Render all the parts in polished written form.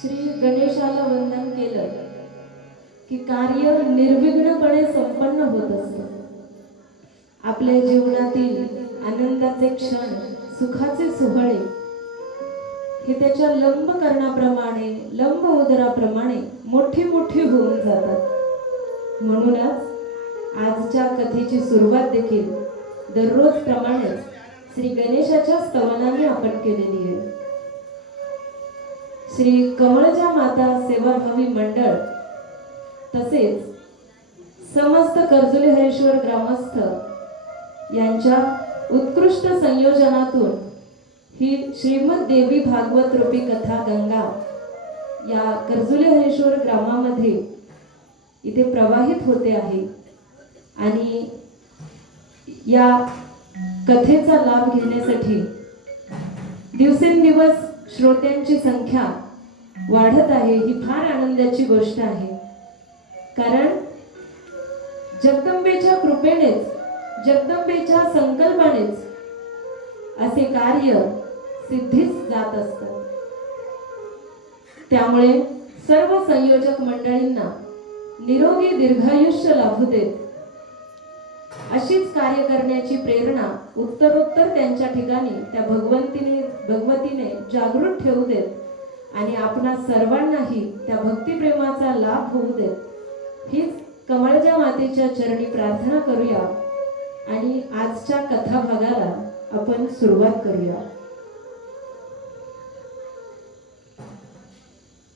श्री गणेशाला वंदन केलं की कार्य निर्विघ्नपणे संपन्न होत असतं. आपल्या जीवनातील आनंदाचे क्षण, सुखाचे सोहळे हे त्याच्या लंबकरणाप्रमाणे, लंब उदराप्रमाणे मोठी मोठी होऊन जातात. म्हणूनच आजच्या कथेची सुरुवात देखील दररोज प्रमाणे श्री गणेशाच्या स्तवनाने आपण केलेली आहे. श्री कमळजा माता सेवाभावी मंडळ तसेच समस्त कर्जुले हरेश्वर ग्रामस्थ यांच्या उत्कृष्ट संयोजनातून ही श्रीमद देवी भागवत रूपी कथा गंगा या कर्जुले हरेश्वर ग्रामामध्ये इथे प्रवाहित होते आहे. आणि या कथेचा लाभ घेण्यासाठी दिवसेंदिवस श्रोत्यांची संख्या वाढत आहे. ही फार आनंदाची गोष्ट आहे. कारण जगदंबेच्या कृपेनेच, जगदंबेच्या संकल्पानेच असे कार्य सिद्धीस जात असतं. त्यामुळे सर्व संयोजक मंडळींना निरोगी दीर्घायुष्य लाभू देत, अशीच कार्य करण्याची प्रेरणा उत्तरोत्तर त्यांच्या ठिकाणी त्या भगवतीने जागृत ठेवू देत आणि आपणा सर्वांनाही त्या भक्तिप्रेमाचा लाभ होऊ देत, हीच कमळजा मातेच्या चरणी प्रार्थना करूया आणि आजच्या कथा भागाला आपण सुरुवात करूया.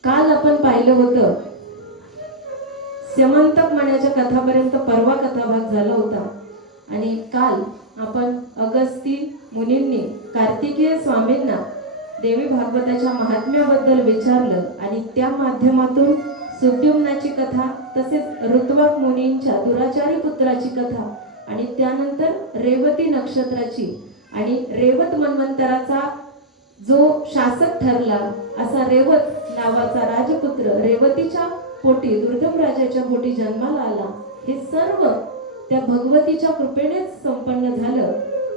काल आपण पाहिलं होतं स्यमंतक मण्याच्या कथापर्यंत परवा कथाभाग झाला होता. आणि काल आपण अगस्ती मुनींनी कार्तिकेय स्वामींना देवी भागवताच्या महात्म्याबद्दल विचारलं आणि त्या माध्यमातून सुद्युम्नाची कथा, तसेच ऋत्वाक मुनींच्या दुराचारी पुत्राची कथा आणि त्यानंतर रेवती नक्षत्राची आणि रेवत मन्वंतराचा जो शासक ठरला असा रेवत नावाचा राजपुत्र रेवतीच्या पोटी, दुर्गम राजाच्या पोटी जन्माला आला. हे सर्व त्या भगवतीच्या कृपेनेच संपन्न झालं.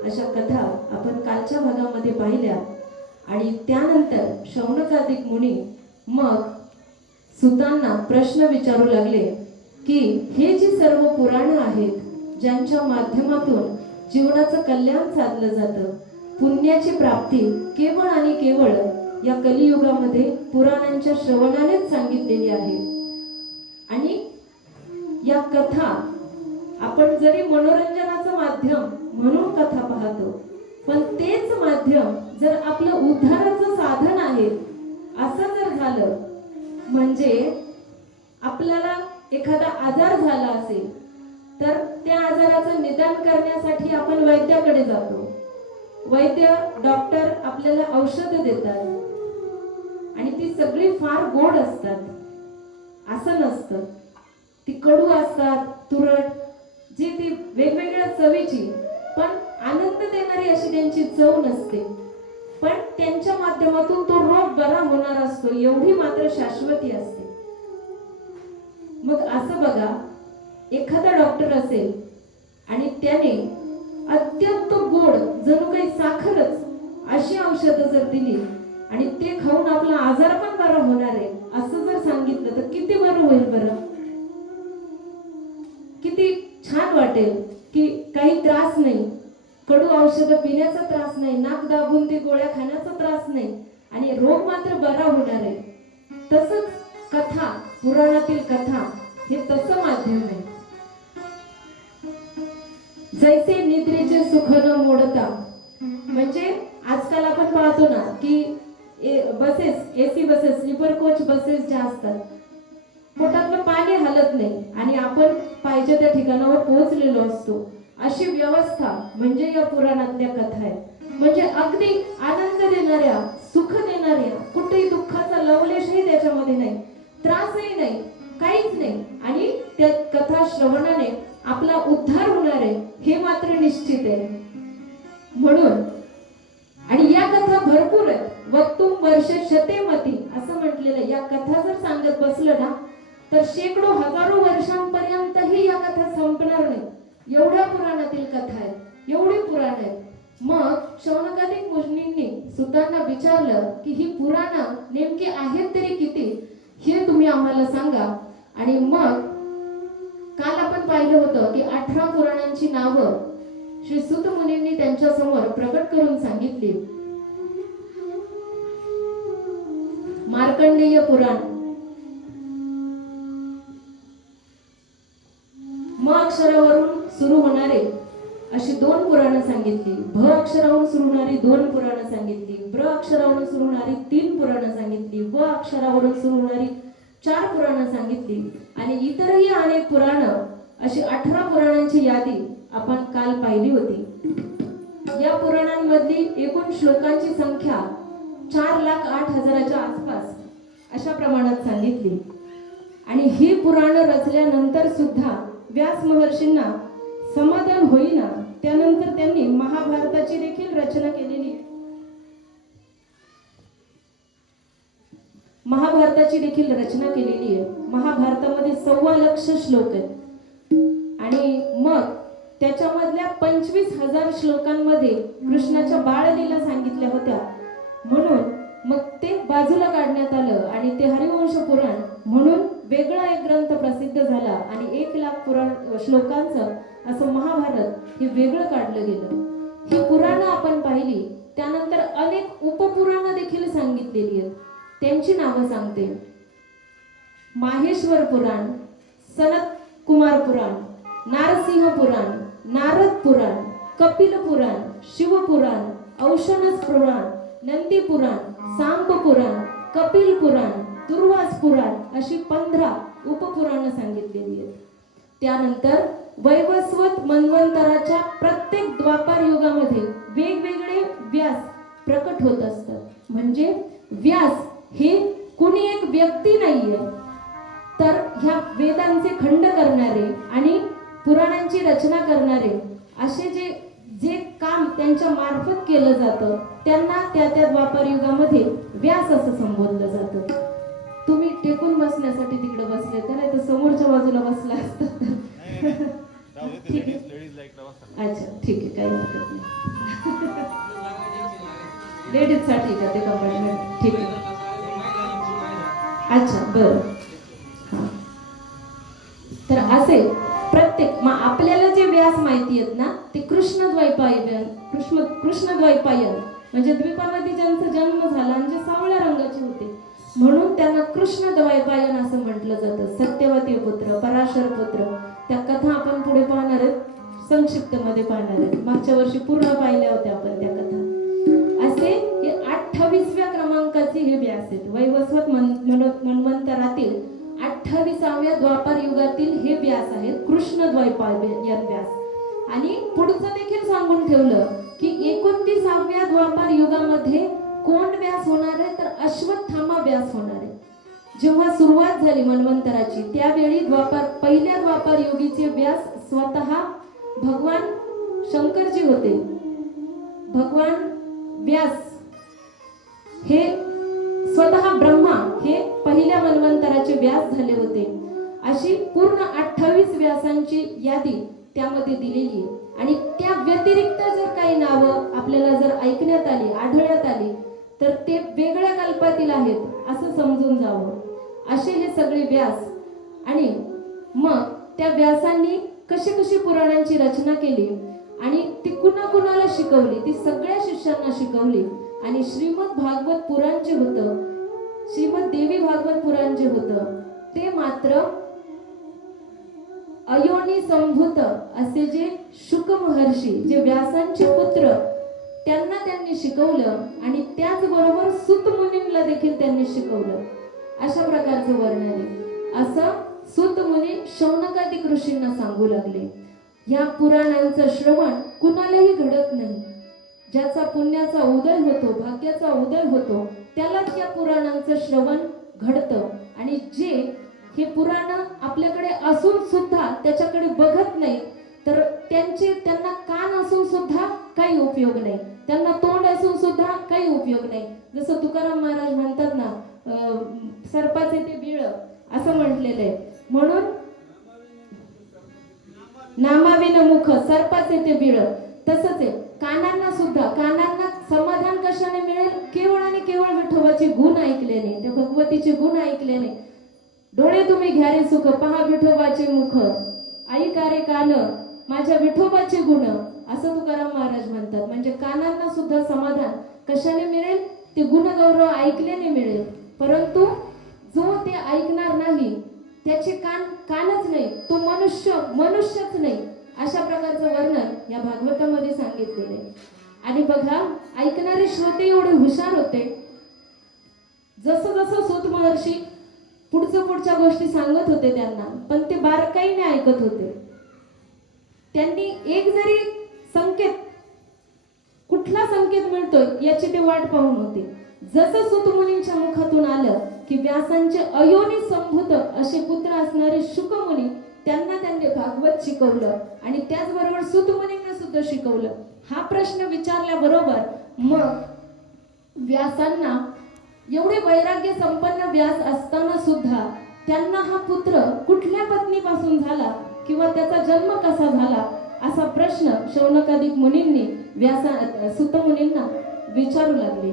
अशा कथा आपण कालच्या भागामध्ये पाहिल्या. आणि त्यानंतर शौनकादिक मुनी मग सुतांना प्रश्न विचारू लागले की हे जी सर्व पुराणं आहेत ज्यांच्या माध्यमातून जीवनाचं कल्याण साधलं जातं, पुण्याची प्राप्ती केवळ आणि केवळ या कलियुगामध्ये पुराणांच्या श्रवणानेच सांगितलेली आहे. आणि या कथा आपण जरी मनोरंजनाचं माध्यम म्हणून कथा पाहतो, पण तेच माध्यम जर आपलं उद्धाराचं साधन आहे असं जर झालं, म्हणजे आपल्याला एखादा आजार झाला असेल तर त्या आजाराचं निदान करण्यासाठी आपण वैद्याकडे जातो. वैद्य, डॉक्टर आपल्याला औषधं देतात आणि ती सगळी फार गोड असतात असं नसतं. ती कडू असतात, तुरट, जी ती वेगवेगळ्या चवीची पण आनंद देणारी अशी त्यांची चव नसते. पण त्यांच्या माध्यमातून तो रोग बरा होणार असतो, एवढी मात्र शाश्वती असते. मग असं बघा, एखादा डॉक्टर असेल आणि त्याने अत्यंत गोड, जणू काही साखरच अशी औषधं जर दिली आणि ते खाऊन आपला आजार पण बरा होणार आहे असं जर सांगितलं तर किती बरं होईल बरं. किती छान वाटेल की काही त्रास नाही, कडू औषधं पिण्याचा त्रास नाही, नाक दाबून ते गोळ्या खाण्याचा त्रास नाही आणि रोग मात्र बरा होणार आहे. तसंच कथा, पुराणातील कथा हे तसं माध्यम आहे. जैसे निद्रेचे सुख न मोडता, म्हणजे आजकाल आपण पाहतो ना की buses, AC buses, sleeper coach buses ज्या असतात, पोटातलं पाणी हलत नाही आणि आपण पाहिजे त्या ठिकाणावर पोहोचलेलो असतो. अशी व्यवस्था म्हणजे या पुराणातल्या कथा आहेत. म्हणजे अगदी आनंद देणाऱ्या, सुख देणाऱ्या, कुठेही दुःखाचा लवलेशही त्याच्यामध्ये नाही, त्रासही नाही, काहीच नाही. आणि त्या कथा श्रवणाने आपला उद्धार होणार आहे हे मात्र निश्चित आहे. म्हणून आणि या कथा भरपूर आहेत. वक्तुम वर्ष शतेमती असं म्हटलेलं. या कथा जर सांगत बसलं ना तर शेकडो हजारो वर्षांपर्यंतही या कथा संपणार नाही. एवढ्या पुराणातील कथा आहेत, एवढी पुराण आहेत. मग शौनकादिक मुनींनी सुतांना विचारलं की ही पुराणं नेमकी आहेत तरी किती. आम्हाला सांगा. आणि मग काल आपण पाहिलं होतं की 18 पुराणांची नावं श्री सूत मुनींनी त्यांच्या समोर प्रकट करून सांगितली. मार्कंडेय पुराण, म अक्षरावरून सुरू होणारे अशी 2 पुराणं सांगितली. भ अक्षरावरून सुरू होणारी 2 पुराणं सांगितली. ब्र अक्षरावरून सुरू होणारी 3 पुराणं सांगितली. व अक्षरावरून सुरू होणारी 4 पुराणं सांगितली. आणि इतरही अनेक पुराणं, अशी 18 पुराणांची यादी आपण काल पाहिली होती. या पुराणांमधली एकूण श्लोकांची संख्या 4,08,000च्या आसपास अशा प्रमाणात सांगितली. आणि ही पुराणं रचल्यानंतर सुद्धा व्यास महर्षींना समाधान होईना. त्यानंतर त्यांनी महाभारताची देखील रचना केलेली आहे. महाभारतामध्ये 1.25 लाख श्लोक आहेत. आणि मग त्याच्यामधल्या 25,000 श्लोकांमध्ये कृष्णाच्या बाळलीला सांगितल्या होत्या. म्हणून मग ते बाजूला काढण्यात आलं आणि ते हरिवंश पुराण म्हणून वेगळा एक ग्रंथ प्रसिद्ध झाला. आणि 1 लाख श्लोकांचं असं महाभारत हे वेगळं काढलं गेलं. ही पुराणं आपण पाहिली. त्यानंतर अनेक उपपुराणं देखील सांगितलेली आहेत. त्यांची नावं सांगते. माहेश्वर पुराण, सनत कुमार पुराण, नारसिंह पुराण, नारद पुराण, कपिल पुराण, शिवपुराण, औशनस पुराण, नंदी पुराण, सांब पुराण, कपिल पुराण, दुर्वास पुराण अशी 15 उपपुराणं सांगितलेली आहेत. त्यानंतर वैवस्वत मन्वंतराच्या प्रत्येक द्वापार युगामध्ये वेगवेगळे व्यास प्रकट होत असतात. म्हणजे व्यास हे कुणी एक व्यक्ती नाहीये, तर ह्या वेदांचे खंड करणारे आणि पुराणांची रचना करणारे असे जे काम त्यांच्या मार्फत केलं जातं त्यांना त्या द्वापार युगामध्ये व्यास असं संबोधलं जातं. तुम्ही टेकून बसण्यासाठी तिकडे बसले तर, नाही तर समोरच्या बाजूला बसला असतात. ठीक आहे, अच्छा ठीक आहे, काही हरकत नाही. लेडीज साठी का ते कंपार्टमेंट? ठीक आहे, अच्छा बरं. हा, तर असे प्रत्येक आपल्याला जे व्यास माहिती आहेत ना ते कृष्णद्वैपायन म्हणजे द्वीपामध्ये ज्यांचा जन्म झाला आणि जे सावळ्या रंगाचे होते म्हणून त्यांना कृष्णद्वैपायन असं म्हटलं जातं. सत्यवती पुत्र, पराशर पुत्र, त्या कथा आपण पुढे पाहणार आहेत, संक्षिप्त मध्ये पाहणार आहेत. मागच्या वर्षी पूर्ण पाहिल्या होत्या आपण त्या कथा. असे हे 28व्या क्रमांकाचे हे व्यास आहेत. वैवस्वत मन्वंतरातील 28व्या द्वापार युगातील हे व्यास आहेत कृष्णद्वैपायन व्यास. आणि पुढचं देखील सांगून ठेवलं की 29व्या द्वापार युगामध्ये कोण व्यास होणार आहे, तर अश्वत्थामा व्यास होणार आहे. जेव्हा सुरुवात झाली मन्वंतराची त्यावेळी पहिल्या द्वापार युगीचे व्यास स्वतः भगवान शंकरजी होते. भगवान व्यास हे स्वतः ब्रह्मा हे पहिल्या मन्वंतराचे व्यास झाले होते. अशी पूर्ण 28 व्यासांची यादी त्यामध्ये दिलेली आहे. आणि त्या व्यतिरिक्त जर काही नावं आपल्याला जर ऐकण्यात आली, आढळण्यात आली, तर ते वेगळ्या कल्पातील आहेत असं समजून जावं. असे हे सगळे व्यास. आणि मग त्या व्यासांनी कशी पुराणांची रचना केली आणि ती कुणाला शिकवली, ती सगळ्या शिष्यांना शिकवली. आणि श्रीमद भागवत पुराण जे होतं, श्रीमद देवी भागवत पुराण जे होतं ते मात्र अयोनी संभूत असे जे शुक महर्षी, जे व्यासांचे पुत्र, त्यांनी शिकवलं. आणि त्याचबरोबर सूत मुनींना देखील त्यांनी शिकवलं. अशा प्रकारचं वर्णन आहे. असं सूत मुनी शौनकादिक ऋषींना सांगू लागले. या पुराणांचं श्रवण कुणालाही घडत नाही. ज्याचा पुण्याचा उदय होतो, भाग्याचा उदय होतो, त्यालाच या पुराणांचं श्रवण घडतं. आणि जे हे पुराण आपल्याकडे असून सुद्धा त्याच्याकडे बघत नाही, तर त्यांना कान असून सुद्धा काही उपयोग नाही, त्यांना तोंड असून सुद्धा काही उपयोग नाही. जसं तुकाराम महाराज म्हणतात ना, सर्पाचे ते बिळ असं म्हटलेलं आहे. म्हणून नामाविन मुख सर्पाचे ते बिळ, तसंच आहे कानांना सुद्धा. कानांना समाधान कशाने मिळेल? केवळ आणि केवळ विठोबाचे गुण ऐकल्याने, त्या भगवतीचे गुण ऐकल्याने. डोळे तुम्ही घ्या रे सुख, पहा विठोबाचे मुख, ऐका रे कान माझ्या विठोबाचे गुण, असं तुकाराम महाराज म्हणतात. म्हणजे कानांना सुद्धा समाधान कशाने मिळेल? ते गुणगौरव ऐकल्याने मिळेल. परंतु जो ते ऐकणार नाही, त्याचे कानच नाही, तो मनुष्यच नाही, अशा प्रकारचं वर्णन या भागवतामध्ये सांगितलेलं आहे. आणि बघा, ऐकणारे श्रोते एवढे हुशार होते, जसं जसं सूत महर्षी पुढच्या गोष्टी सांगत होते त्यांना, पण ते बारकाईने ऐकत होते. त्यांनी एक जरी संकेत, कुठला संकेत मिळतोय याची ते वाट पाहून होते. जसं सूत मुनींच्या मुखातून आलं की व्यासांचे अयोनी संभूत असे पुत्र असणारे शुकमुनी, त्यांनी भागवत शिकवलं आणि त्याचबरोबर सूत मुनींना सुद्धा शिकवलं. हा प्रश्न विचारल्याबरोबर मग व्यासांना, एवढे वैराग्य संपन्न व्यास असताना सुद्धा त्यांना हा पुत्र कुठल्या पत्नीपासून झाला किंवा त्याचा जन्म कसा झाला, असा प्रश्न शौनकादिक मुनींनी सूत मुनींना विचारू लागले.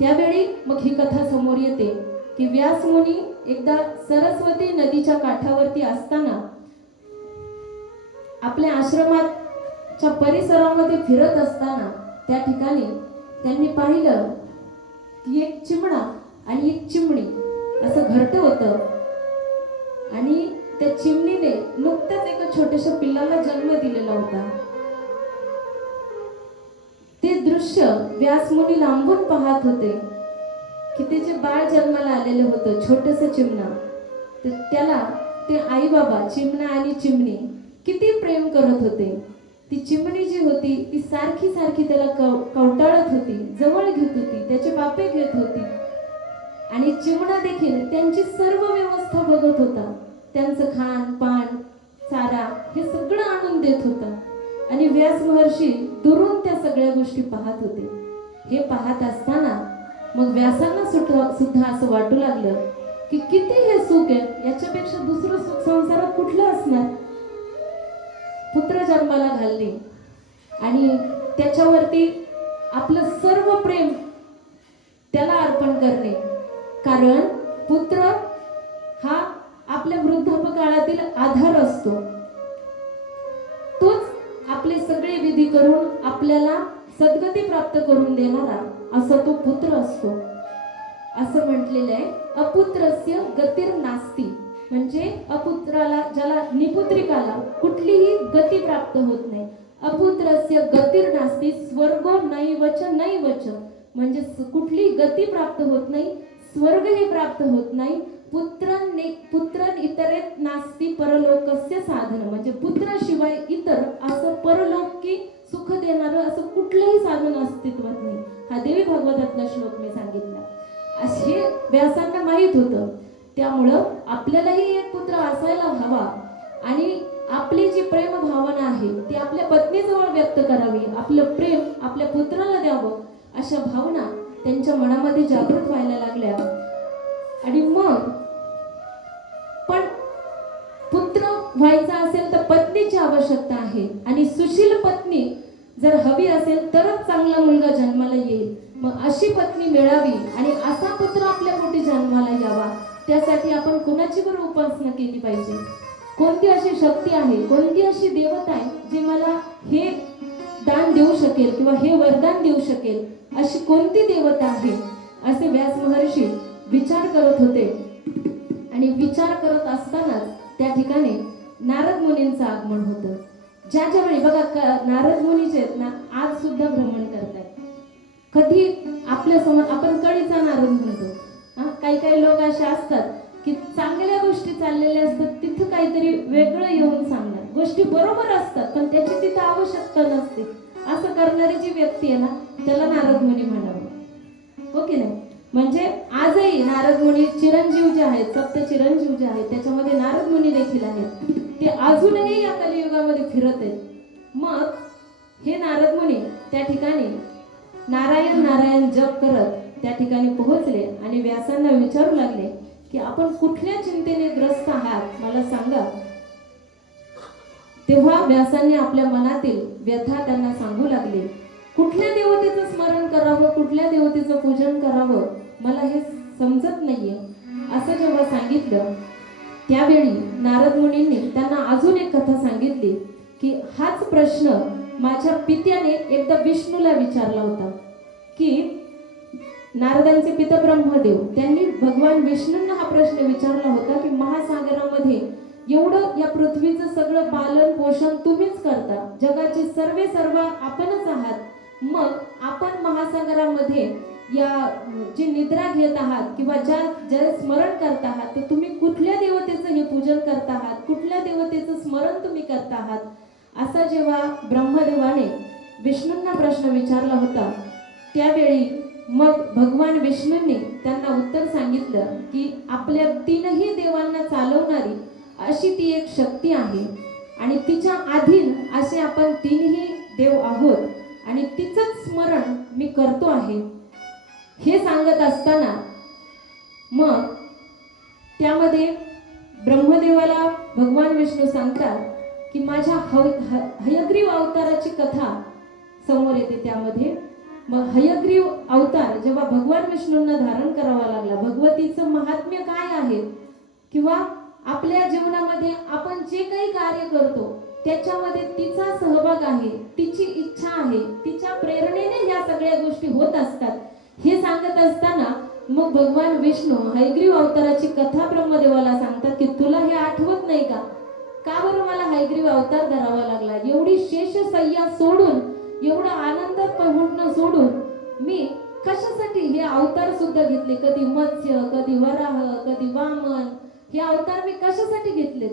त्यावेळी मग ही कथा समोर येते की व्यास मुनी एकदा सरस्वती नदीच्या काठावरती असताना आपल्या आश्रमाच्या परिसरामध्ये फिरत असताना त्या ठिकाणी त्यांनी पाहिलं की एक चिमणा आणि एक चिमणी असं घरटं होतं आणि त्या चिमणीने नुकत्याच एका छोट्याशा पिल्लाला जन्म दिलेला होता. ते दृश्य व्यासमुनी लांबून पाहत होते की त्याचे बाळ जन्माला आलेले होतं, छोटंसं चिमणा. तर त्याला ते आई बाबा चिमणा आणि चिमणी किती प्रेम करत होते. ती चिमणी जी होती ती सारखी त्याला कवटाळत होती, जवळ घेत होती, त्याचे बापे घेत होती आणि चिमणा देखील त्यांची सर्व व्यवस्था बघत होता. त्यांचं खाण पान चारा हे सगळं आणून देत होता आणि व्यास महर्षी दुरून त्या सगळ्या गोष्टी पाहत होते. हे पाहत असताना मग व्यासांना सुद्धा असं वाटू लागलं की किती हे सुख आहे, याच्यापेक्षा दुसरं सुख संसारात कुठलं असणार. पुत्र जन्माला घालणे आणि त्याच्यावरती आपलं सर्व प्रेम त्याला अर्पण करणे, कारण पुत्र हा आपल्या वृद्धापकाळातील आधार असतो. तोच आपले सगळे विधी करून आपल्याला सद्गती प्राप्त करून देणारा असा तो पुत्र असतो. असं म्हटलेलं आहे, अपुत्रस्य गतिर् नास्ति, म्हणजे अपुत्राला, ज्याला निपुत्रिकाला कुठलीही गती प्राप्त होत नाही. अपुत्रस्य गतिर् नास्ति स्वर्गो नैवच, म्हणजे कुठली गती प्राप्त होत नाही, स्वर्ग हे प्राप्त होत नाही. पुत्रन इतरेत नास्ति परलोकस्य साधन, म्हणजे पुत्राशिवाय इतर असं परलोकी सुख देणारं असं कुठलंही साधन अस्तित्वात नाही. हा देवी भागवतातला श्लोक मी सांगितला. असे व्यासांना माहित होतं. त्यामुळं आपल्यालाही एक पुत्र असायला हवा आणि आपली जी प्रेम भावना आहे ती आपल्या पत्नीजवळ व्यक्त करावी, आपलं प्रेम आपल्या पुत्राला द्यावं, अशा भावना त्यांच्या मनामध्ये जागृत व्हायला लागल्या. आणि मग पण पुत्र व्हायचा असेल तर पत्नीची आवश्यकता आहे आणि सुशील पत्नी जर हवी असेल तरच चांगला मुलगा जन्माला येईल. मग अशी पत्नी मिळावी आणि असा पुत्र आपल्या पोटी जन्माला यावा, त्यासाठी आपण कुणाची बरं उपासना केली पाहिजे? कोणती अशी शक्ती आहे, कोणती अशी देवता आहे जी मला हे दान देऊ शकेल किंवा हे वरदान देऊ शकेल, अशी कोणती देवता आहे? असे व्यास महर्षी विचार करत होते आणि विचार करत असतानाच त्या ठिकाणी नारद मुनींचं आगमन होतं. ज्याच्या वेळी बघा, नारद मुनी जे आहेत ना, आज सुद्धा भ्रमण करतात. कधी आपल्या समोर आपण कळीचा नारद म्हणतो. काही लोक असे असतात की चांगल्या गोष्टी चाललेल्या असतात, तिथं काहीतरी वेगळं येऊन सांगणार. गोष्टी बरोबर असतात पण त्याची तिथं आवश्यकता नसते. असं करणारी जी व्यक्ती आहे ना, त्याला नारद मुनी म्हणावं, हो की नाही? म्हणजे आजही नारद मुनी चिरंजीव जे आहेत, सप्त चिरंजीव जे आहेत, त्याच्यामध्ये नारद मुनी देखील आहेत. ते अजूनही या कलियुगामध्ये फिरत आहेत. मग हे नारद मुनी त्या ठिकाणी नारायण नारायण जप करत त्या ठिकाणी पोहोचले आणि व्यासांना विचारू लागले की आपण कुठल्या चिंतेने ग्रस्त आहात, मला सांगा. तेव्हा व्यासांनी आपल्या मनातील व्यथा त्यांना सांगू लागले. कुठल्या देवतेचं स्मरण करावं, कुठल्या देवतेचं पूजन करावं मला हे समजत नाहीये. असं जेव्हा सांगितलं त्यावेळी नारद मुनींनी त्यांना अजून एक कथा सांगितली की हाच प्रश्न माझ्या पित्याने एकदा विष्णूला विचारला होता. की नारदांचे पिता ब्रह्मदेव त्यांनी भगवान विष्णूंना हा प्रश्न विचारला होता की महासागरामध्ये एवढं या पृथ्वीचं सगळं पालन पोषण तुम्हीच करता, जगाचे सर्व आपणच आहात, मग आपण महासागरामध्ये या जी निद्रा घेत आहात किंवा ज्या स्मरण करत आहात, तर तुम्ही कुठल्या देवतेचं हे पूजन करत आहात, कुठल्या देवतेचं स्मरण तुम्ही करत आहात, असा जेव्हा ब्रह्मदेवाने विष्णूंना प्रश्न विचारला होता त्यावेळी मग भगवान विष्णूंनी त्यांना उत्तर सांगितलं की आपल्या तीनही देवांना चालवणारी अशी ती एक शक्ती आहे आणि तिच्या अधीन असे आपण तीनही देव आहोत आणि तिचंच स्मरण मी करतो आहे. हे सांगत असताना मग त्यामध्ये ब्रह्मदेवाला भगवान विष्णू सांगतात की माझ्या हयग्रीव अवताराची कथा समोर येते. त्यामध्ये मग हयग्रीव अवतार जेव्हा भगवान विष्णूंना धारण करावा लागला, भगवतीचं महात्म्य काय आहे किंवा आपल्या जीवनामध्ये आपण जे काही कार्य करतो त्याच्यामध्ये तिचा सहभाग आहे, तिची इच्छा आहे, तिच्या प्रेरणेने या सगळ्या गोष्टी होत असतात, हे सांगत असताना मग भगवान विष्णू हयग्रीव अवताराची कथा ब्रह्मदेवाला सांगतात की तुला हे आठवत नाही का, का बरं मला हयग्रीव अवतार धरावा लागला, एवढी शेषशय्या सोडून, एवढा आनंदात पहुडणं सोडून मी कशासाठी हे अवतार सुद्धा घेतले, कधी मत्स्य, कधी वराह, कधी वामन, हे अवतार मी कशासाठी घेतले.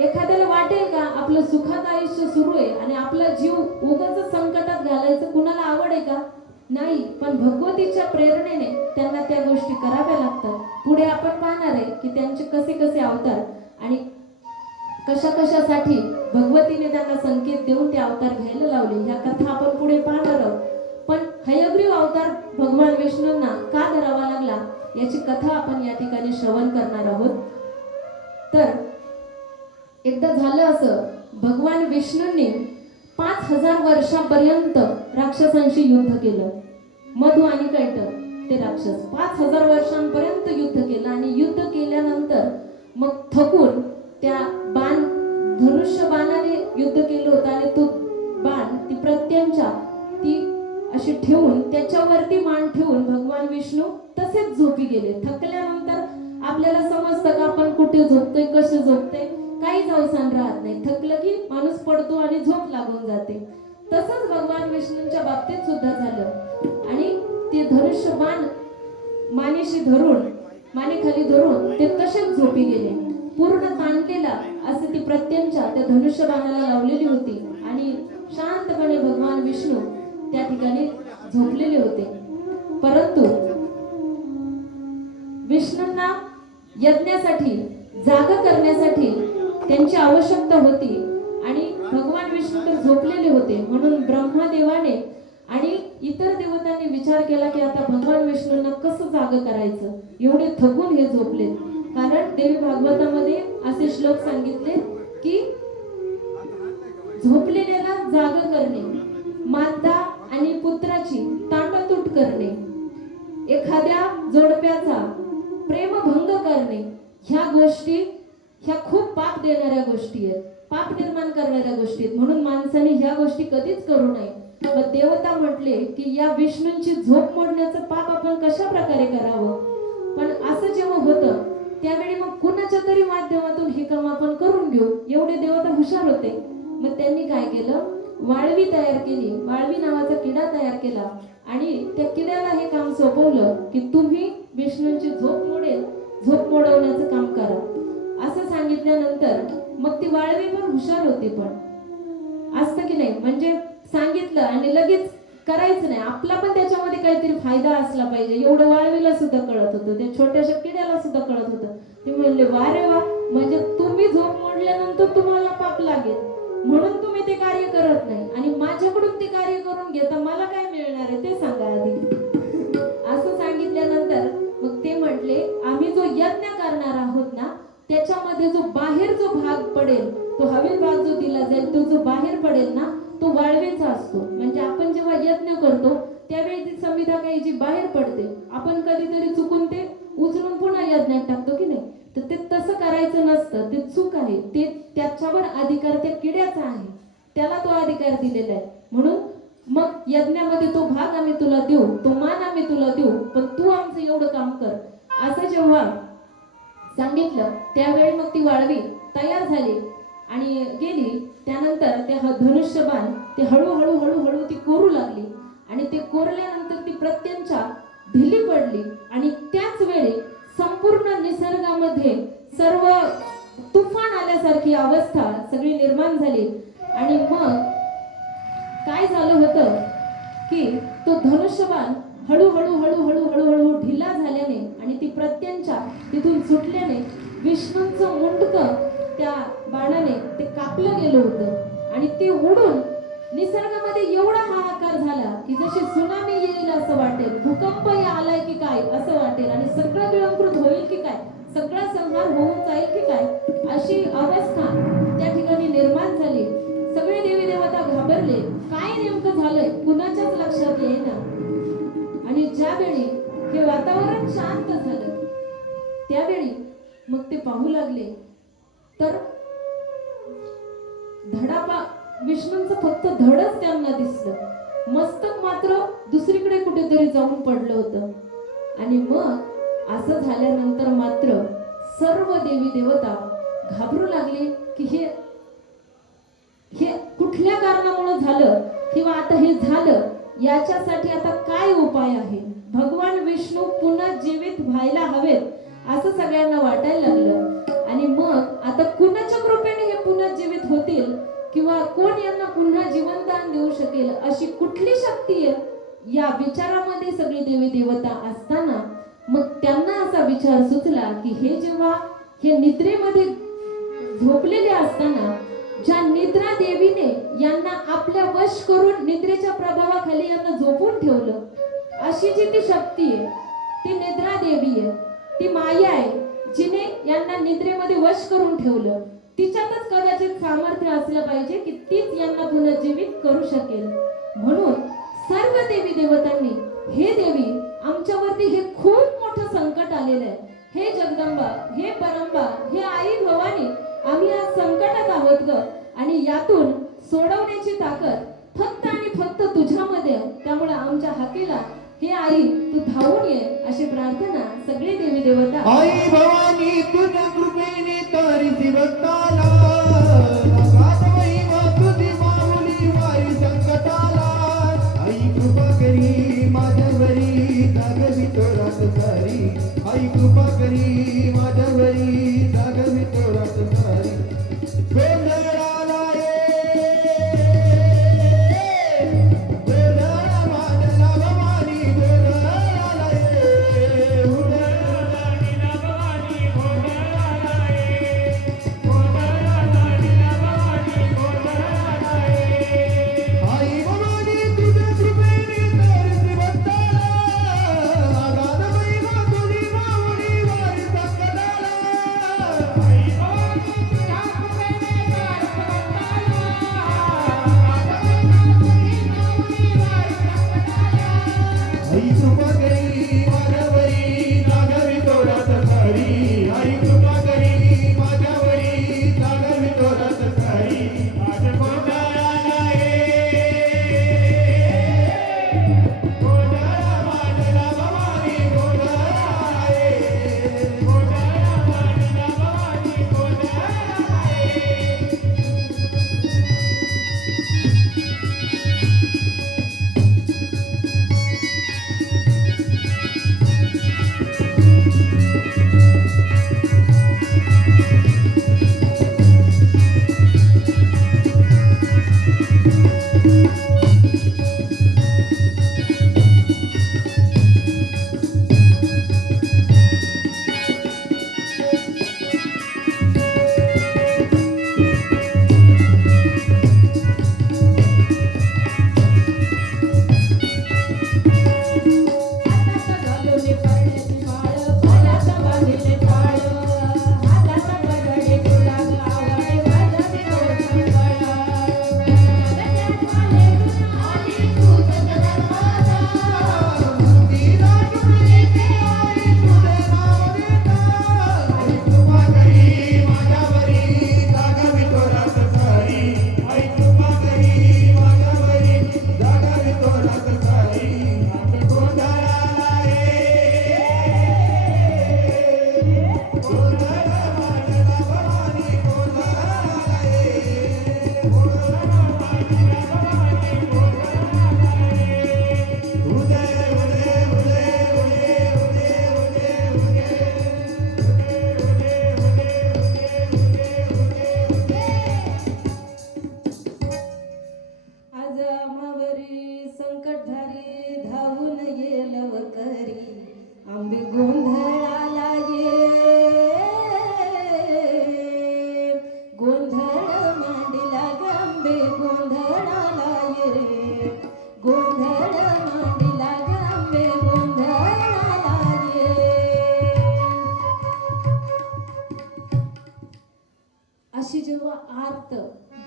एखाद्याला वाटेल का आपलं सुखात आयुष्य सुरू आहे आणि आपला जीव उगाच संकटात घालायचं कुणाला आवड आहे का, नाही, पण भगवतीच्या प्रेरणेने त्यांना त्या गोष्टी कराव्या लागतात. पुढे आपण पाहणार आहे की त्यांचे कसे कसे अवतार आणि कशा कशासाठी भगवतीने त्यांना संकेत देऊन ते अवतार घ्यायला लावले, ह्या कथा आपण पुढे पाहणार आहोत. पण हयग्रीव अवतार भगवान विष्णूंना का धरावा लागला याची कथा आपण या ठिकाणी श्रवण करणार आहोत. तर एकदा झालं असं, भगवान विष्णूंनी 5000 वर्षापर्यंत राक्षसांशी युद्ध केलं. मधु आणि कैट ते राक्षस 5000 वर्षांपर्यंत युद्ध केलं आणि युद्ध केल्यानंतर मग थकून त्या धनुष्य बाणाने युद्ध केलं होतं आणि तो बाण ती प्रत्यंचा ती अशी ठेवून त्याच्यावरती मान ठेवून भगवान विष्णू तसेच झोपी गेले. थकल्यानंतर आपल्याला समजतं का आपण कुठे झोपतोय, कसे झोपतोय, काही जाऊसान राहत नाही. थकलं की माणूस पडतो आणि झोप लागून जाते. तसंच भगवान विष्णूंच्या बाबतीत सुद्धा झालं आणि ते धनुष्य बाण मानेशी धरून, मानेखाली धरून ते तसेच झोपी गेले. पूर्ण ताणलेला असे ती प्रत्यंचा त्या धनुष्य बाणाला लावलेली होती आणि शांतपणे भगवान विष्णू त्या ठिकाणी झोपलेले होते. परंतु विष्णूंना यज्ञासाठी, जागा करण्यासाठी त्यांची आवश्यकता होती आणि भगवान विष्णू तर झोपलेले होते. म्हणून ब्रह्मदेवाने आणि इतर देवतांनी विचार केला की आता भगवान विष्णूंना कसं जागा करायचं, एवढे थकून हे झोपले. कारण देवी भागवतामध्ये असे श्लोक सांगितले की झोपलेल्याला जागा करणे, माता आणि पुत्राची ताटातूट करणे, एखाद्या जोडप्याचा प्रेमभंग करणे, ह्या गोष्टी ह्या खूप पाप देणाऱ्या गोष्टी आहेत, पाप निर्माण करणाऱ्या गोष्टी आहेत. म्हणून माणसाने ह्या गोष्टी कधीच करू नये. मग देवता म्हटले की या विष्णूंची झोप मोडण्याचं पाप आपण कशा प्रकारे करावं. पण असं जेव्हा होतं त्यावेळी मग कुणाच्या तरी माध्यमातून हे काम आपण करून घेऊ, एवढे देवता हुशार होते. मग त्यांनी काय केलं, वाळवी तयार केली, वाळवी नावाचा किडा तयार केला आणि त्या किड्याला हे काम सोपवलं की तुम्ही विष्णूंची झोप मोडवण्याचं काम करा. असं सांगितल्यानंतर मग ती वाळवी पण हुशार होती. पण असतं की नाही, म्हणजे सांगितलं आणि लगेच करायचं नाही, आपला पण त्याच्यामध्ये काहीतरी फायदा असला पाहिजे. एवढं वाळवीला सुद्धा कळत होतं, त्या छोट्याशा किड्याला सुद्धा कळत होतं. ते म्हणले वा रे वा, म्हणजे तुम्ही झोप मोडल्यानंतर तुम्हाला पाप लागेल म्हणून तुम्ही ते कार्य करत नाही आणि माझ्याकडून ते कार्य करून घेता, मला काय मिळणार आहे ते सांगा आधी. असं सांगितल्यानंतर मग ते म्हटले आम्ही जो यज्ञ करणार आहोत ना त्याच्यामध्ये जो बाहेर जो भाग पडेल, तो हवेत भाग जो दिला जाईल, तो जो बाहेर पडेल ना तो वाळवेचा असतो. म्हणजे आपण जेव्हा यज्ञ करतो त्यावेळी ती संविधा काही जी बाहेर पडते, आपण कधीतरी चुकून ते उचलून पुन्हा यज्ञात टाकतो की नाही, तर ते तसं करायचं नसतं. ते चूक आहे. ते त्याच्यावर अधिकार त्या किड्याचा आहे, त्याला तो अधिकार दिलेला आहे. म्हणून मग यज्ञामध्ये तो भाग आम्ही तुला देऊ, तो मान आम्ही तुला देऊ, पण तू आमचं एवढं काम कर, असं जेव्हा सांगितलं त्यावेळी मग ती वाळवी तयार झाली आणि गेली. त्यानंतर ते धनुष्यबाण ते हळूहळू हळूहळू ती कोरू लागली आणि ते कोरल्यानंतर ती प्रत्यंचा ढिली पडली आणि त्याच वेळी संपूर्ण निसर्गामध्ये सर्व तुफान आल्यासारखी अवस्था सगळी निर्माण झाली. आणि मग काय झालं होतं की तो धनुष्यबाण हळूहळू हळूहळू हळूहळू ढिला झाल्याने आणि ती प्रत्यंचा तिथून सुटल्याने विष्णूंचं मुंडकं त्या बाणाने ते कापलं गेलं होतं आणि ते उडून निसर्गामध्ये एवढा हाहाकार झाला की जशी सुनामी येईल असं वाटेल, भूकंप आलाय की काय असं वाटेल आणि सगळं गिळंकृत होईल की काय, सगळा संहार होऊन जाईल की काय, अशी अवस्था त्या ठिकाणी निर्माण झाली. सगळे देवी देवता घाबरले, काय नेमकं झालंय कुणाच्याच लक्षात येईना. आणि ज्यावेळी हे वातावरण शांत झालं त्यावेळी मग ते पाहू लागले तर विष्णूंचं फक्त धडच त्यांना दिसलं, मस्तक मात्र दुसरीकडे कुठेतरी जाऊन पडलं होतं. आणि मग असं झाल्यानंतर मात्र सर्व देवी देवता घाबरू लागले की हे कुठल्या कारणामुळे झालं किंवा आता हे झालं, याच्यासाठी आता काय उपाय आहे. भगवान विष्णू पुन्हा जीवित व्हायला हवेत असं सगळ्यांना वाटायला लागलं. आणि मग आता कुणाच्या कृपेने हे पुन्हा जीवित होतील किंवा कोण यांना पुन्हा जीवनदान देऊ शकेल, अशी कुठली शक्ती आहे या विचारामध्ये सगळे देवी देवता असताना मग त्यांना असा विचार सुचला की हे जेव्हा हे निद्रेमध्ये झोपलेले असताना ज्या निद्रा देवीने यांना आपल्या वश करून निद्रेच्या प्रभावाखाली यांना झोपून ठेवलं, अशी जी ती शक्ती आहे ती निद्रा देवी आहे, ती माया आहे, जिने यांना निद्रेमध्ये वश करून ठेवलं. तिच्यातच कदाचित सामर्थ्य असलं पाहिजे की तीच यांना पुनर्जीवित करू शकेल. म्हणून सर्व देवी देवतांनी, हे देवी आमच्यावरती हे खूप मोठं संकट आलेलं आहे, हे जगदंबा, हे परंबा, हे आई भवानी, आम्ही या संकटात आहोत ग आणि यातून सोडवण्याची ताकद फक्त आणि फक्त तुझ्यामध्ये, त्यामुळे आमच्या हाकेला हे आई तू धावून ये अशी प्रार्थना सगळे देवी देवता. आई भवानी तुझ्या कृपेने तारी भक्ताला तुझी माऊली वारी संकटाला. आई कृपा करी माझ्यावरी जागवी तोरात सारी. आई कृपा करी माझ्यावरी जागवी तोरात सारी. गोंधळाला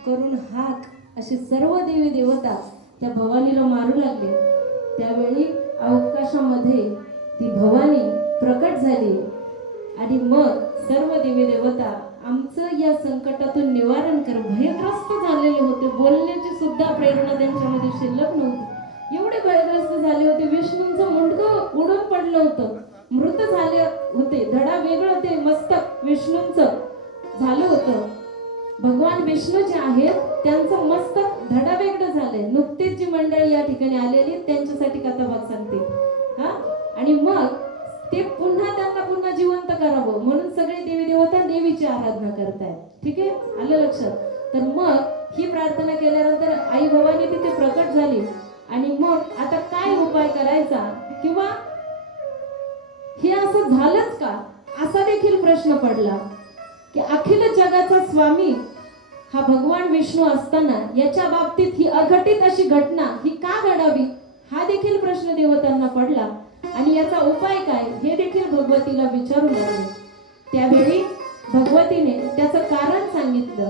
करून हाक असे सर्व देवी देवता त्या भवानीला मारू लागले. त्यावेळी अवकाशामध्ये ती भवानी प्रकट झाली आणि मग सर्व देवी देवता आमचं या संकटातून निवारण कर, भयग्रस्त झालेले होते. बोलण्याची सुद्धा प्रेरणा त्यांच्यामध्ये शिल्लक नव्हती. एवढे भयग्रस्त झाले होते. विष्णूंचं मुंडकं उडून पडलं होतं, मृत झाले होते. धडा वेगळं ते मस्तक विष्णूंचं झालं होतं. भगवान विष्णू जे आहेत त्यांचं मस्तक धडा वेगळं झालंय. नुकतीच जी मंडळी या ठिकाणी आलेली त्यांच्यासाठी कथाभाग सांगते हा. आणि मग ते त्यांना पुन्हा जिवंत करावं म्हणून सगळे देवी देवता देवीची आराधना करतायत. ठीक आहे, आलं लक्षात. तर मग ही प्रार्थना केल्यानंतर आई भवानी तिथे प्रकट झाली. आणि मग आता काय उपाय करायचा किंवा हे असं झालंच का असा देखील प्रश्न पडला की अखिल जगाचा स्वामी हा भगवान विष्णू असताना याच्या बाबतीत ही अघटित अशी घटना ही का घडावी हा देखील प्रश्न देवतांना पडला. आणि याचा उपाय काय हे देखील भगवतीला विचारू लागले. त्यावेळी भगवतीने त्याचं कारण सांगितलं.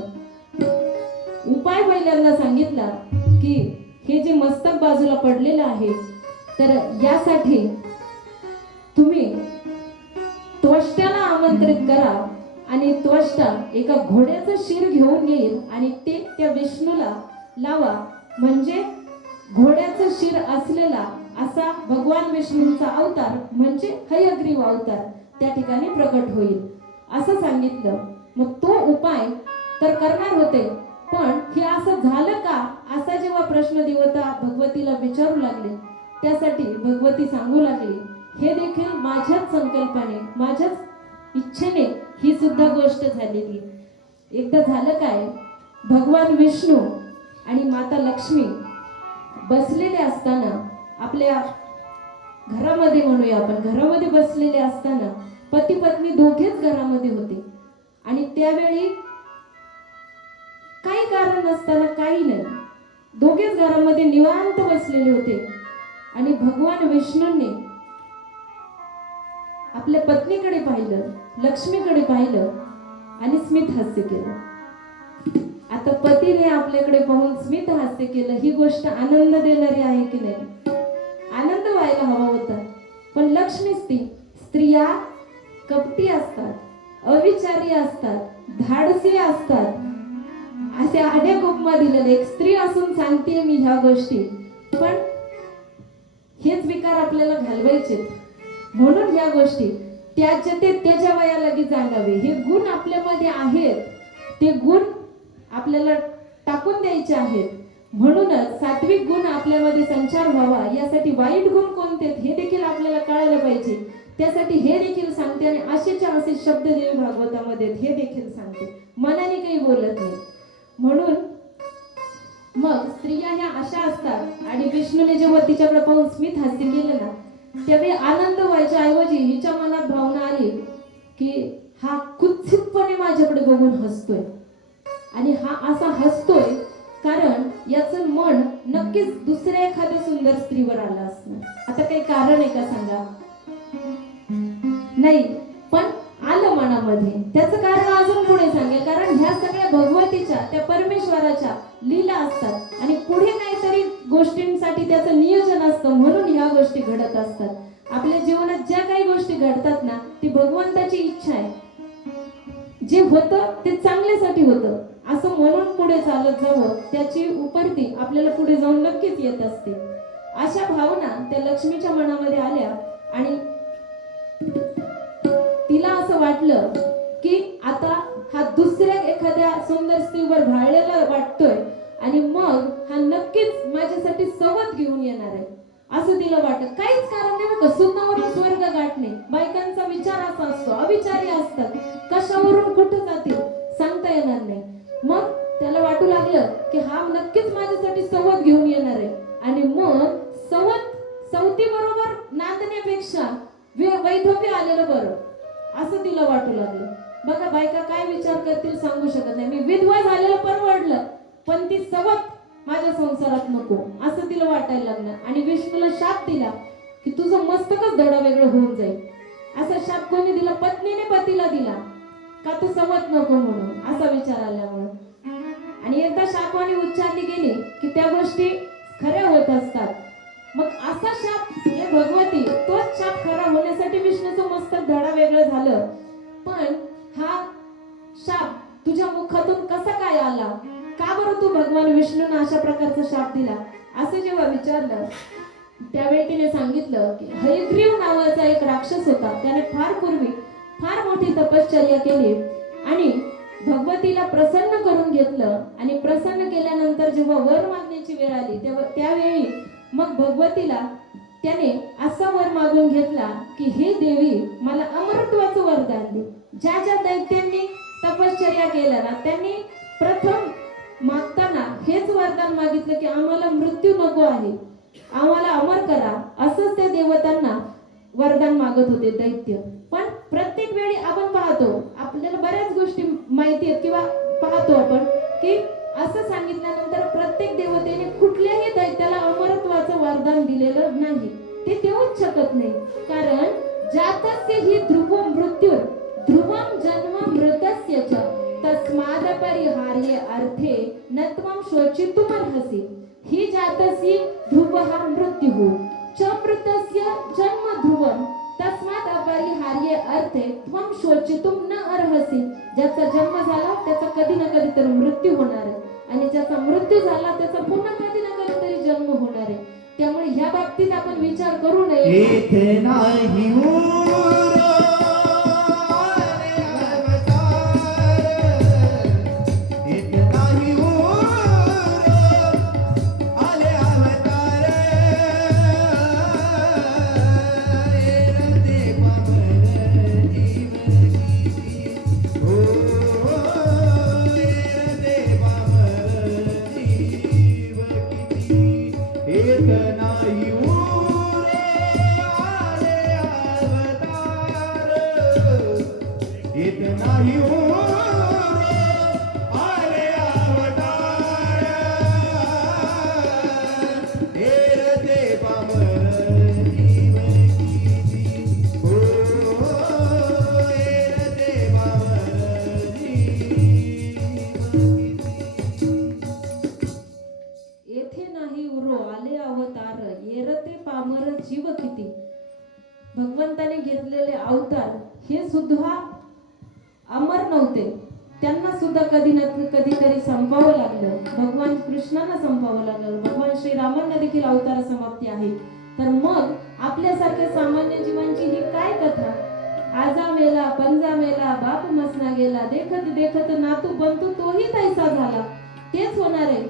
उपाय पहिल्यांदा सांगितला की हे जे मस्तक बाजूला पडलेलं आहे तर यासाठी तुम्ही त्वष्ट्याला आमंत्रित करा आणि त्वष्टा एका घोड्याचं शिर घेऊन येईल आणि ते त्या विष्णूला लावा, म्हणजे घोड्याचं शिर असलेला असा भगवान विष्णूंचा अवतार म्हणजे हयग्रीव अवतार त्या ठिकाणी प्रकट होईल असं सांगितलं. मग तो उपाय तर करणार होते, पण हे असं झालं का असा जेव्हा प्रश्न देवता भगवतीला विचारू लागले त्यासाठी भगवती सांगू लागली, हे देखील माझ्याच संकल्पाने माझ्याच इच्छेने ही सुद्धा गोष्ट झालेली. एकदा झालं काय, भगवान विष्णू आणि माता लक्ष्मी बसलेले असताना आपल्या घरामध्ये म्हणूया आपण घरामध्ये बसलेले असताना पती पत्नी दोघेच घरामध्ये होते. आणि त्यावेळी काही कारण नसताना काही नाही दोघेच घरामध्ये निवांत बसलेले होते. आणि भगवान विष्णूंनी आपल्या पत्नीकडे पाहिलं, लक्ष्मीकडे पाहिलं आणि स्मित हास्य केलं. आता पतीने आपल्याकडे पाहून स्मित हास्य केलं ही गोष्ट आनंद देणारी आहे की नाही? आनंद व्हायला हवा होता. पण लक्ष्मीच ती स्त्रिया कपटी असतात, अविचारी असतात, धाडसी असतात असे अनेक उपमा दिलेले. एक स्त्री असून सांगते मी ह्या गोष्टी, पण हेच विकार आपल्याला घालवायचे म्हणून ह्या गोष्टी त्याच्या ते त्याच्या वया लगेच जागावे. हे गुण आपल्यामध्ये आहेत, ते गुण आपल्याला टाकून द्यायचे आहेत. म्हणूनच सात्विक गुण आपल्यामध्ये संचार व्हावा यासाठी वाईट गुण कोणते हे देखील आपल्याला कळायला पाहिजे. त्यासाठी हे देखील सांगते आणि असेच्या असे शब्द देवी भागवतामध्ये हे देखील सांगते, मनाने काही बोलत नाही. म्हणून मग स्त्रिया ह्या अशा असतात. आणि विष्णूने जेव्हा तिच्याकडे पाहून स्मित हास्य केलं ना त्यावेळी आनंद व्हायच्या ऐवजी हिच्या मनात भावना आली की हा कुत्सितपणे माझ्याकडे बघून हसतोय आणि हा असा हसतोय कारण याचं मन नक्कीच दुसऱ्या एखाद्या सुंदर स्त्रीवर आलं असणार. आता काही कारण आहे का सांगा? नाही, पण आलं मनामध्ये. त्याचं कारण अजून पुढे सांगेल. कारण ह्या सगळ्या भगवतीच्या त्या परमेश्वराच्या लीला असतात आणि पुढे काहीतरी गोष्टींसाठी त्याचं नियोजन असतं म्हणून ह्या गोष्टी घडत असतात. आपल्या जीवनात ज्या काही गोष्टी घडतात ना ती भगवंताची इच्छा आहे. जे होतं ते चांगल्यासाठी होतं असं म्हणून पुढे चालत जावं, त्याची उपरती आपल्याला पुढे जाऊन नक्कीच येत असते. अशा भावना त्या लक्ष्मीच्या मनामध्ये आल्या आणि तिला असं वाटलं की आता हा दुसऱ्या एखाद्या सुंदर स्त्रीवर भाळलेला वाटतोय आणि मग हा नक्कीच माझ्यासाठी संवाद घेऊन येणार आहे असं तिला वाटत. काहीच कारण नाही बघा, सुनावरून स्वर्ग गाठणे. बायकांचा विचार असा असतो, अविचारी असतात, कशावरून कुठं जातील सांगता येणार नाही. मग त्याला वाटू लागलं की हा नक्कीच माझ्यासाठी संवाद घेऊन येणार आहे. आणि मग सवती बरोबर नांदण्यापेक्षा वैधव्य आलेलं बरं असं तिला वाटू लागलं. बघा बायका काय विचार करतील सांगू शकत नाही. मी विधवा झालेलं परवडलं पण ती सवत माझ्या संसारात नको असं तिला वाटायला लागलं. आणि विष्णूला शाप दिला की तुझं मस्तकच धडा वेगळं होऊन जाईल. असा शाप कोणी दिला? पत्नीने पतीला दिला का तू सवत नको म्हणून असा विचार आल्यामुळे. आणि एकदा शापवाणी उच्चारली गेली की त्या गोष्टी खऱ्या होत असतात. मग असा शाप हे भगवती तोच शाप खरा होण्यासाठी विष्णूचं मस्तक धडा वेगळं झालं. पण हा शाप तुझ्या मुखातून कसा काय आला? का बरं तू भगवान विष्णूंना अशा प्रकारचा शाप दिला? असं जेव्हा विचारलं त्यावेळी तिने सांगितलं की हयग्रीव नावाचा एक राक्षस होता. त्याने फार पूर्वी फार मोठी तपश्चर्या केली आणि भगवतीला प्रसन्न करून घेतलं. आणि प्रसन्न केल्यानंतर जेव्हा वर मागण्याची वेळ आली तेव्हा त्यावेळी मग भगवतीला त्याने असा वर मागून घेतला की हे देवी मला अमरत्वाचं वरदान दे. ज्या ज्या दैत्यांनी तपश्चर्या केल्या ना त्यांनी प्रथम मागताना हेच वरदान मागितलं की आम्हाला मृत्यू नको आहे, आम्हाला अमर करा. असंच त्या देवतांना वरदान मागत होते दैत्य. पण प्रत्येक वेळी आपण पाहतो आपल्याला बऱ्याच गोष्टी माहिती आहेत किंवा पाहतो आपण की असं सांगितल्यानंतर प्रत्येक देवतेने कुठल्याही दैत्याला अमरत्वाचं वरदान दिलेलं नाही. ते देऊच शकत नाही. कारण जातस्य हि ध्रुवं मृत्युर ध्रुवं जन्म मृतस्य च तस्माद परिहार्ये अर्थे न त्वं शोचितुमर्हसि. हि जातस्य ध्रुवः मृत्युः च मृतस्य जन्म ध्रुवं तस्माद अपरिहार्ये अर्थे त्वं शोचितुम न अर्हसि. ज्याचा जन्म झाला त्याचा कधी ना कधी तर मृत्यू होणार आहे आणि ज्याचा मृत्यू झाला त्याचा पुन्हा कधी ना कधी तरी जन्म होणार आहे. त्यामुळे ह्या बाबतीत आपण विचार करू नये. येथे नाही ऊर भगवंताने घेतलेले अवतार हे सुद्धा अमर नव्हते. त्यांना सुद्धा कधी ना कधीतरी संपावं लागलं. भगवान कृष्णांना संपावं लागलं. भगवान श्रीरामांना देखील अवतार समाप्ती आहे. तर मग आपल्यासारख्या सामान्य जीवांची ही काय कथा? आजा मेला पंजा मेला बाप मसना गेला, देखत देखत नातू बंतू तोही तैसा झाला. तेच होणार आहे.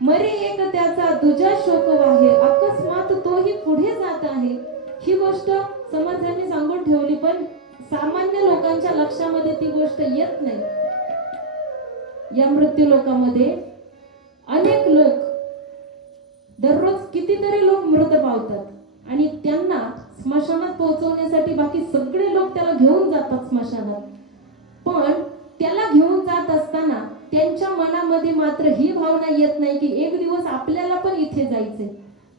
मरे एक त्याचा दुजा शोक वाहे, अकस्मात तोही पुढे जात आहे. ही गोष्ट समर्थांनी सांगून ठेवली पण सामान्य लोकांच्या लक्षामध्ये ती गोष्ट येत नाही. या मृत्यू लोकांमध्ये अनेक लोक दररोज कितीतरी लोक मृत पावतात आणि त्यांना स्मशानात पोहोचवण्यासाठी बाकी सगळे लोक त्याला घेऊन जातात स्मशानात. पण त्याला घेऊन जात असताना त्यांच्या मनामध्ये मात्र ही भावना येत नाही की एक दिवस आपल्याला पण इथे जायचंय.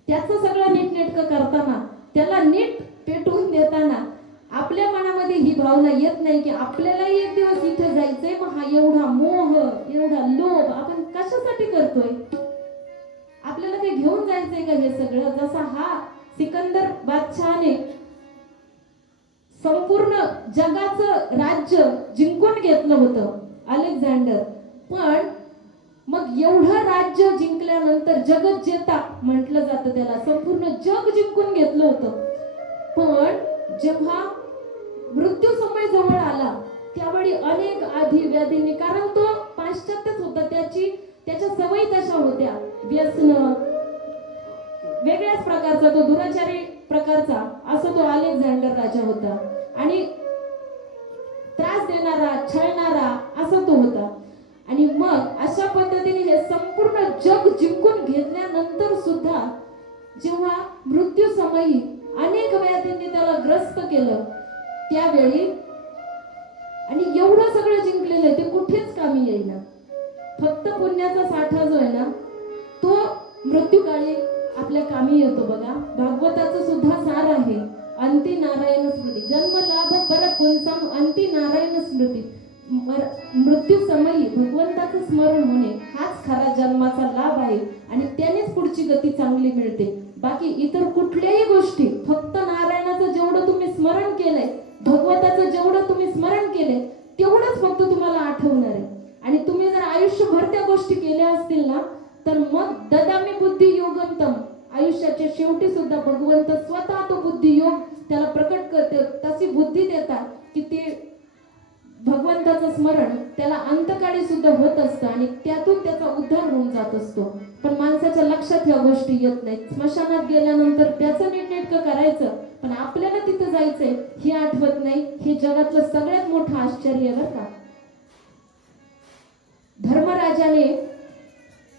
त्याचं सगळं नीटनेटकं करताना त्याला नीट पेटवून देताना आपल्या मनामध्ये ही भावना येत नाही की आपल्यालाही एक दिवस इथे जायचंय. मग हा एवढा मोह एवढा लोभ आपण कशासाठी करतोय? आपल्याला काही घेऊन जायचंय का हे सगळं? जसा हा सिकंदर बादशहाने संपूर्ण जगाचं राज्य जिंकून घेतलं होतं अलेक्झांडर. पण मग एवढं राज्य जिंकल्यानंतर जगज्जेता म्हटलं जातं त्याला, संपूर्ण जग जिंकून घेतलं होतं. पण जेव्हा मृत्यू समय जवळ आला त्यावेळी अनेक आधी व्याधींनी, कारण तो पाश्चात्यच होता, त्याच्या सवयी तशा होत्या, व्यसन वेगळ्याच प्रकारचा, तो दुराचारी प्रकारचा असं तो अलेक्झांडर राजा होता आणि त्रास देणारा छळणारा असा तो होता. आणि मग अशा पद्धतीने हे संपूर्ण जग जिंकून घेतल्यानंतर सुद्धा जेव्हा मृत्यू समयी अनेक व्याधींनी त्याला ग्रस्त केलं त्यावेळी, आणि एवढं सगळं जिंकलेलं आहे ते कुठेच कामी येईना. फक्त पुण्याचा साठा जो आहे ना तो मृत्यूकाळी आपल्या कामी येतो. बघा भागवताचं सुद्धा सार आहे, अंती नारायण स्मृती, जन्म लाभ पर पुंसाम अंती नारायण स्मृती. मृत्यू समयी भगवंताचं स्मरण होणे हाच खरा जन्माचा लाभ आहे आणि त्यानेच पुढची गती चांगली मिळते. बाकी इतर कुठल्याही गोष्टी फक्त नारायणाचं जेवढं तुम्ही स्मरण केलंय, भगवंताचं जेवढं तुम्ही स्मरण केलंय तेवढंच फक्त तुम्हाला आठवणार आहे. आणि तुम्ही जर आयुष्यभर त्या गोष्टी केल्या असतील ना तर मग ददामी बुद्धी योगंतम, आयुष्याच्या शेवटी सुद्धा भगवंत स्वतः तो बुद्धियोग त्याला प्रकट करते, तशी बुद्धी देतात की ते भगवंताचं स्मरण त्याला अंतकाळी सुद्धा होत असतं आणि त्यातून त्याचा उद्धार होऊन जात असतो. पण माणसाच्या लक्षात ह्या गोष्टी येत नाहीत. स्मशानात गेल्यानंतर त्याचं नीटनेटकं करायचं, पण आपल्याला तिथं जायचंय हे आठवत नाही. हे जगातलं सगळ्यात मोठं आश्चर्य आहे बरं का. धर्मराजाने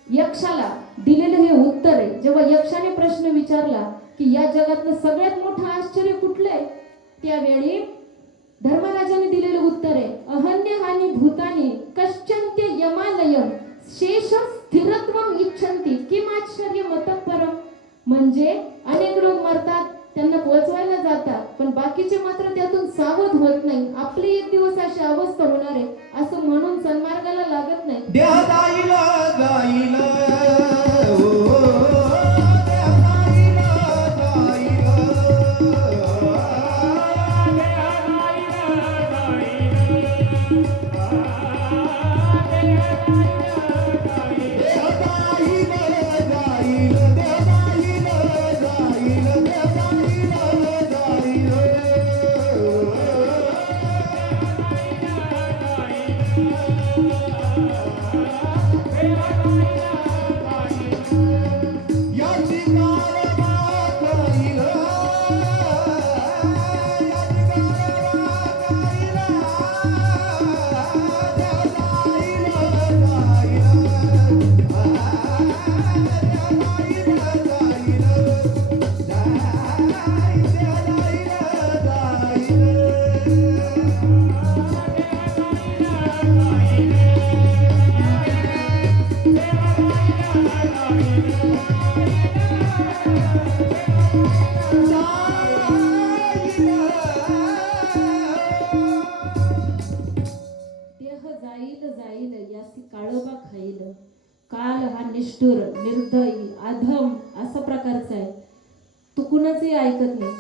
यक्षाला दिलेलं हे उत्तर आहे. जेव्हा यक्षाने प्रश्न विचारला की या जगातलं सगळ्यात मोठं आश्चर्य कुठलं आहे, त्यावेळी धर्मराजाने दिलेलं उत्तर आहे अहन्य हानी भूतानी कश्चन्ते यमालयम शेष स्थिरत्वम इच्छन्ति किम आश्चर्य मतम परम. म्हणजे अनेक लोक मरतात, त्यांना पोहोचवायला जातात, पण बाकीचे मात्र त्यातून सावध होत नाही. आपली एक दिवस अशी अवस्था होणार आहे असं म्हणून सन्मार्गाला लागत नाही. देह जाईल जाईल काल हा निष्ठुर निर्दयी अधम असा प्रकारचा आहे. तो कुणाचंही ऐकत नाही.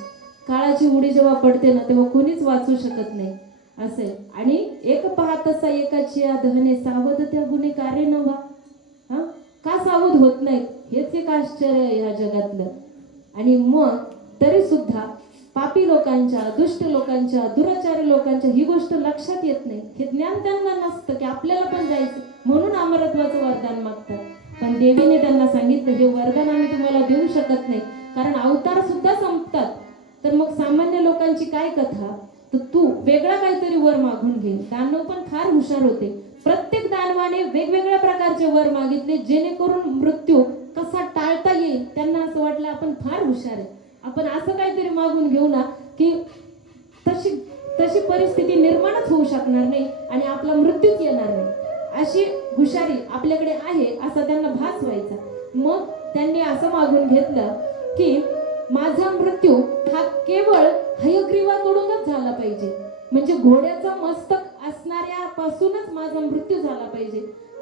काळाची उडी जेव्हा पडते ना तेव्हा कोणीच वाचू शकत नाही असे. आणि एक पाहतसा एकाची धने सावध त्या गुन्हे कार्य नव्हा. हा का सावध होत नाही हेच एक आश्चर्य आहे ह्या जगातलं. आणि मग तरी सुद्धा पापी लोकांच्या, दुष्ट लोकांच्या, दुराचारी लोकांच्या ही गोष्ट लक्षात येत नाही. हे ज्ञान त्यांना नसतं की आपल्याला पण जायचं, म्हणून अमरत्वाचं वरदान मागतात. पण देवीने त्यांना सांगितलं हे वरदान आम्ही तुम्हाला देऊ शकत नाही, कारण अवतार सुद्धा संपतात. तर मग सामान्य लोकांची काय कथा, तर तू वेगळा काहीतरी वर मागून घे. दानव पण फार हुशार होते. प्रत्येक दानवाने वेगवेगळ्या प्रकारचे वर मागितले जेणेकरून मृत्यू कसा टाळता येईल. त्यांना असं वाटलं आपण फार हुशार आहे, आपण असं काहीतरी मागून घेऊ ना की तशी परिस्थिती निर्माणच होऊ शकणार नाही आणि आपला मृत्यूच येणार नाही. अशी हुशारी आपल्याकडे आहे असा त्यांना भास व्हायचा. मग त्यांनी असं मागून घेतलं की माझा मृत्यू हा केवळ हयग्रीवाकडूनच झाला पाहिजे, म्हणजे घोड्याचं मस्तक असणाऱ्यापासूनच माझा मृत्यू झाला पाहिजे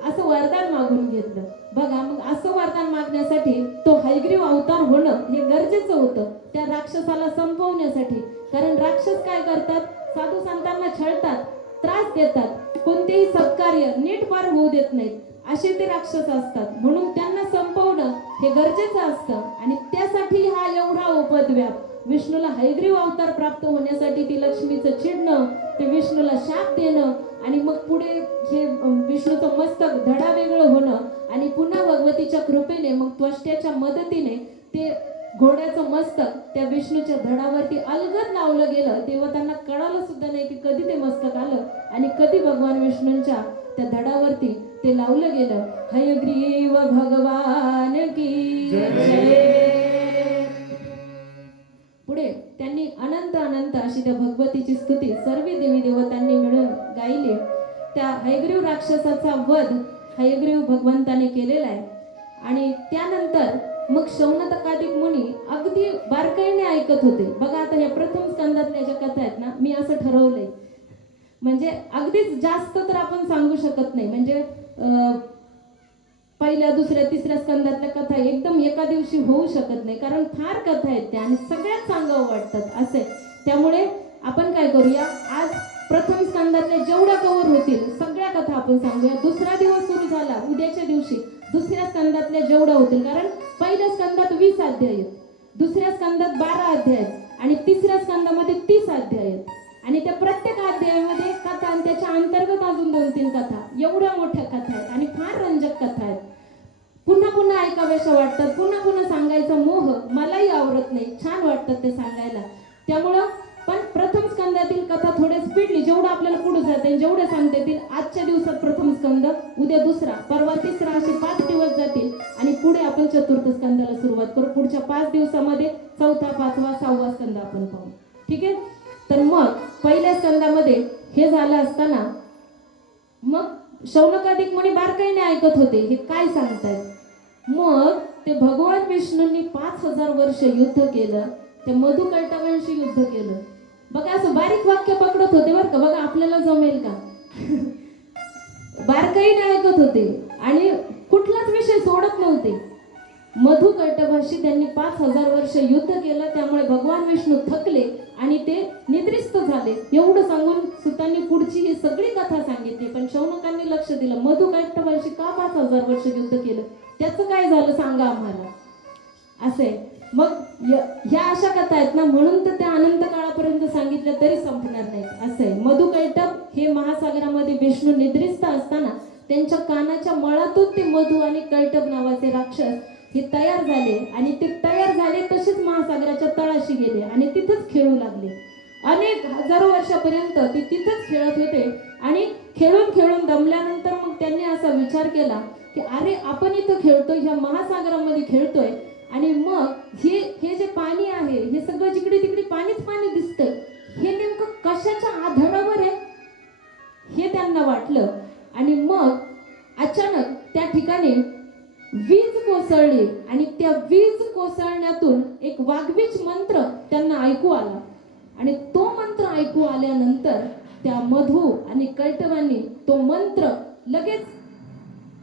असं वरदान मागून घेतलं. बघा मग असं वरदान मागण्यासाठी तो हयग्रीव अवतार होणं हे गरजेचं होतं त्या राक्षसाला संपवण्यासाठी. कारण राक्षस काय करतात, साधू संतांना छळतात, त्रास देतात, कोणतेही सत्कार्य नीट पार होऊ देत नाहीत, असे ते राक्षस असतात. म्हणून त्यांना संपवणं हे गरजेचं असतं आणि त्यासाठी हा एवढा उपद्व्याप. विष्णूला हयग्रीव अवतार प्राप्त होण्यासाठी ती लक्ष्मीचं चिडणं, ते विष्णूला शाप देणं आणि मग पुढे हे विष्णूचं मस्तक धडा वेगळं होणं आणि पुन्हा भगवतीच्या कृपेने मग त्वष्ट्याच्या मदतीने ते घोड्याचं मस्तक त्या विष्णूच्या धडावरती अलगद लावलं गेलं. तेव्हा त्यांना कळालं सुद्धा नाही की कधी ते मस्तक आलं आणि कधी भगवान विष्णूंच्या त्या धडावरती ते लावलं गेलं. हयग्रीव भगवान की जय. पुढे त्यांनी अनंत अनंत अशी त्या भगवतीची स्तुती सर्व देवी देवतांनी मिळून गायली. त्या हयग्रीव राक्षसाचा वध हयग्रीव भगवंताने केलेला आहे. आणि त्यानंतर मग शौनकादिक मुनी अगदी बारकाईने ऐकत होते. बघा आता या प्रथम स्कंदातल्या ज्या कथा आहेत ना, मी असं ठरवलंय म्हणजे अगदीच जास्त तर आपण सांगू शकत नाही. म्हणजे पहिल्या दुसऱ्या तिसऱ्या स्कंदातल्या कथा एकदम एका दिवशी होऊ शकत नाही, कारण फार कथा आहेत त्या आणि सगळ्यात सांगावं वाटतात असे. त्यामुळे आपण काय करूया, आज प्रथम स्कंदातल्या जेवढ्या कव्हर होतील सगळ्या कथा आपण सांगूया. दुसरा दिवस सुरू झाला उद्याच्या दिवशी दुसऱ्या स्कंदातल्या जेवढ्या होतील, कारण पहिल्या स्कंदात 20 अध्याय आहेत, दुसऱ्या स्कंदात 12 अध्याय आहेत आणि तिसऱ्या स्कंदामध्ये 30 अध्याय आहेत. आणि त्या प्रत्येक अध्यायामध्ये कथा आणि त्याच्या अंतर्गत अजून 2-3 कथा, एवढ्या मोठ्या कथा आहेत आणि फार रंजक कथा आहेत. पुन्हा पुन्हा ऐकाव्याशा वाटतात, पुन्हा पुन्हा सांगायचा मोह मलाही आवरत नाही, छान वाटतात ते सांगायला. त्यामुळं पण प्रथम स्कंदातील कथा थोड्या स्पीडली जेवढं आपल्याला पुढे जाते जेवढे सांगता येतील, आजच्या दिवसात प्रथम स्कंद, उद्या दुसरा, परवा तिसरा, असे 5 दिवस जातील आणि पुढे आपण चतुर्थ स्कंदाला सुरुवात करू. पुढच्या 5 दिवसामध्ये चौथा, 5वा, 6वा स्कंद आपण पाहू. ठीक आहे. तर मग पहिल्या स्कंदामध्ये हे झालं असताना मग शौनकादिक मुनी बारकाईने ऐकत होते हे काय सांगतायत. मग ते भगवान विष्णूंनी 5000 वर्ष युद्ध केलं, ते मधुकैटभांशी युद्ध केलं. बघा असं बारीक वाक्य पकडत होते बरं का, बघा आपल्याला जमेल का. बारकाईने ऐकत होते आणि कुठलाच विषय सोडत नव्हते. मधुकैटभाशी त्यांनी 5000 वर्ष युद्ध केलं, त्यामुळे भगवान विष्णू थकले आणि ते निद्रिस्त झाले. एवढं सांगून सुतांनी पुढची ही सगळी कथा सांगितली. पण शौनकांनी लक्ष दिलं, मधुकैटभाशी का 5000 वर्ष युद्ध केलं, त्याचं काय झालं सांगा आम्हाला असे. मग ह्या अशा कथा आहेत ना, म्हणून तर त्या अनंत काळापर्यंत सांगितल्या तरी संपणार नाही असे. मधुकैटभ हे महासागरामध्ये विष्णू निद्रिस्त असताना त्यांच्या कानाच्या मळातून ते मधु आणि कैटभ नावाचे राक्षस हे तयार झाले आणि ते तयार झाले तसेच महासागराच्या तळाशी गेले आणि तिथंच खेळू लागले. अनेक हजारो वर्षापर्यंत ते तिथंच खेळत होते आणि खेळून खेळून दमल्यानंतर मग त्यांनी असा विचार केला की अरे आपण इथं खेळतोय, ह्या महासागरामध्ये खेळतोय आणि मग हे जे पाणी आहे हे सगळं जिकडे तिकडे पाणीच पाणी दिसतंय, हे नेमकं कशाच्या आधारावर आहे हे त्यांना वाटलं. आणि मग अचानक त्या ठिकाणी वीज कोसळली आणि त्या वीज कोसळण्यातून एक वाघबीज मंत्र त्यांना ऐकू आला आणि तो मंत्र ऐकू आल्यानंतर त्या मधु आणि कैटभांनी तो मंत्र लगेच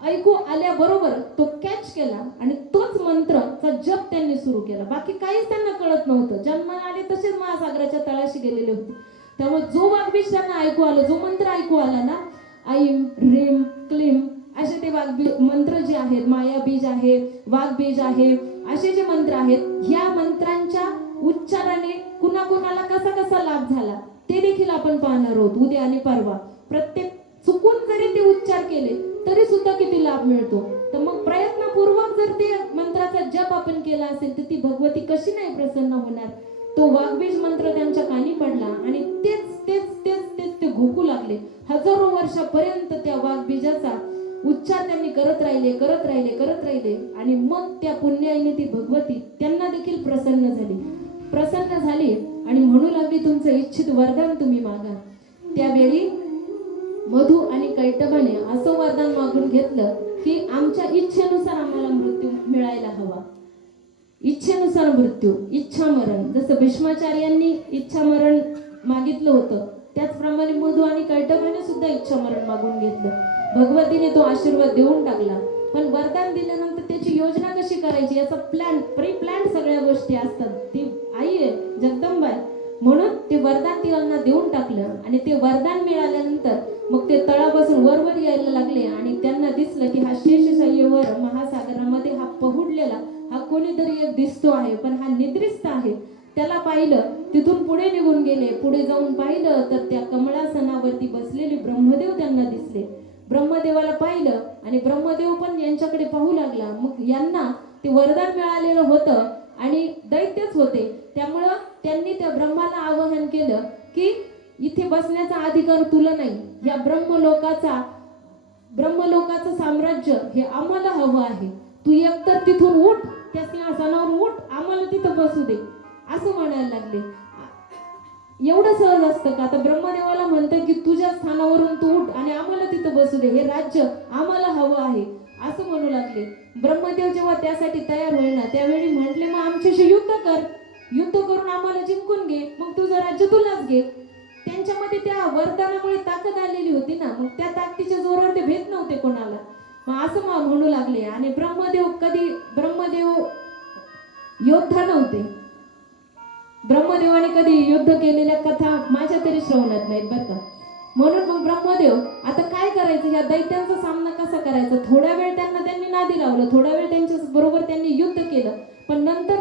ऐकू आल्याबरोबर तो कॅच केला आणि तोच मंत्रचा जप त्यांनी सुरू केला. बाकी काहीच त्यांना कळत नव्हतं, जन्माला आले तसेच महासागराच्या तळाशी गेलेले होते. त्यामुळे जो वाघबीज त्यांना ऐकू आला, जो मंत्र ऐकू आला ना, ऐम ह्रीम क्लीम असे ते वाघबीज मंत्र जे आहेत, मायाबीज आहे, वाघबीज आहे, असे जे मंत्र आहेत, ह्या मंत्रांच्या उच्चाराने कुणाकुणाला कसा कसा लाभ झाला ते देखील आपण पाहणार आहोत उद्या आणि परवा. प्रत्येक चुकून जरी ते उच्चार केले तरी सुद्धा किती लाभ मिळतो. तर मग प्रयत्नपूर्वक जर ते मंत्राचा जप आपण केला असेल तर ती भगवती कशी नाही प्रसन्न होणार. तो वाघबीज मंत्र त्यांच्या कानी पडला आणि तेच तेच तेच तेच ते घोकू लागले. हजारो वर्षापर्यंत त्या वाघबीजाचा उच्चार त्यांनी करत राहिले आणि मग त्या पुण्याईने ती भगवती त्यांना देखील प्रसन्न झाली आणि म्हणू लागली तुमचं इच्छित वरदान तुम्ही मागा. त्यावेळी मधु आणि कैटभाने असं वरदान मागून घेतलं की आमच्या इच्छेनुसार आम्हाला मृत्यू मिळायला हवा. इच्छेनुसार मृत्यू, इच्छा मरण, जसं भीष्माचार्यांनी इच्छा मरण मागितलं होतं त्याचप्रमाणे मधु आणि कैटभाने सुद्धा इच्छा मरण मागून घेतलं. भगवतीने तो आशीर्वाद देऊन टाकला. पण वरदान दिल्यानंतर त्याची योजना कशी करायची याचा प्री प्लॅन सगळ्या गोष्टी असतात. ती आई आहे, जगदंबा आहे, म्हणून ते वरदान तिला देऊन टाकलं आणि ते वरदान मिळाल्यानंतर मग ते तळापासून वर यायला लागले आणि त्यांना दिसलं की हा शेषशय्येवर महासागरामध्ये हा पहुडलेला हा कोणीतरी एक दिसतो आहे, पण हा निद्रिस्त आहे. त्याला पाहिलं, तिथून पुढे निघून गेले. पुढे जाऊन पाहिलं तर त्या कमळासनावरती बसलेले ब्रह्मदेव त्यांना दिसले. ब्रह्मदेवाला पाहिलं आणि ब्रह्मदेव पण यांच्याकडे पाहू लागला. मग यांना ते वरदान मिळालेलं होतं आणि दैत्यच होते, त्यामुळं त्यांनी त्या ब्रह्माला आवाहन केलं की इथे बसण्याचा अधिकार तुला नाही, या ब्रह्मलोकाचं साम्राज्य हे आम्हाला हवं आहे. तू एकतर तिथून उठ, त्या सिंहासनावर उठ, आम्हाला तिथं बसू दे असं म्हणायला लागले. एवढं सहज असतं का? आता ब्रह्मदेवाला म्हणतात की तुझ्या स्थानावरून तू उठ आणि आम्हाला तिथं बसू दे, हे राज्य आम्हाला हवं आहे असं म्हणू लागले. ब्रह्मदेव जेव्हा त्यासाठी तयार होईल ना त्यावेळी म्हटले मग आमच्याशी युद्ध कर, युद्ध करून आम्हाला जिंकून घे, मग तुझं राज्य तुलाच घे. त्यांच्यामध्ये त्या वरदानामुळे ताकद आलेली होती ना, मग त्या ताकदीच्या जोरावर ते भेट नव्हते कोणाला. मग असं म्हणू लागले. आणि ब्रह्मदेव योद्धा नव्हते. ब्रह्मदेवाने कधी युद्ध केलेल्या कथा माझ्या तरी श्रवणात नाहीत बरं का. म्हणून मग ब्रह्मदेव आता काय करायचं, या दैत्यांचा सामना कसा करायचा. थोडा वेळ त्यांनी नादी लावलं, थोडा वेळ त्यांच्या बरोबर त्यांनी युद्ध केलं. पण नंतर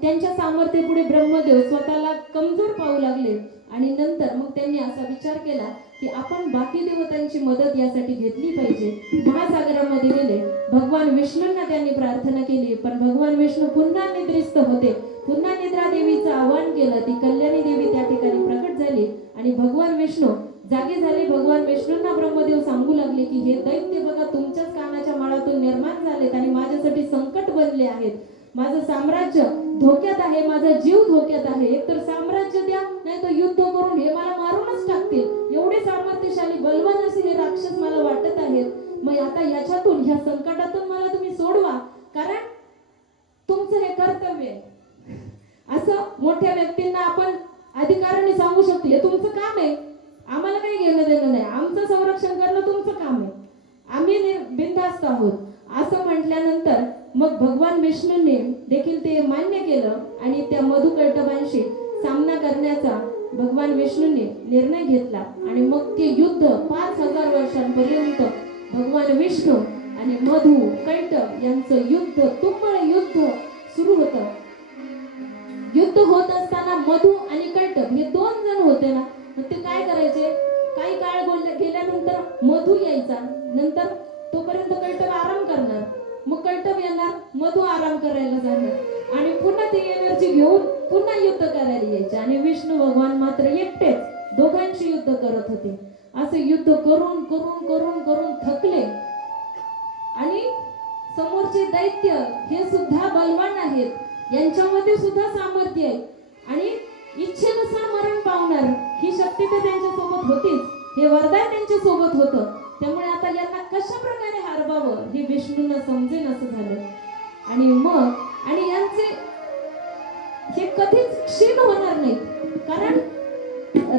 त्यांच्या सामर्थ्यापुढे ब्रह्मदेव स्वतःला कमजोर पाहू लागले. आणि नंतर मग त्यांनी असा विचार केला की आपण बाकी देवतांची मदत यासाठी घेतली पाहिजे. महासागरामध्ये गेले. भगवान विष्णूंना त्यांनी प्रार्थना केली, पण भगवान विष्णू पुन्हा निद्रिस्त होते. पुन्हा निद्रा देवीचं आवाहन केलं. ती कल्याणी देवी त्या ठिकाणी प्रकट झाली आणि भगवान विष्णू जागे झाले. भगवान विष्णूंना ब्रह्मदेव सांगू लागले की हे दैत्य बघा तुमच्याच कानाच्या माळातून निर्माण झालेत आणि माझ्यासाठी संकट बनले आहेत. माझं साम्राज्य धोक्यात आहे, माझा जीव धोक्यात आहे. एकतर साम्राज्य द्या, नाही तर युद्ध करून हे मला मारूनच टाकतील. एवढे सामर्थ्यशाली बलवान असे हे राक्षस मला वाटत आहेत. मग आता ह्याच्यातून, ह्या संकटातून मला तुम्ही सोडवा, कारण तुमचं हे कर्तव्य आहे. असं मोठ्या व्यक्तींना आपण अधिकाराने सांगू शकतो, हे तुमचं काम आहे, आम्हाला काही घेणं देणं नाही, आमचं संरक्षण करणं तुमचं काम आहे, आम्ही बिनधास्त आहोत. असं म्हटल्यानंतर मग भगवान विष्णूंनी देखील ते मान्य केलं आणि त्या मधुकैटभांशी सामना करण्याचा भगवान विष्णूंनी निर्णय घेतला. आणि मग ते युद्ध 5000 वर्षांपर्यंत भगवान विष्णू आणि मधु कैटभ यांचं युद्ध, तुंबळ युद्ध सुरू होतं. युद्ध होत असताना मधु आणि कैटभ हे 2 जण होते ना, मग ते काय करायचे, काही काळ गेल्यानंतर मधु यायचा, नंतर तोपर्यंत कैटभ आराम करणार, मग कैटभ येणार, मधु आराम करायला जाणार आणि पुन्हा ती एनर्जी घेऊन पुन्हा युद्ध करायला यायचे. आणि विष्णू भगवान मात्र एकटेच दोघांशी युद्ध करत होते. असं युद्ध करून करून करून करून थकले आणि समोरचे दैत्य हे सुद्धा बलवान आहेत, यांच्यामध्ये सुद्धा सामर्थ्य आहे आणि इच्छेनुसार मरण पावणार ही शक्ती तर त्यांच्या सोबत होतीच, हे वरदान त्यांच्या सोबत होतं. त्यामुळे आता यांना कशा प्रकारे हारवावं हे विष्णूंना समजेन असं झालं. आणि यांचे हे कधीच क्षीण होणार नाही, कारण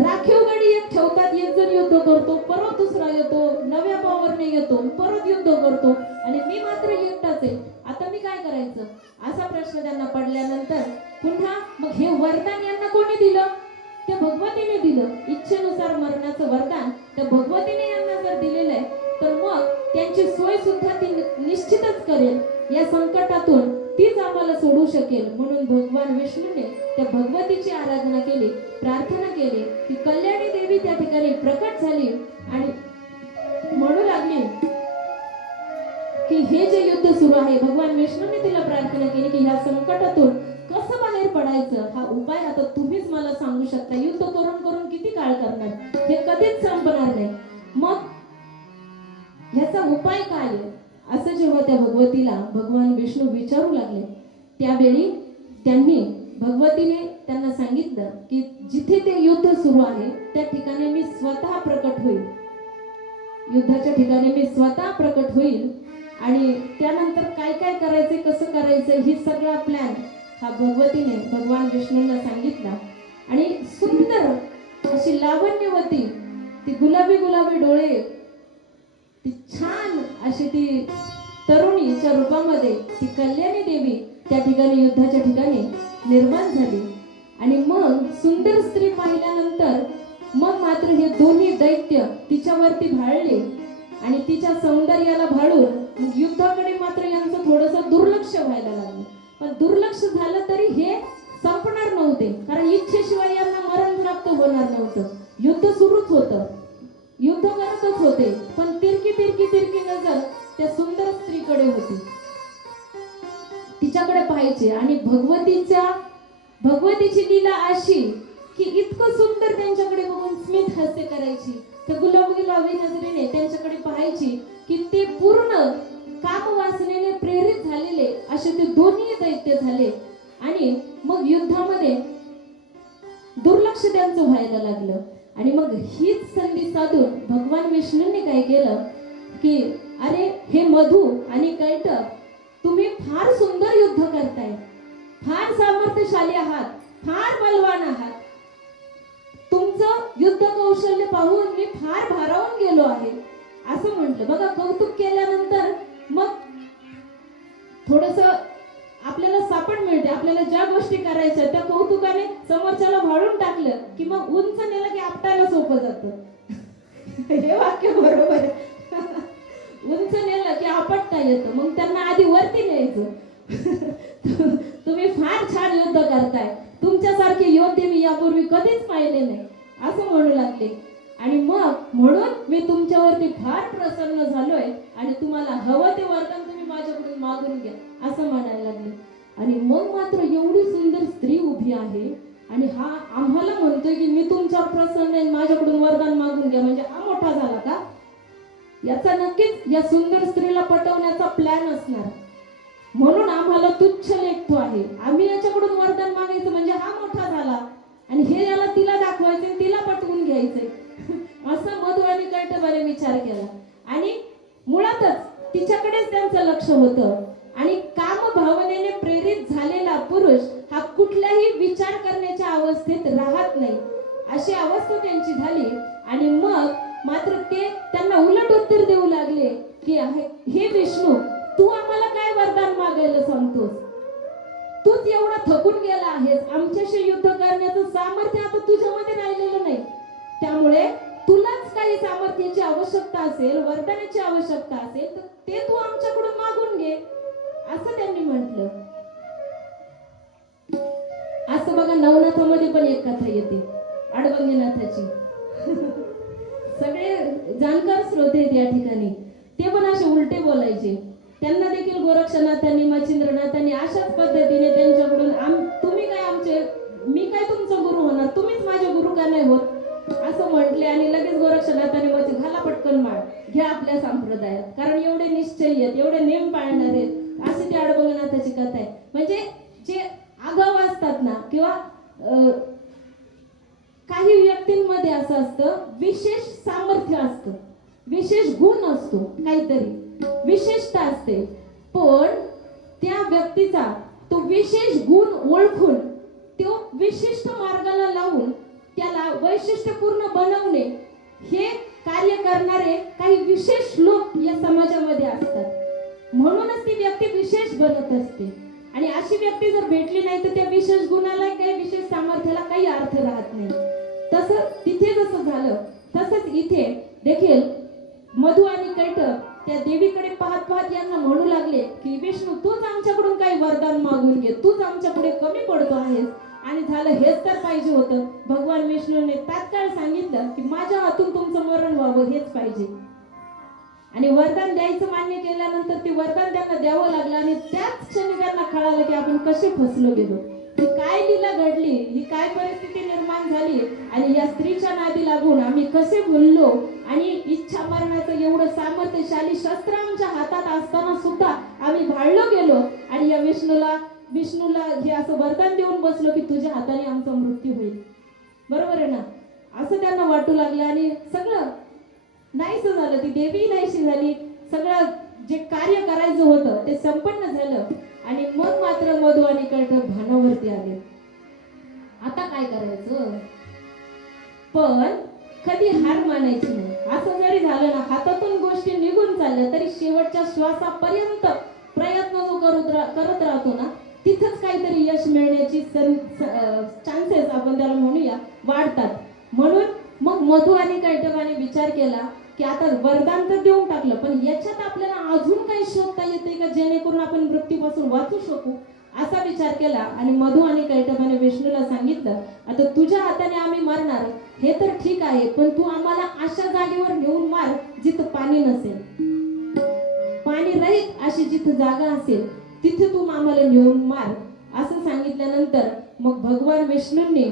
राखीव गडी एक ठेवतात, एक जण युद्ध करतो, परत दुसरा येतो, नव्या पॉवरने येतो, परत युद्ध करतो आणि मी मात्र एकटाच आहे, आता मी काय करायचं, असा प्रश्न त्यांना पडल्यानंतर पुन्हा मग हे वरदान यांना कोणी दिलं, ते भगवतीने दिलं. इच्छेनुसार मरणाचं वरदान त्या भगवतीने यांना जर दिलेलं आहे तर मग त्यांची सोय सुद्धा ती निश्चितच करेल. या संकटातून तीच आम्हाला सोडू शकेल. म्हणून भगवान विष्णूने त्या भगवतीची आराधना केली, प्रार्थना केली. ती कल्याणी देवी त्या ठिकाणी प्रकट झाली आणि म्हणू लागली की हे जे युद्ध सुरू आहे, भगवान विष्णूने तिला प्रार्थना केली की ह्या संकटातून कसं बाहेर पडायचं, हा उपाय आता तुम्हीच मला सांगू शकता. युद्ध करून करून किती काळ करणार, हे कधीच संपणार नाही, मग ह्याचा उपाय काय आहे असं जेव्हा त्या भगवतीला भगवान विष्णू विचारू लागले, त्यावेळी भगवतीने त्यांना सांगितलं की जिथे ते युद्ध सुरू आहे त्या ठिकाणी मी स्वतः प्रकट होईल, युद्धाच्या ठिकाणी मी स्वतः प्रकट होईल आणि त्यानंतर काय काय करायचे, कसं करायचं, ही सगळा प्लॅन हा भगवतीने भगवान विष्णूंना सांगितला. आणि सुंदर अशी लावण्यवती, ती गुलाबी गुलाबी डोळे, ती छान अशी ती तरुणीच्या रूपामध्ये ती कल्याणी देवी त्या ठिकाणी युद्धाच्या ठिकाणी निर्माण झाली. आणि मग सुंदर स्त्री पाहिल्यानंतर मग मात्र हे दोन्ही दैत्य तिच्यावरती भाळले आणि तिच्या सौंदर्याला भाळून मग युद्धाकडे मात्र यांचं थोडंसं दुर्लक्ष व्हायला लागलं. पण दुर्लक्ष झालं तरी हे संपणार नव्हते, कारण इच्छेशिवाय यांना मरण प्राप्त होणार नव्हतं. युद्ध सुरूच होतं, युद्ध करतच होते, पण तिरकी तिरकी तिरकी नजर त्या सुंदर स्त्रीकडे होती, तिच्याकडे पाहायचे. आणि भगवतीची लीला अशी की इतकं सुंदर त्यांच्याकडे बघून स्मित हास्य करायची, तर गुलाबी गुलाबी नजरेने त्यांच्याकडे पाहायची की ते पूर्ण कामवासनेने प्रेरित झालेले असे ते दोन्ही दैत्य झाले. आणि मग युद्धामध्ये दुर्लक्ष त्यांचं व्हायला लागलं. आणि मग हीच संधी साधून भगवान विष्णूंनी काय केलं की अरे हे मधु आणि कैटभ, तुम्ही फार सुंदर युद्ध करताय, फार सामर्थ्यशाली आहात, फार बलवान आहात, तुमचं युद्ध कौशल्य पाहून मी फार भारावून गेलो आहे असं म्हटलं. बघा, कौतुक केल्यानंतर मग थोडस आपल्याला सापड मिळते. आपल्याला ज्या गोष्टी करायच्या त्या कौतुकाने समोरच्याला भाळून टाकलं की मग उंच नेलं की आपटायला सोपं जातं. हे वाक्य बरोबर आहे. उंच नेलं की आपटता येतं, मग त्यांना आधी वरती न्यायचं. तुम्ही फार छान युद्ध करताय, तुमच्यासारखे योद्धे मी यापूर्वी कधीच पाहिले नाही असं म्हणू लागले. आणि मग म्हणून मी तुमच्यावरती फार प्रसन्न झालोय आणि तुम्हाला हवं ते वरदान तुम्ही माझ्याकडून मागून घ्या असं म्हणायला लागले. आणि मग मात्र एवढी सुंदर स्त्री उभी आहे आणि हा आम्हाला म्हणतोय की मी तुमच्यावर प्रसन्न आहे, माझ्याकडून वरदान मागून घ्या. म्हणजे हा मोठा झाला का? याचा नक्कीच या सुंदर स्त्रीला पटवण्याचा प्लॅन असणार. म्हणून आम्हाला तुच्छ लेखतो आहे. आम्ही याच्याकडून वरदान मागायचं म्हणजे हा मोठा झाला आणि हे याला तिला दाखवायचं, तिला पटवून घ्यायचंय असं मधु आणि कैटभाने विचार केला. आणि मुळातच तिच्याकडेच त्यांचं लक्ष होतं. आणि काम भावनेने प्रेरित झालेला पुरुष हा कुठल्याही विचार करण्याच्या अवस्थेत राहत नाही, अशी अवस्था त्यांची झाली. आणि मग मात्र ते त्यांना उलट उत्तर देऊ लागले की हे विष्णू, तू आम्हाला काय वरदान मागायला सांगतोस? तूच एवढा थकून गेला आहेस, आमच्याशी युद्ध करण्याचं सामर्थ्य आता तुझ्यामध्ये राहिलेलं नाही. त्यामुळे तुलाच काही सामर्थ्याची आवश्यकता असेल, वरदानाची आवश्यकता असेल तर ते तू आमच्याकडून मागून घे असं त्यांनी म्हटलं. असं बघा, नवनाथामध्ये पण एक कथा येते अडबंगीनाथाची. सगळे जाणकार श्रोते आहेत या ठिकाणी, ते पण असे उलटे बोलायचे. त्यांना देखील गोरक्षनाथांनी, मच्छिंद्रनाथांनी अशाच पद्धतीने त्यांच्याकडून तुम्ही काय आमचे, मी काय तुमचा गुरु होणार, तुम्हीच माझे गुरु का नाही होत असं म्हटले. आणि लगेच गोरक्षनाथांनी मग घाला पटकन माळ घ्या आपल्या संप्रदायात, कारण एवढे निश्चय आहेत, एवढे नेम पाळणार आहेत. अशी ती अडबंगनाथाची कथा आहे. म्हणजे जे आगाव असतात ना, किंवा काही व्यक्तींमध्ये असं असतं, विशेष सामर्थ्य असतं, विशेष गुण असतो, काहीतरी विशेषता असते. पण त्या व्यक्तीचा तो विशेष गुण ओळखून तो विशिष्ट मार्गाला लावून त्याला वैशिष्ट्यपूर्ण बनवणे हे कार्य करणारे काही विशेष लोक या समाजामध्ये असतात. म्हणूनच ती व्यक्ती विशेष बनत असते. आणि अशी व्यक्ती जर भेटली नाही तर त्या विशेष गुणाला, काही विशेष सामर्थ्याला काही अर्थ राहत नाही. तसं तिथे जसं झालं तसंच इथे देखील मधु आणि कैटभ त्या देवीकडे पाहत पाहत यांना म्हणू लागले की विष्णू, तूच आमच्याकडून काही वरदान मागून घे, तूच आमच्यापुढे कमी पडतो आहेस. आणि झालं हेच तर पाहिजे होतं. भगवान विष्णूने तात्काळ सांगितलं की माझ्या हातून तुमचं मरण व्हावं, हेच पाहिजे. आणि वरदान द्यायचं मान्य केल्यानंतर ते वरदान त्यांना द्यावं लागलं. आणि त्याच क्षणी त्यांना कळालं की आपण कसे फसलो गेलो, ही काय लीला घडली, ही काय परिस्थिती निर्माण झाली, आणि या स्त्रीच्या नादी लागून आम्ही कसे भुललो. आणि इच्छा मरणाचं एवढं सामर्थ्यशाली शस्त्र आमच्या हातात असताना सुद्धा आम्ही भाळलो गेलो. आणि या विष्णूला हे असं वरदान देऊन बसलो की तुझ्या हाताने आमचा मृत्यू होईल. बरोबर आहे ना, असं त्यांना वाटू लागलं. आणि सगळं नाहीसं झालं, ती देवी नाहीशी झाली, सगळं जे कार्य करायचं होतं ते संपन्न झालं. आणि मग मात्र मधु आणि कैटभ भानावरती आले. आता काय करायचं? पण कधी हार मानायची नाही. असं जरी झालं ना, हातातून गोष्टी निघून चालल्या तरी शेवटच्या श्वासापर्यंत प्रयत्न जो करत राहतो ना, तिथंच काहीतरी यश मिळण्याची चान्सेस आपण त्याला म्हणूया वाढतात. म्हणून मग मधु आणि कैटभाने विचार केला की आता वरदान तर देऊन टाकलं, पण याच्यात आपल्याला अजून काही शोधता येते का जेणेकरून आपण मृत्यूपासून वाचू शकू, असा विचार केला. आणि मधु आणि कैटभाने विष्णूला सांगितलं, आता तुझ्या हाताने आम्ही मारणार हे तर ठीक आहे, पण तू आम्हाला अशा जागेवर नेऊन मार जिथं पाणी नसेल, पाणी रहित अशी जिथं जागा असेल तिथे तू आम्हाला नेऊन मार असं सांगितल्यानंतर मग भगवान विष्णूंनी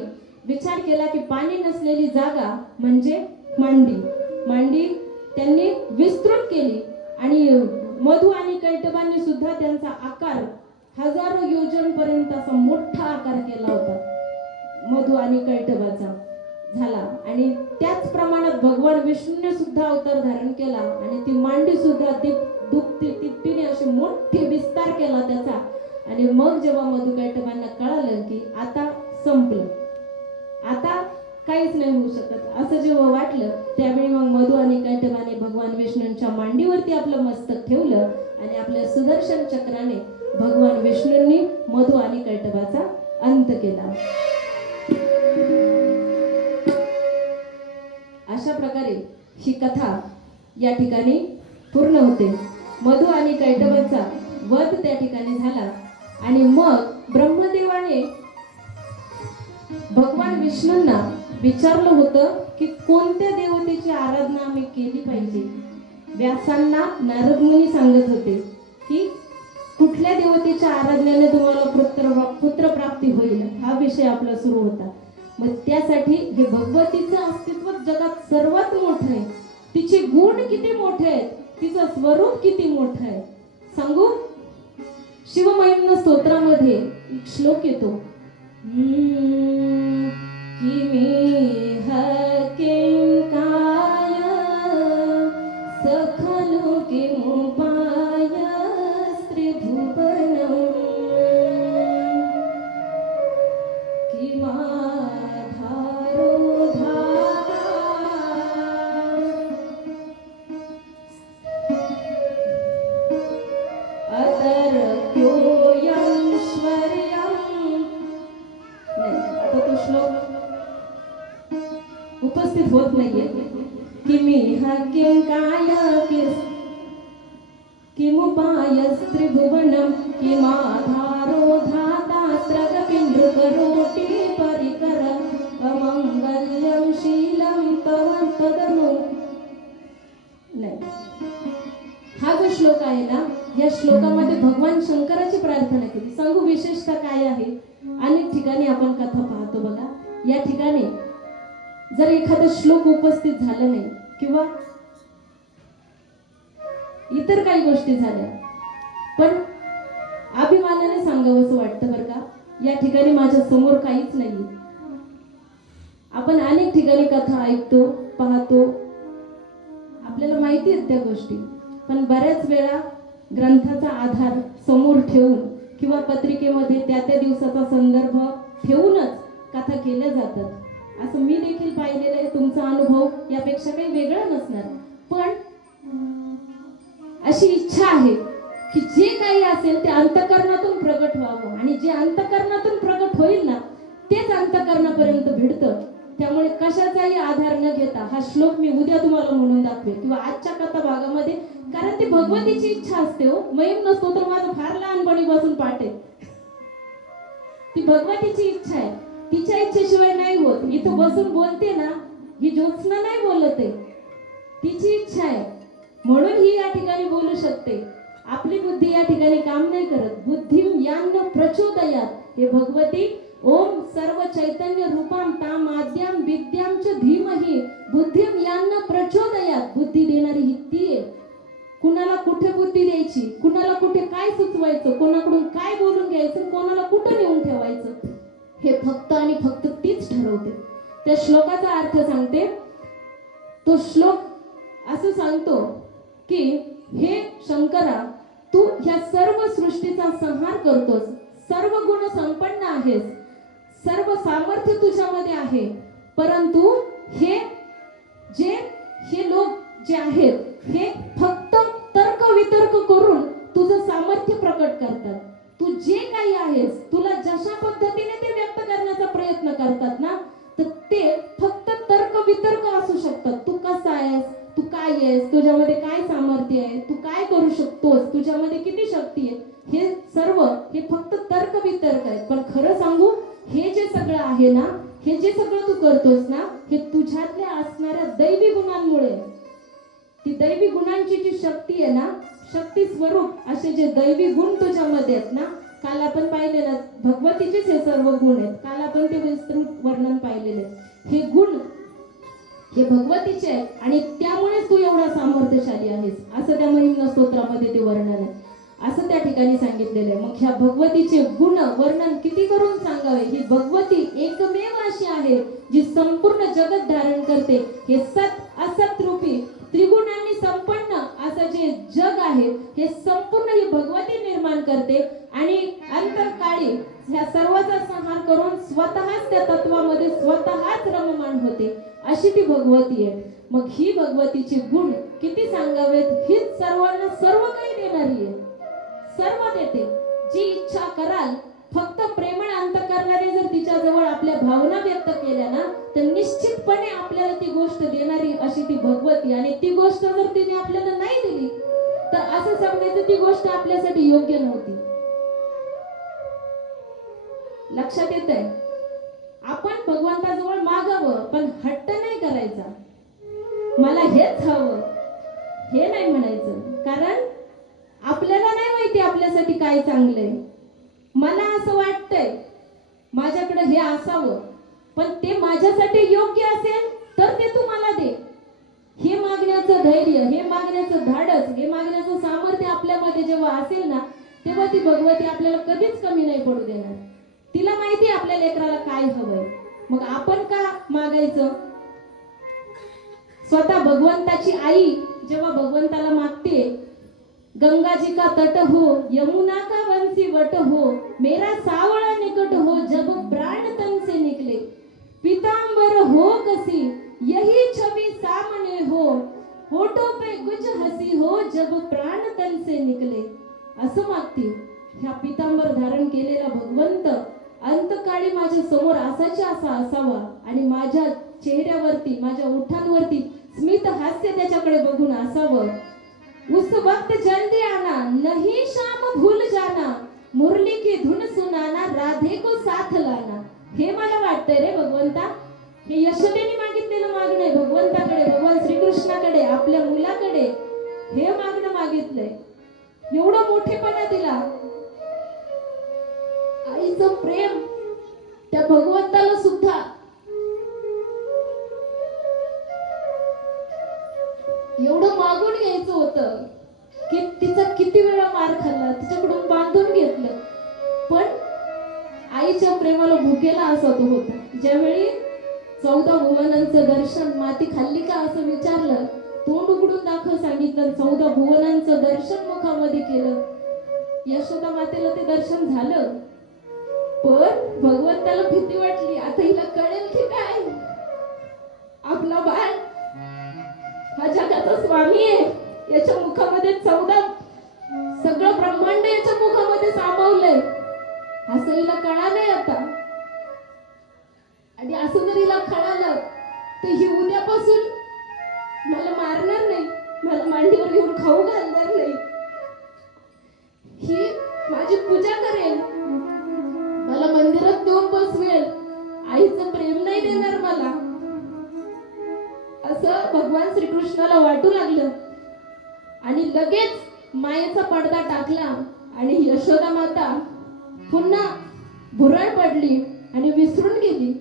विचार केला की पाणी नसलेली जागा म्हणजे मांडी त्यांनी विस्तृत केली. आणि मधु आणि कैटभांनी सुद्धा त्यांचा आकार 1000 योजन पर्यंत असा मोठा आकार केला होता मधु आणि कैटभाचा झाला. आणि त्याच प्रमाणात भगवान विष्णूने सुद्धा अवतार धारण केला आणि ती मांडी सुद्धा तिने अशी मोठी विस्तार केला त्याचा. आणि मग जेव्हा मधु कैटभांना कळालं की आता संपलं, आता काहीच नाही होऊ शकत असं जेव्हा वाटलं त्यावेळी मग मधु आणि कैटभाने भगवान विष्णूंच्या मांडीवरती आपलं मस्तक ठेवलं आणि आपल्या सुदर्शन चक्राने भगवान विष्णूंनी मधु आणि कैटभाचा अंत केला. अशा प्रकारे ही कथा या ठिकाणी पूर्ण होते. मधु आणि कैटभाचा वध त्या ठिकाणी झाला आणि मग ब्रह्मदेवाने भगवान विष्णूंना विचारलं होतं की कोणत्या देवतेची आराधना आम्ही केली पाहिजे. व्यासांना नारद मुनी सांगत होते की कुठल्या देवतेच्या आराधनेने तुम्हाला पुत्रप्राप्ती होईल हा विषय आपला सुरू होता. मग त्यासाठी हे भगवतीचं अस्तित्व जगात सर्वात मोठं आहे. तिचे गुण किती मोठे आहेत, तिचं स्वरूप किती मोठं आहे सांगू. शिवमहिम्न स्तोत्रामध्ये एक श्लोक येतो काय सखलु किमुपाय स्त्रीभुवनम् किमाधारो धारा उपस्थित होत नाहीये की मी किं काय किमुपाय त्रिभुवनम किमाधारो धाता स्रगपिंडृकरोटी परिकर अमंगल्यम शीलम तव तदनु. नाही, हा जो श्लोक आहे ना या श्लोकामध्ये भगवान शंकराची प्रार्थना केली. सांगू विशेषतः काय आहे. अनेक ठिकाणी आपण कथा पाहतो बघा. या ठिकाणी जर एखादा श्लोक उपस्थित झाला नाही किंवा इतर काही गोष्टी झाल्या पण अभिमानाने सांगावंसं वाटतं बरं का. या ठिकाणी माझ्या समोर काहीच नाही. आपण अनेक ठिकाणी कथा ऐकतो पाहतो आपल्याला माहिती आहेत त्या गोष्टी पण बऱ्याच वेळा ग्रंथाचा आधार समोर ठेवून किंवा पत्रिकेमध्ये त्या दिवसाचा संदर्भ ठेवूनच कथा केल्या जातात. असं मी देखील पाहिलेलं आहे. तुमचा अनुभव यापेक्षा काही वेगळा नसणार पण अशी इच्छा आहे की जे काही असेल ते अंतःकरणातून प्रगट व्हावं आणि जे अंतःकरणातून प्रगट होईल ना तेच अंतःकरणापर्यंत भिडतं. त्यामुळे कशाचाही आधार न घेता हा श्लोक मी उद्या तुम्हाला म्हणून दाखवेल किंवा आजच्या कथा भागामध्ये कारण ती भगवतीची इच्छा असते. हो महिम नसतो तर माझं फार लहानपणीपासून पाठ आहे. ती भगवतीची इच्छा आहे. तिच्या इच्छेशिवाय नाही होत. इथं बसून बोलते ना ही ज्योत्स्ना नाही बोलत आहे. तिची इच्छा आहे म्हणून ही या ठिकाणी बोलू शकते. आपली बुद्धी या ठिकाणी काम नाही करत. बुद्धिम यान्न प्रचोदयात हे भगवती ओम सर्व चैतन्य रूपाम ताम आद्याम विद्याम च धीमहि बुद्धिम यान्न प्रचोदयात. बुद्धी देणारी ही ती आहे. कुणाला कुठे बुद्धी द्यायची, कुणाला कुठे काय सुचवायचं, कोणाकडून काय बोलून घ्यायचं, कोणाला कुठे नेऊन ठेवायचं हे फक्त आणि फक्त तीच ठरवते. त्या श्लोकाचा अर्थ सांगते. तो श्लोक असं सांगतो की हे शंकरा तू ह्या सर्व सृष्टीचा संहार करतोस. सर्व गुण संपन्न आहेस. सर्व सामर्थ्य तुझ्यामध्ये आहे. परंतु हे लोक जे आहेत हे फक्त तर्क वितर्क करून तुझं सामर्थ्य प्रकट करतात. तू जे काही आहेस तुला जशा पद्धतीने ते व्यक्त करण्याचा प्रयत्न करतात ना तर ते फक्त तर्क वितर्क असू शकतात. तू कसा आहेस, तू काय आहेस, तुझ्यामध्ये काय सामर्थ्य आहे, तू काय करू शकतोस, तुझ्यामध्ये किती शक्ती आहे, हे सर्व हे फक्त तर्क वितर्क आहेत. पण खरं सांगू हे जे सगळं आहे ना हे जे सगळं तू करतोस ना हे तुझ्यातल्या असणाऱ्या दैवी गुणांमुळे. ती दैवी गुणांची जी शक्ती आहे ना शक्ती स्वरूप असे जे दैवी गुण तुझ्यामध्ये आहेत ना काल आपण पाहिलेलं भगवतीचेच हे सर्व गुण आहेत. काल आपण ते विस्तृत वर्णन पाहिलेले. हे गुण हे भगवतीचे आहेत आणि त्यामुळेच तू एवढा सामर्थ्यशाली आहेस असं त्या महिम्न स्तोत्रामध्ये ते वर्णन आहे. असं त्या ठिकाणी सांगितलेलं आहे. मग ह्या भगवतीचे गुण वर्णन किती करून सांगावे. ही भगवती एकमेव अशी आहे जी संपूर्ण जगत धारण करते. हे सत असत रूपी त्रिगुणांनी संपन्न असं जे जग आहे हे संपूर्ण ही भगवती निर्माण करते आणि अंतकाळी ह्या सर्वांचा संहार करून स्वतःच त्या तत्वामध्ये स्वतःच रममाण होते अशी ती भगवती आहे. मग ही भगवतीचे गुण किती सांगावेत. हीच सर्वांना सर्व काही देणारी आहे, सर्व देते. जी इच्छा कराल फक्त प्रेमळ अंतःकरणाने जर तिच्या जवळ आपल्या भावना व्यक्त केल्या ना तर निश्चितपणे आपल्याला ती गोष्ट देणारी अशी ती भगवती. आणि ती गोष्ट जर तिने आपल्याला नाही दिली तर असं समजायचं ती गोष्ट आपल्यासाठी योग्य नव्हती. लक्षात येत आहे. आपण भगवंताजवळ मागावं पण हट्ट नाही करायचा. मला हेच हवं हे नाही म्हणायचं, कारण आपल्याला नाही माहिती आपल्यासाठी काय चांगलंय. मला असं वाटतंय माझ्याकडे हे असावं पण ते माझ्यासाठी योग्य असेल तर ते तू मला दे. हे मागण्याचं धैर्य, हे मागण्याचं धाडस, हे मागण्याचं सामर्थ्य आपल्यामध्ये जेव्हा असेल ना तेव्हा ती भगवती आपल्याला कधीच कमी नाही पडू देणार. तिला माहिती आहे आपल्या लेकराला काय हवंय. मग आपण का मागायचं. स्वतः भगवंताची आई जेव्हा भगवंताला मागते, गंगा जी का तट हो, यमुना का वंशी वट हो, मेरा सावळा निकट हो, जब प्राण तन से निकले, पीतांबर हो कसी यही छवि सामने हो, होठों पे कुछ हंसी हो, जब प्राण तन से निकले. असं मागते. ह्या पीतांबर धारण केलेला भगवंत अंतकाळी माझ्या समोर असाच्या असा असावा आणि माझ्या चेहऱ्यावरती, माझ्या ओठांवरती स्मित हास्य त्याच्याकडे बघून असावं. उस वक्त जल्दी आना, नहीं शाम भूल जाना, मुरली की धुन सुनाना, राधे को साथ लाना. हे मला वाटतंय रे भगवंता. हे यशोदेने मागितलेलं मागणं आहे भगवंताकडे, भगवान श्रीकृष्णाकडे, आपल्या मुलाकडे हे मागणं मागितलंय. एवढं मोठेपणा दिला. आईचं प्रेम त्या भगवंताला सुद्धा एवढं मागून घ्यायचं होतं की तिचा किती वेळा मार खाल्ला, तिच्याकडून बांधून घेतलं, पण आईच्या प्रेमाला भुकेला असा तो होता. ज्यावेळी 14 भुवनांचं दर्शन, माती खाल्ली का असं विचारलं, तोंड उघडून दाखव सांगितलं, 14 भुवनांचं दर्शन मुखामध्ये केलं. यशोदा मातेला ते दर्शन झालं, पण भगवंताला भीती वाटली. आता हिला कळेल की काय आपला बाळ हा जगाचा स्वामी आहे, याच्या मुखामध्ये 14 सगळं ब्रह्मांड याच्या मुखामध्ये सामावलंय असं हिला कळालंय आता. आणि असं जर हिला कळालं तर ही उद्यापासून मला मारणार नाही, मला मांडीवर घेऊन खाऊ घालणार नाही, ही माझी पूजा करेल, मला मंदिरात नेऊन बसवेल, आईचं प्रेम नाही देणार मला, असं भगवान श्रीकृष्णाला वाटू लागलं. आणि लगेच मायेचा पडदा टाकला आणि यशोदा माता पुन्हा भुरळ पडली आणि विसरून गेली.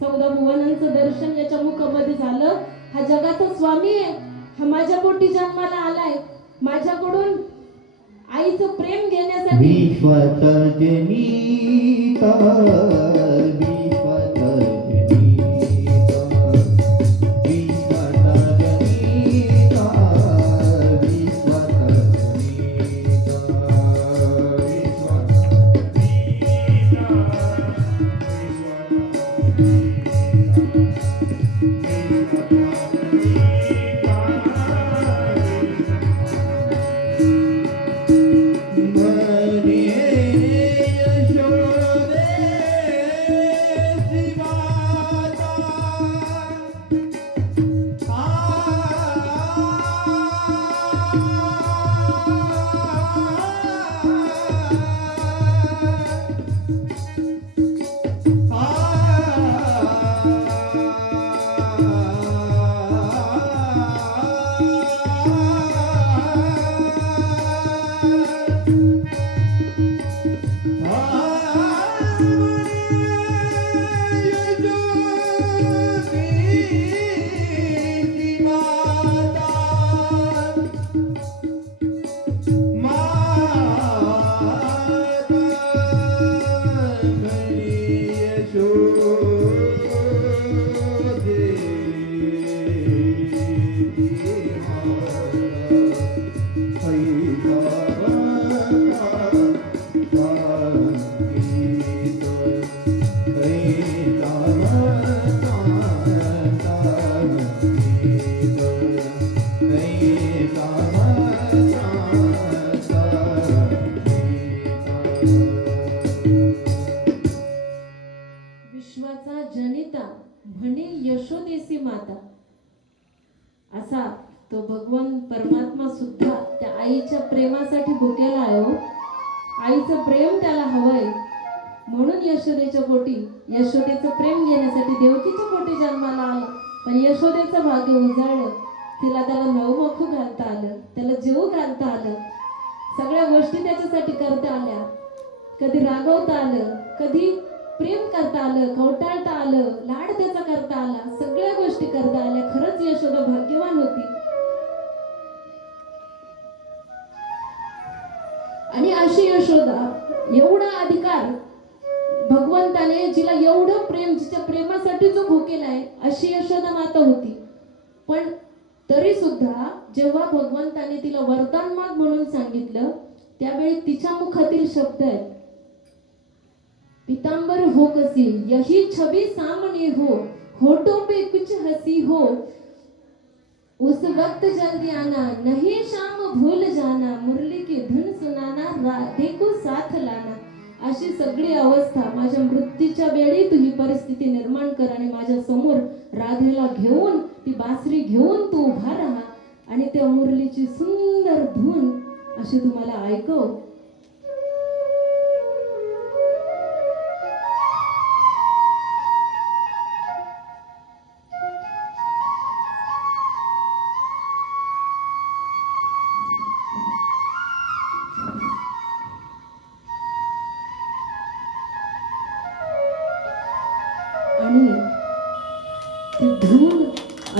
14 भुवनांचं दर्शन याच्या मुखामध्ये झालं. हा जगाचा स्वामी आहे, हा माझ्या पोटी जन्माला आलाय, माझ्याकडून आईचं प्रेम घेण्यासाठी. असा तो भगवान परमात्मा सुद्धा त्या आईच्या प्रेमासाठी भुकेला आहे हो. आईचं प्रेम त्याला हवंय, म्हणून यशोदेच्या पोटी यशोदेचं प्रेम घेण्यासाठी देवकीच्या पोटी जन्माला आलं. पण यशोदेचं भाग्य उजाळलं. तिला त्याला नवमखू घालता आलं, त्याला जीव घालता आलं, सगळ्या गोष्टी त्याच्यासाठी करता आल्या. कधी रागवता आलं, कधी प्रेम करता आलं, कवटाळता आलं, लाड त्याचा करता आला, सगळ्या गोष्टी करता आल्या. खरंच यशोदा भाग्यवान होती. आणि अशी यशोदा, एवढा अधिकार भगवंताने जिला एवढं प्रेम, जिच्या प्रेमासाठी जो भुकेला आहे, अशी यशोदा माता होती. पण तरी सुद्धा जेव्हा भगवंताने तिला वरदान माग म्हणून सांगितलं, त्यावेळी तिच्या मुखातील शब्द आहेत, पीतांबर हो कसी यही छवि सामने हो, होठों पे कुछ हंसी हो, उस वक्त जल्दी आना नहीं शाम भूल जाना, मुरली की धुन सुनाना राधे को साथ लाना. अशी सगळी अवस्था माझ्या मृत्यूच्या वेळी तू ही परिस्थिती निर्माण कर आणि माझ्या समोर राधेला घेऊन, ती बासरी घेऊन तू उभा राहा आणि त्या मुरलीची सुंदर धून अशी तुम्हाला ऐकव. आणि ती धून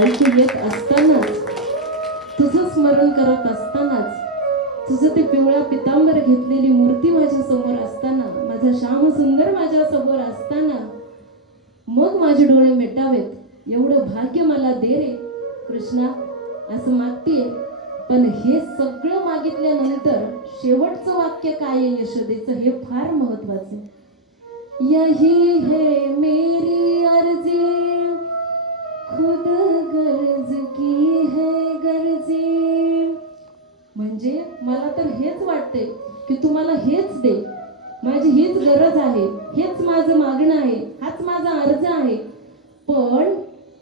ऐकू येत असतानाच, तुझं स्मरण करत असतानाच, तुझं ते पिवळा पितांबर घेतलेली मूर्ती माझ्या समोर असताना, माझा श्याम सुंदर माझ्या समोर असताना, मग माझे डोळे मिटावेत एवढं भाग्य मला दे रे कृष्णा, असं मागतीये. पण हे सगळं मागितल्यानंतर शेवटचं वाक्य काय आहे यशोदेचं, हे फार महत्वाचं आहे. यही है मेरी अर्जी, खुद गर्ज की है गर्जी. म्हणजे मला तर हेच वाटते की तुम्हाला हेच दे, माझी हीच गरज आहे, हेच माझं मागणं आहे, हाच माझा अर्ज आहे. पण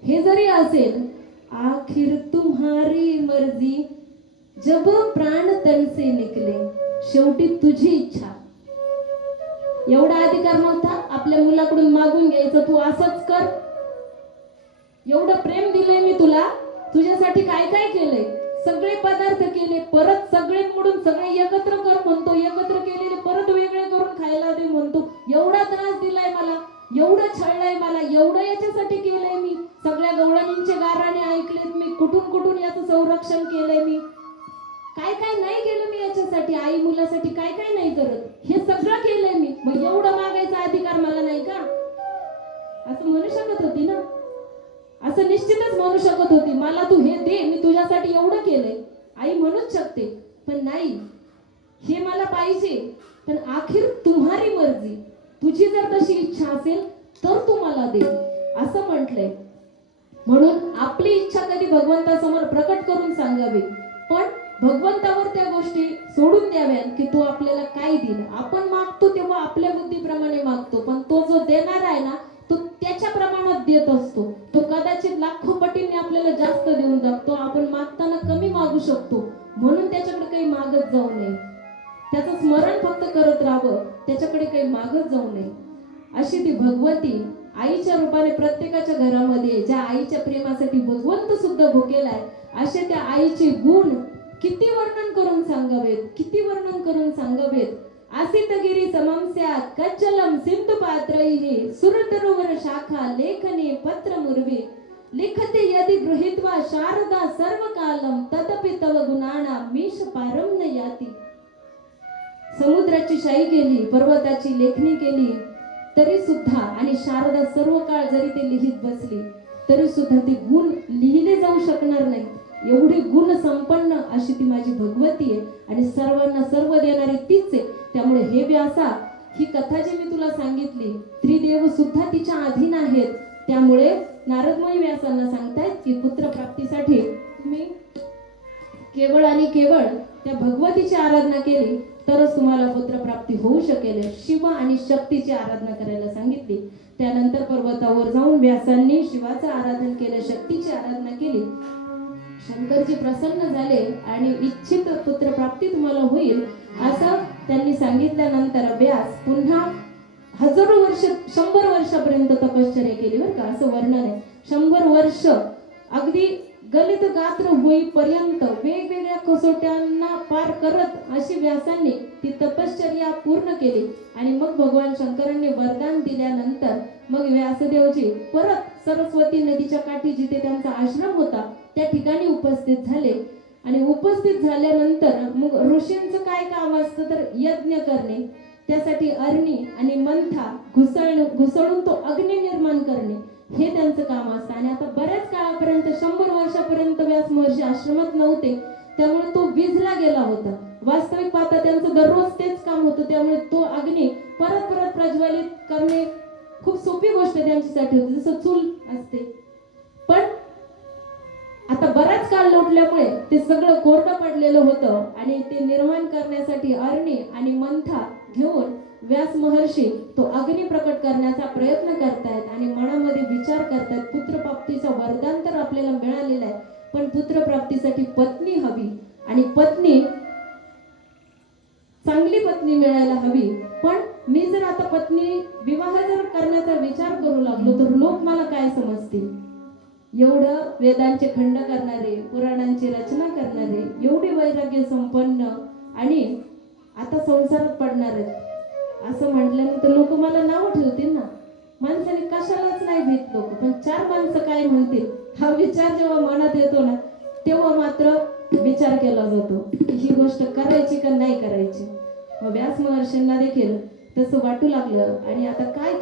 हे जरी असेल, आखिर तुम्हारी मर्जी जब प्राण तन से निकले, शेवटी तुझी इच्छा. एवढा अधिकार नव्हता आपल्या मुलाकडून मागून घ्यायचं, तू असंच कर, एवढं प्रेम दिलंय मी तुला, तुझ्यासाठी काय काय केलंय, सगळे पदार्थ केले, परत सगळे मोडून सगळे एकत्र कर म्हणतो, एकत्र केलेले परत वेगळे करून खायला दे म्हणतो. एवढा त्रास दिलाय मला, एवढं छळलंय मला, एवढं याच्यासाठी केलंय मी, सगळ्या गवळणींचे गाराने ऐकलेत मी, कुठून कुठून याचं संरक्षण केलंय मी, काय काय नाही केलं मी याच्यासाठी, आई मुलासाठी काय काय नाही करत, हे सगळं केलंय मी, मग एवढं मागायचा अधिकार मला नाही का? असं म्हणू शकत होती ना, असं निश्चितच म्हणू शकत होती, मला तू हे दे, मी तुझ्यासाठी एवढं केलंय, आई म्हणूच शकते. पण नाही, हे मला पाहिजे, पण आखिर तुम्हारी मर्जी, तुझी जर तशी इच्छा असेल तर तू मला दे, असं म्हटलंय. म्हणून आपली इच्छा कधी भगवंतासमोर प्रकट करून सांगावी, पण भगवंतावर त्या गोष्टी सोडून द्याव्या की तो आपल्याला काय दिलं. आपण मागतो तेव्हा आपल्या बुद्धीप्रमाणे मागतो, पण तो जो देणार आहे ना, तो त्याच्या प्रमाणात देत असतो. तो कदाचित लाखो पटींनी आपल्याला जास्त देऊन टाकतो. आपण मागताना कमी मागू शकतो, म्हणून त्याच्याकडे काही मागत जाऊ नये, त्याचं स्मरण फक्त करत राहावं, त्याच्याकडे काही मागत जाऊ नये. अशी ती भगवती आईच्या रूपाने प्रत्येकाच्या घरामध्ये, ज्या आईच्या प्रेमासाठी भगवंत सुद्धा भुकेला आहे, असे त्या आईचे गुण किती वर्णन करून सांगावेत, किती वर्णन करून सांगावेत. आसितगिरी सममस्यात कच्चलम सिंधु पात्रैः सुरतरोवर शाखा लेखने पत्र मुर्वी लिखते यदि गृहीत्वा शारदा सर्वकालम तदपि तव गुणाना मीश पारम न याती. समुद्राची शाई केली, पर्वताची लेखणी केली तरी सुद्धा, आणि शारदा सर्व काळ जरी ते लिहित बसली तरी सुद्धा ते गुण लिहिले जाऊ शकणार नाही. एवढी गुण संपन्न अशी ती माझी भगवती आहे, आणि सर्वांना सर्व देणारी तीच आहे. त्यामुळे हे व्यासा, ही कथा जी मी तुला सांगितली, त्रिदेव सुद्धा तिच्या अधीन आहेत. त्यामुळे नारदमुनी व्यासांना सांगतायत की पुत्रप्राप्तीसाठी तुम्ही केवळ आणि केवळ त्या भगवतीची आराधना केली तरच तुम्हाला पुत्रप्राप्ती होऊ शकेल. शिव आणि शक्तीची आराधना करायला सांगितली. त्यानंतर पर्वतावर जाऊन व्यासांनी शिवाचं आराधन केलं, शक्तीची आराधना केली. शंकरजी प्रसन्न झाले आणि इच्छित पुत्रप्राप्ती तुम्हाला होईल असं त्यांनी सांगितल्यानंतर व्यास पुन्हा हजारो वर्ष 100 वर्षापर्यंत तपश्चर्या केली बरं का, असं वर्णन आहे. 100 वर्ष अगदी गलित गात्र होईपर्यंत वेगवेगळ्या कसोट्यांना पार करत अशी व्यासांनी ती तपश्चर्या पूर्ण केली. आणि मग भगवान शंकरांनी वरदान दिल्यानंतर मग व्यासदेवजी परत सरस्वती नदीच्या काठी जिथे त्यांचा आश्रम होता त्या ठिकाणी उपस्थित झाले. आणि उपस्थित झाल्यानंतर मग ऋषींचं काय काम असतं तर यज्ञ करणे, त्यासाठी अरणी आणि मंथा घुसळून तो अग्नी निर्माण करणे हे त्यांचं काम असतं. आणि आता बऱ्याच काळापर्यंत 100 वर्षापर्यंत व्यास महर्षी आश्रमात नव्हते, त्यामुळे तो विझला गेला होता. वास्तविक पाहता त्यांचं दररोज तेच काम होतं, त्यामुळे तो अग्नी परत परत प्रज्वलित करणे खूप सोपी गोष्ट त्यांच्यासाठी होती, जसं चूल असते. पण आता बराच काळ लोटल्यामुळे ते सगळं कोरडं पडलेलं होतं आणि ते निर्माण करण्यासाठी अरणी आणि मंथा घेऊन व्यास महर्षी तो अग्नी प्रकट करण्याचा प्रयत्न करतायत आणि मनामध्ये विचार करतायत. पुत्रप्राप्तीचं वरदान तर आपल्याला मिळालेलं आहे, पण पुत्रप्राप्तीसाठी पत्नी हवी आणि पत्नी चांगली पत्नी मिळायला हवी. पण मी जर आता पत्नी विवाह जर करण्याचा विचार करू लागलो तर लोक मला काय समजतील. एवढं वेदांचे खंड करणारे, पुराणांची रचना करणारे, एवढी वैराग्य संपन्न आणि आता संसारात पडणार आहेत असं म्हटल्यानंतर लोक मला नाव ठेवतील ना. माणसाने कशालाच नाही भीत लोक, पण 4 माणसं काय म्हणतील हा विचार जेव्हा मनात येतो ना तेव्हा मात्र विचार केला जातो ही गोष्ट करायची का नाही करायची. मग व्यास महर्षींना देखील तसं वाटू लागलं आणि आता काय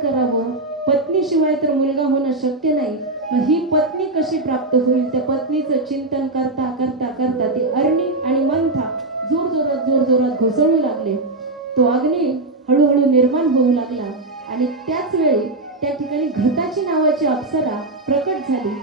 करावं. पत्नीशिवाय तर मुलगा होणं शक्य नाही. मग ही पत्नी कशी प्राप्त होईल, त्या पत्नीचं चिंतन करता करता करता ती अरणी आणि मंथा जोरजोरात घुसळू लागले. तो अग्नी हळूहळू निर्माण होऊ लागला आणि त्याच वेळी त्या ठिकाणी घृताची नावाची अप्सरा प्रकट झाली.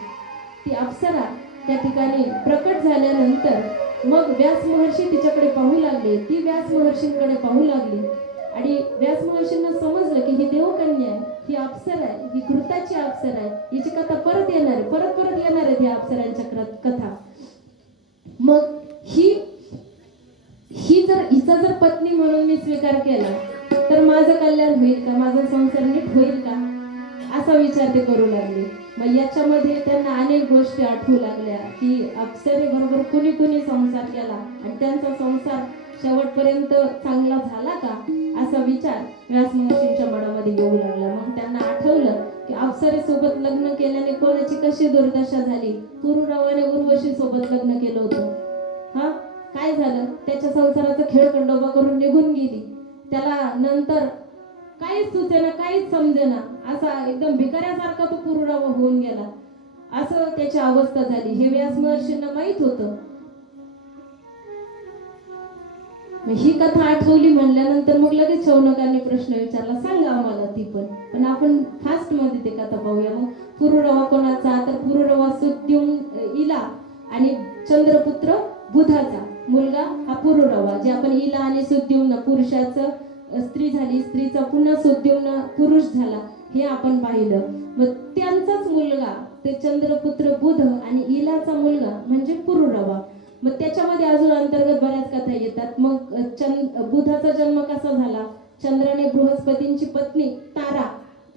ती अप्सरा त्या ठिकाणी प्रकट झाल्यानंतर मग व्यास महर्षी तिच्याकडे पाहू लागले, ती व्यास महर्षींकडे पाहू लागली आणि व्यास महर्षींना समजलं की ही देवकन्या आहे, ही अप्सरा आहे, ही घृताची अप्सरा आहे, हिची कथा परत येणार आहे, परत येणार आहेत ह्या अप्सरांच्या कथा. मग हिचा जर पत्नी म्हणून मी स्वीकार केला तर माझं कल्याण होईल का, माझा संसार नीट होईल का, असा विचार ते करू लागले. मग याच्यामध्ये त्यांना अनेक गोष्टी आठवू लागल्या की अप्सरे बरोबर कुणी संसार केला आणि त्यांचा संसार शेवटपर्यंत चांगला झाला का, असा विचार व्यास महर्षींच्या मनामध्ये येऊ लागला. मग त्यांना आठवलं की अप्सरेसोबत लग्न केल्याने कोणाची कशी दुर्दशा झाली. पुरुरवाने उर्वशी सोबत लग्न केलं होतं. काय झालं, त्याच्या संसाराचा खेळ खंडोबा करून निघून गेली. त्याला नंतर काहीच सुचेना, काहीच समजेना, असा एकदम भिकाऱ्यासारखा तो पुरुरवा होऊन गेला, असं त्याची अवस्था झाली. हे व्यास महर्षींना माहित होतं. ही कथा आठवली म्हणल्यानंतर मग लगेच शौनकांनी प्रश्न विचारला, सांगा आम्हाला ती पण आपण फास्ट मध्ये ते कथा पाहूया. मग पुरुरवा कोणाचा तर पुरुरवा सुद्युम्न इला आणि चंद्रपुत्र बुधाचा मुलगा हा पुरुरवा, जे आपण इला आणि सुद्युम्न पुरुषाचं स्त्री झाली, स्त्रीचा पुन्हा सुद्युम्न पुरुष झाला हे आपण पाहिलं. मग त्यांचाच मुलगा ते चंद्रपुत्र बुध आणि इलाचा मुलगा म्हणजे पुरुरवा. मग त्याच्यामध्ये अजून अंतर्गत बऱ्याच कथा येतात. मग बुधाचा जन्म कसा झाला, चंद्राने बृहस्पतींची पत्नी तारा,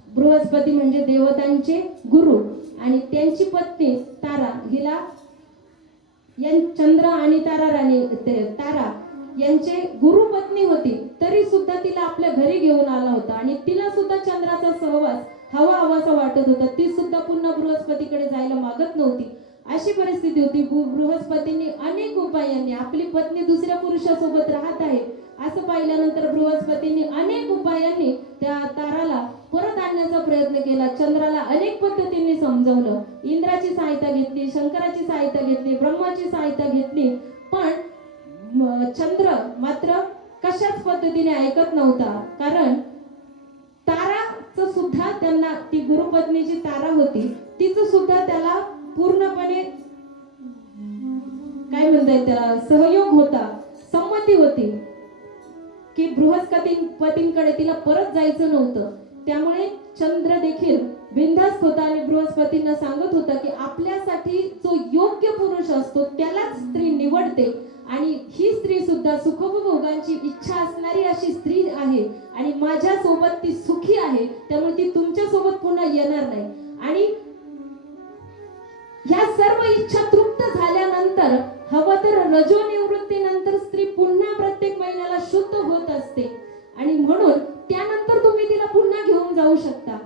बृहस्पती म्हणजे देवतांचे गुरु आणि त्यांची पत्नी तारा, हिला चंद्र आणि तारा यांचे गुरु पत्नी होती, तरी सुद्धा तिला आपल्या घरी घेऊन आला होता आणि तिला सुद्धा चंद्राचा सहवास हवासा वाटत होता. ती सुद्धा पुन्हा बृहस्पतीकडे जायला मागत नव्हती. अशी परिस्थिती होती. बृहस्पतींनी अनेक उपायांनी, आपली पत्नी दुसऱ्या पुरुषासोबत राहत आहे असं पाहिल्यानंतर बृहस्पतींनी अनेक उपायांनी त्या ताराला परत आणण्याचा प्रयत्न केला. चंद्राला अनेक पद्धतीने समजवलं, इंद्राची सहायता घेतली, शंकराची सहायता घेतली, ब्रह्माची सहायता घेतली, पण चंद्र मात्र कशाच पद्धतीने ऐकत नव्हता. कारण ताराचं सुद्धा त्यांना, ती गुरुपत्नी जी तारा होती तिचं सुद्धा त्याला पूर्णपणे काय म्हणताय त्याला सहयोग होता, संमती होती की बृहस्पतींकडे तिला परत जायचं नव्हतं. त्यामुळे चंद्र देखील बिनधास्त होता आणि बृहस्पतींना सांगत होता की आपल्यासाठी जो योग्य असतो त्यालाच स्त्री निवडते. आणि ही स्त्री सुद्धा सुखोपभोगांची इच्छा असणारी अशी स्त्री आहे आणि माझ्या सोबत ती सुखी आहे, त्यामुळे ती तुमच्या सोबत पुन्हा येणार नाही. आणि ह्या सर्व इच्छा तृप्त झाल्यानंतर हवं तर रजोनिवृत्तीनंतर स्त्री पुन्हा प्रत्येक महिन्याला शुद्ध होत असते आणि म्हणून त्यानंतर तुम्ही तिला पुन्हा घेऊन जाऊ शकता.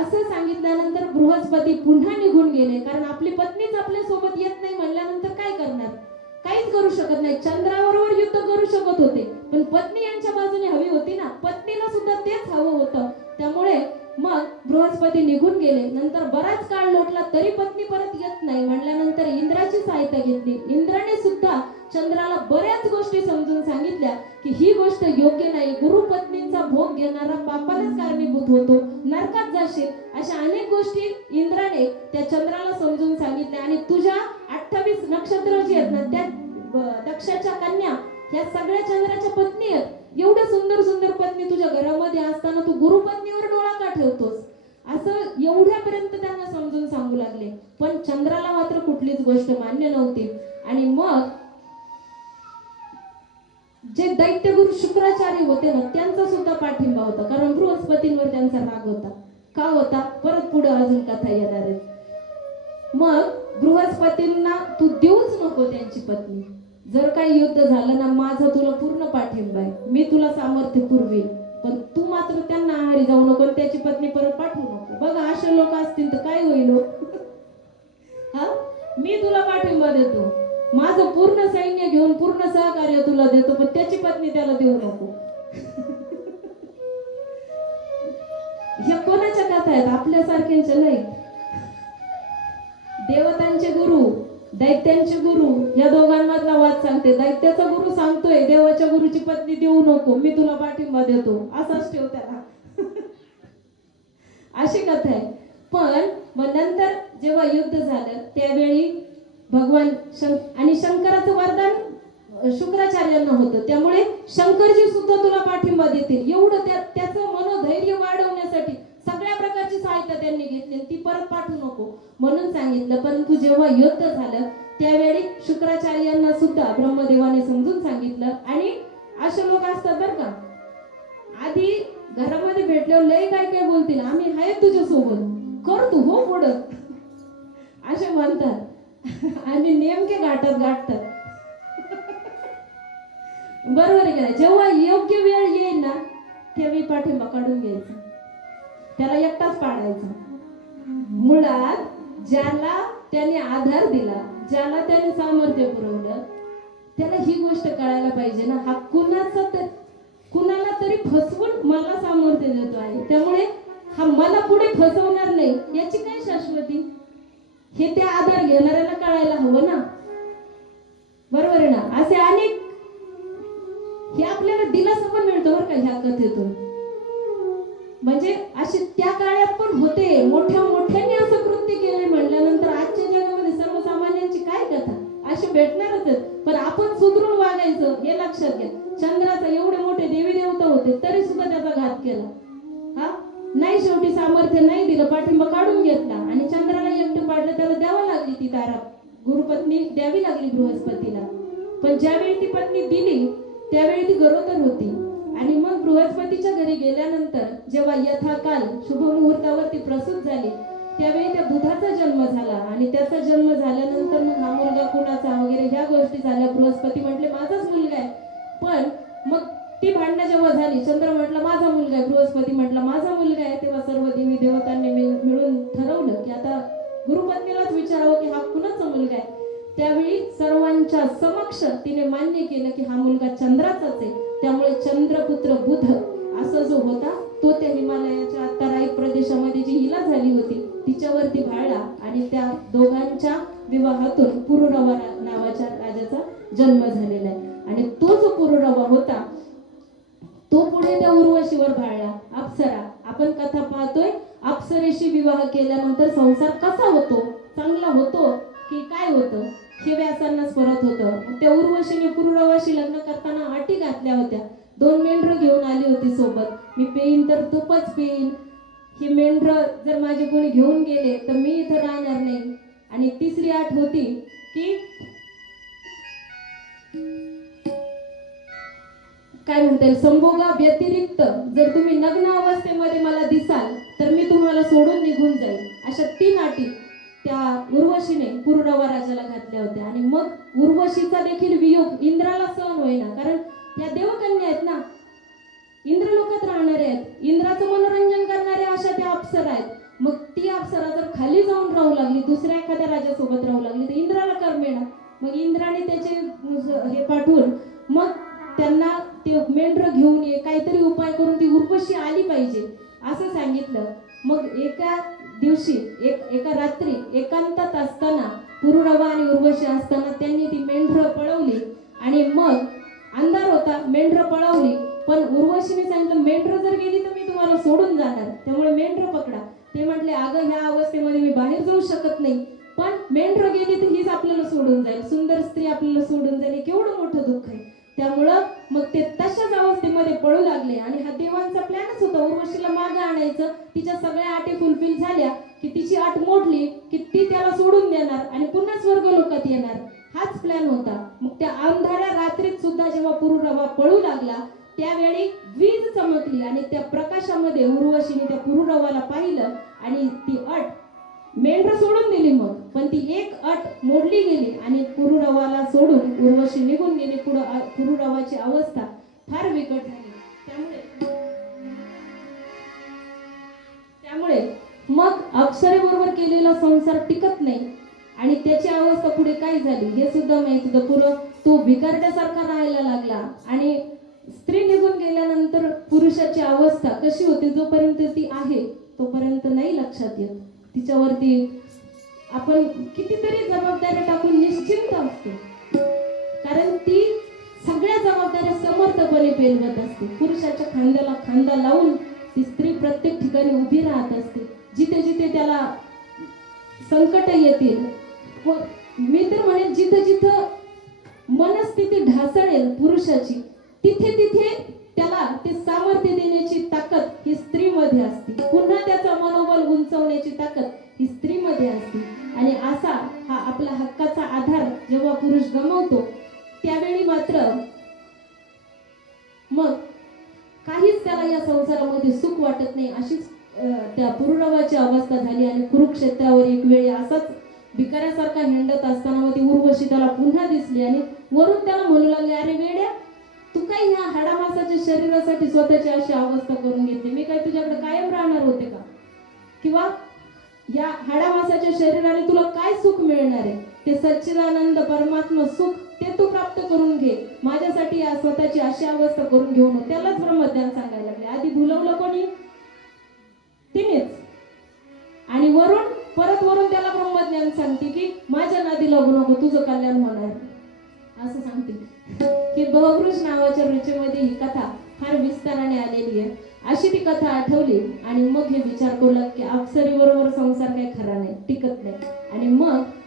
असं सांगितल्यानंतर बृहस्पती पुन्हा निघून गेले, कारण आपली पत्नीच आपल्या सोबत येत नाही म्हणल्यानंतर काय करणार, काहीच करू शकत नाही. चंद्राबरोबर युद्ध करू शकत होते पण पत्नी यांच्या बाजूने हवी होती ना, पत्नीला सुद्धा तेच हवं होतं. त्यामुळे मग बृहस्पती निघून गेले. नंतर बराच काळ लोटला तरी पत्नी परत येत नाही म्हणल्यानंतर इंद्राची सहायता घेतली. इंद्राने सुद्धा चंद्राला बऱ्याच गोष्टी समजून सांगितल्या की ही गोष्ट योग्य नाही, गुरुपत्नींचा भोग घेणारा पापालाच कारणीभूत होतो, नरकात जाशील, अशा अनेक गोष्टी इंद्राने त्या चंद्राला समजून सांगितल्या. आणि तुझ्या 28 नक्षत्र जी आहेत ना त्या दक्षाच्या कन्या या सगळ्या चंद्राच्या पत्नी आहेत. एवढ्या सुंदर सुंदर पत्नी तुझ्या घरामध्ये असताना तू गुरुपत्नीवर डोळा का ठेवतोस, असं एवढ्यापर्यंत त्यांना समजून सांगू लागले. पण चंद्राला मात्र कुठलीच गोष्ट मान्य नव्हती. आणि मग जे दैत्यगुरु शुक्राचार्य होते ना त्यांचा सुद्धा पाठिंबा होता, कारण बृहस्पतींवर त्यांचा राग होता. का होता परत पुढे अजून कथा येणार आहे. मग बृहस्पतींना तू देऊच नको त्यांची पत्नी, जर काही युद्ध झालं ना माझा तुला पूर्ण पाठिंबा आहे, मी तुला सामर्थ्य पुरवेल, पण तू मात्र त्यांना आहारी जाऊ नको, त्याची पत्नी परत पाठवू नको. बघा असे लोक असतील तर काय होईल हा, मी तुला पाठिंबा देतो, माझं पूर्ण सैन्य घेऊन पूर्ण सहकार्य तुला देतो, पण त्याची पत्नी त्याला देऊ नको. ह्या कोणाच्या कथा आहेत, आपल्यासारख्यांच्या नाही. देवतांचे गुरु दैत्यांचे गुरु या दोघांमधला वाद सांगते. दैत्याचा गुरु सांगतोय देवाच्या गुरुची पत्नी देऊ नको, मी तुला पाठिंबा देतो, असाच ठेव त्याला. अशी कथा आहे. पण मग नंतर जेव्हा युद्ध झालं त्यावेळी भगवान आणि शंकराचं वरदान शुक्राचार्यांना होतं, त्यामुळे शंकरजी सुद्धा तुला पाठिंबा देतील एवढं त्याचं मनोधैर्य वाढवण्यासाठी सगळ्या प्रकारची सहायता त्यांनी घेतली. ती परत पाठवू नको म्हणून सांगितलं. परंतु जेव्हा युद्ध झालं त्यावेळी शुक्राचार्यांना सुद्धा ब्रह्मदेवाने समजून सांगितलं. आणि असे लोक असतात बरं का, आधी घरामध्ये भेटल्यावर लय काय काय बोलतील, आम्ही आहे तुझ्या सोबत, कर तू हो पुढं असे म्हणतात आणि नेमके गाठत गाठतात. बरोबर आहे का? जेव्हा योग्य वेळ येईल ना त्यावेळी पाठिंबा काढून घ्यायचा, त्याला एकटाच पाडायचा. मुळात ज्याला त्याने आधार दिला, ज्याला त्याने सामर्थ्य पुरवलं, त्याला ही गोष्ट कळायला पाहिजे ना, हा कुणाला तरी फसवून मला सामर्थ्य देतो आहे, त्यामुळे हा मला पुढे फसवणार नाही याची काय शाश्वती, हे त्या आधार घेणाऱ्याला कळायला हवं ना. बरोबर आहे ना? असे अनेक हे आपल्याला दिलासा पण मिळतो बरं का ह्या कथेतून. म्हणजे असे त्या काळात पण होते, मोठ्या मोठ्यांनी असं कृत्य केले म्हणल्यानंतर आजच्या जगामध्ये सर्वसामान्यांची काय कथा, असे भेटणारच आहेत. पण आपण सुधरून वागायचं हे लक्षात घ्या. चंद्राचा एवढे मोठे देवी देवता होते तरी सुद्धा त्याचा घात केला. हा नाही, शेवटी सामर्थ्य नाही दिलं, पाठिंबा काढून घेतला आणि चंद्राला एकटं पाडलं. त्याला द्यावं लागली ती तारा, गुरुपत्नी द्यावी लागली बृहस्पतीला. पण ज्यावेळी ती पत्नी दिली त्यावेळी ती गरोदर होती. आणि मग बृहस्पतीच्या घरी गेल्यानंतर जेव्हा यथाकाल शुभ मुहूर्तावरती प्रसूत झाली त्यावेळी त्या बुधाचा जन्म झाला. आणि त्याचा जन्म झाल्यानंतर मग हा मुलगा कुणाचा वगैरे ह्या गोष्टी झाल्या. बृहस्पती म्हटले माझाच मुलगा आहे. पण मग ती भांडणं जेव्हा झाली, चंद्र म्हटला माझा मुलगा आहे, बृहस्पती म्हटला माझा मुलगा आहे, तेव्हा सर्व देवी देवतांनी मिळून ठरवलं की आता गुरुपत्नीलाच विचारावं की हा कुणाचा मुलगा आहे. त्यावेळी सर्वांच्या समक्ष तिने मान्य केलं की हा मुलगा चंद्राचाच आहे. त्यामुळे चंद्रपुत्र बुध असा जो होता तो त्या हिमालयाच्या तराई प्रदेशामध्ये जी हिला झाली होती तिच्यावरती भाळला आणि त्या दोघांच्या विवाहातून पुरुरवा नावाच्या राजाचा जन्म झालेला आहे. आणि तो जो पुरुरवा होता तो पुढे त्या उर्वशीवर भाळला. अप्सरा, आपण कथा पाहतोय, अप्सरेशी विवाह केल्यानंतर संसार कसा होतो, चांगला होतो की काय होतं हे व्यासांनाच परत होतं. त्या उर्वशीने पुरुरवाशी लग्न करताना अटी घातल्या होत्या. 2 मेंढरं घेऊन आली होती सोबत, मी पेईन तर तूपच पेईन, ही मेंढरं जर माझे कोणी घेऊन गेले तर मी इथं राहणार नाही. आणि तिसरी अट होती की काय म्हणता येईल, संभोगा व्यतिरिक्त जर तुम्ही नग्न अवस्थेमध्ये मला दिसाल तर मी तुम्हाला सोडून निघून जाईल. अशा 3 अटी त्या उर्वशीने पुरुरवा राजाला घातल्या होत्या. आणि मग उर्वशीचा देखील वियोग इंद्राला सहन होईना, कारण या देवकन्या आहेत ना, इंद्रलोकात राहणारे आहेत, इंद्राचं मनोरंजन करणारे अशा त्या अप्सरा आहेत. मग ती अप्सरा जर खाली जाऊन राहू लागली, दुसऱ्या एखाद्या राजासोबत राहू लागली, तर इंद्राला करमेना. मग इंद्राने त्याचे हे पाठवून मग त्यांना ते मेंढरं घेऊन ये, काहीतरी उपाय करून ती उर्वशी आली पाहिजे असं सांगितलं. मग एका दिवशी एका रात्री एकांतात असताना पुरुरवा आणि उर्वशी असताना त्यांनी ती मेंढरं पळवली. आणि मग अंधार होता, मेंढरं पळवली, पण उर्वशीने सांगितलं मेंढरं जर गेली तर मी तुम्हाला सोडून जाणार, त्यामुळे मेंढरं पकडा. ते म्हटले अगं ह्या अवस्थेमध्ये मी बाहेर जाऊ शकत नाही, पण मेंढरं गेली तर हीच आपल्याला सोडून जाईल, सुंदर स्त्री आपल्याला सोडून जाईल, केवढं मोठं दुःख आहे. त्यामुळं मग ते तशाच अवस्थेमध्ये पळू लागले. आणि हा देवांचा प्लॅनच होता उर्वशीला मागं आणायचं. तिच्या सगळ्या अटी फुलफिल झाल्या की तिची अट मोडली की ती त्याला सोडून देणार आणि पुन्हा स्वर्ग लोकात येणार, हाच प्लॅन होता. मग त्या अंधाऱ्या रात्रीत सुद्धा जेव्हा पुरुरवा पळू लागला त्यावेळी वीज चमकली आणि त्या प्रकाशामध्ये उर्वशीने त्या पुरुरवाला पाहिलं आणि ती अट मेंढरं सोडून दिली. मग पण ती एक अट मोडली गेली आणि पुरुरवाला सोडून उर्वशी निघून गेली. पुढं पुरुरवाची अवस्था फार बिकट झाली. त्यामुळे मग अप्सरेबरोबर केलेला संसार टिकत नाही आणि त्याची अवस्था पुढे काय झाली हे सुद्धा माहित होतं. पुढं तो भिकारड्यासारखा राहायला लागला. आणि स्त्री निघून गेल्यानंतर पुरुषाची अवस्था कशी होती, जोपर्यंत ती आहे तोपर्यंत नाही लक्षात येत. तिच्यावरती आपण कितीतरी जबाबदाऱ्या टाकून निश्चिंत असतो, कारण ती सगळ्या जबाबदाऱ्या समर्थपणे पेलवत असते. पुरुषाच्या खांद्याला खांदा लावून ती स्त्री प्रत्येक ठिकाणी उभी राहत असते. जिथे जिथे त्याला संकट येतील, मी तर म्हणेन जिथं जिथं मनस्थिती ढासळेल पुरुषाची, तिथे तिथे त्याला ते सामर्थ्य देण्याची ताकद ही स्त्रीमध्ये असते. पुन्हा त्याचा मनोबल उंचवण्याची ताकद ही स्त्रीमध्ये असते. आणि असा हा आपला हक्काचा आधार जेव्हा पुरुष गमावतो त्यावेळी मात्र मग काहीच त्याला या संसारामध्ये सुख वाटत नाही. अशीच त्या पुरुरवाची अवस्था झाली. आणि कुरुक्षेत्रावर एक वेळ असाच भिकाऱ्यासारखा हिंडत असताना मग ती उर्वशी त्याला पुन्हा दिसली आणि वरून त्याला म्हणू लागले, अरे वेड्या, तू काय ह्या हाडामासाच्या शरीरासाठी स्वतःची अशी अवस्था करून घेतली, मी काय तुझ्याकडे कायम राहणार होते का? किंवा या हाडामासाच्या शरीराने तुला काय सुख मिळणार आहे? ते सच्चिदानंद परमात्मा सुख ते तू प्राप्त करून घे, माझ्यासाठी या स्वतःची अशी अवस्था करून घेऊ नको. त्यालाच ब्रह्मज्ञान सांगायला लागले. आधी भुलवलं कोणी? तिनेच. आणि वरून त्याला ब्रह्मज्ञान सांगते की माझ्या नादी लागू नको, तुझं कल्याण होणार असं सांगते. की भववृष नावाच्या ऋचेमध्ये ही कथा फार विस्ताराने आलेली आहे. अशी ती कथा आठवली आणि मग हे विचार करू की अप्सरेबरोबर संसार काही खरा नाही, टिकत नाही. आणि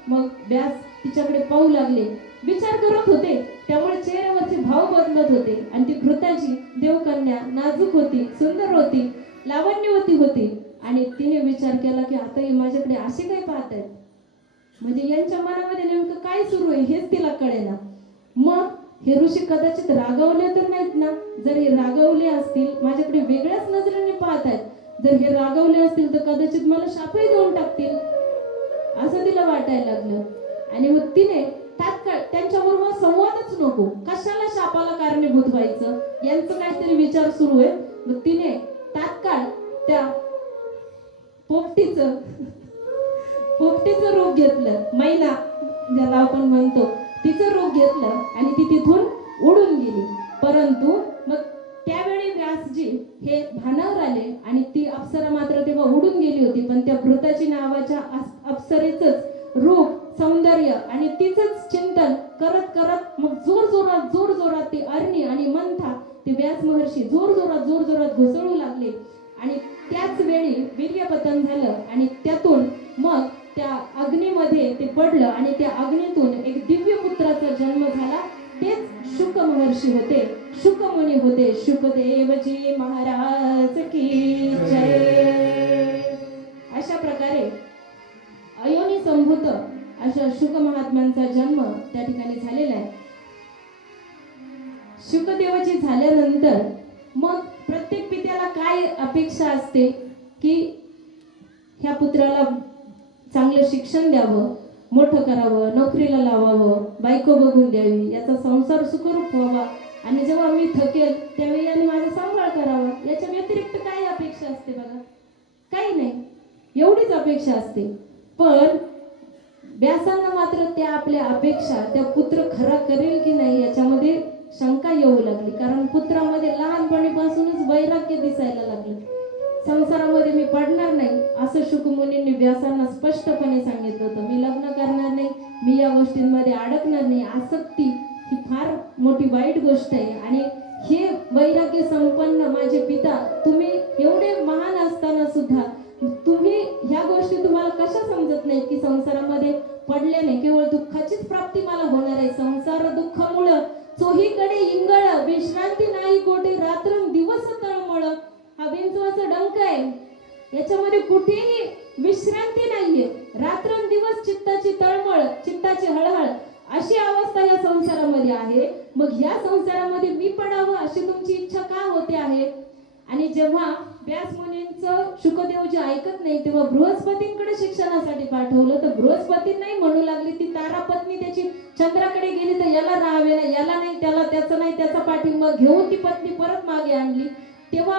मग व्यास तिच्याकडे पाहू लागले, विचार करत होते, त्यामुळे चेहऱ्यावरचे भाव बदलत होते. आणि ती घृताची देवकन्या नाजूक होती, सुंदर होती, लावण्यवती होती. आणि तिने विचार केला की आता हे माझ्याकडे असे काय पाहत आहेत, म्हणजे यांच्या मनामध्ये नेमकं काय सुरू आहे हेच तिला कळेना. मग हे ऋषी कदाचित रागावले तर नाहीत ना? जर हे रागावले असतील, माझ्याकडे वेगळ्याच नजरेने पाहत आहेत, जर हे रागावले असतील तर कदाचित मला शापही देऊन टाकतील असं तिला वाटायला लागलं. आणि मग तिने तात्काळ त्यांच्याबरोबर संवादच नको, कशाला शापाला कारणीभूत व्हायचं, यांचं काहीतरी विचार सुरू आहे. मग तिने तात्काळ त्या पोपटीचं रूप घेतलं, मैना ज्याला आपण म्हणतो, तिचं रूप घेतलं आणि ती तिथून उडून गेली. परंतु मग त्यावेळी व्यासजी हे भानावर आले आणि ती अप्सरा मात्र तेव्हा उडून गेली होती. पण त्या घृताची नावाच्या अप्सरेचंच रूप, सौंदर्य आणि तिचंच चिंतन करत करत मग जोरजोरात ती अरणी आणि मंथा ते व्यास महर्षी जोरजोरात घुसळू लागले. आणि त्याच वेळी वीर्यपतन झालं आणि त्यातून मग त्या अग्नीमध्ये ते पडलं आणि त्या अग्नीतून एक दिव्य पुत्राचा जन्म झाला. तेच शुक महर्षी होते, शुकमुनी होते. शुकदेवजी महाराज की जय. अशा प्रकारे अयोनी संभूत अशा शुक महात्म्यांचा जन्म त्या ठिकाणी झालेला आहे. शुकदेवाची झाल्यानंतर मग प्रत्येक पित्याला काय अपेक्षा असते की ह्या पुत्राला चांगलं शिक्षण द्यावं, मोठं करावं, नोकरीला लावावं, बायको बघून द्यावी, याचा संसार सुखरूप व्हावा आणि जेव्हा मी थकेल त्यावेळी याने माझा सांभाळ करावा. याच्या व्यतिरिक्त काय अपेक्षा असते बघा? काही नाही, एवढीच अपेक्षा असते. पण व्यासांना मात्र त्या आपल्या अपेक्षा त्या पुत्र खरा करेल की नाही याच्यामध्ये शंका येऊ लागली. कारण पुत्रामध्ये लहानपणीपासूनच वैराग्य दिसायला लागलं. संसारामध्ये मी पडणार नाही असं शुकमुनींनी व्यासांना स्पष्टपणे सांगितलं होतं. मी लग्न करणार नाही, मी या गोष्टींमध्ये अडकणार नाही. आसक्ती ही फार मोठी वाईट गोष्ट आहे. आणि हे वैराग्य संपन्न माझे पिता, तुम्ही एवढे महान असताना सुद्धा तुम्ही ह्या गोष्टी तुम्हाला कशा समजत नाहीत की संसारामध्ये पडल्याने केवळ दुःखाचीच प्राप्ती मला होणार आहे. संसार दुःखामुळं चोहीकडे इंगळ, विश्रांती नाही कोठे, रात्रंदिवस तळमळ. हा बिनचवाचा डंक आहे, याच्यामध्ये कुठेही विश्रांती नाहीये. रात्रंदिवस चित्ताची तळमळ, चित्ताची हळहळ, अशी अवस्था या संसारामध्ये आहे. मग ह्या संसारामध्ये मी पडावं अशी तुमची इच्छा का होते आहे? आणि जेव्हा व्यास मुनींचं शुकदेवजी ऐकत नाही तेव्हा बृहस्पतींकडे शिक्षणासाठी पाठवलं. तर बृहस्पती नाही म्हणू लागली, ती तारापत्नी त्याची चंद्राकडे गेली तर याला राहावे नाही, याला नाही, त्याला त्याचं नाही, त्याचा पाठिंबा घेऊन ती पत्नी परत मागे आणली. तेव्हा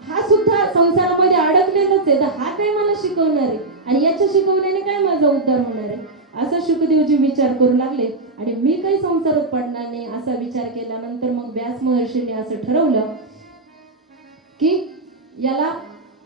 हा सुद्धा संसारामध्ये अडकलेलाच आहे. तर हा काय मला शिकवणार आहे आणि याच्या शिकवण्याने काय माझा उद्धार होणार आहे? असं शुकदेवजी विचार करू लागले. आणि मी काही संसारात पडणार नाही असा विचार केल्यानंतर मग व्यास महर्षींनी असं ठरवलं की याला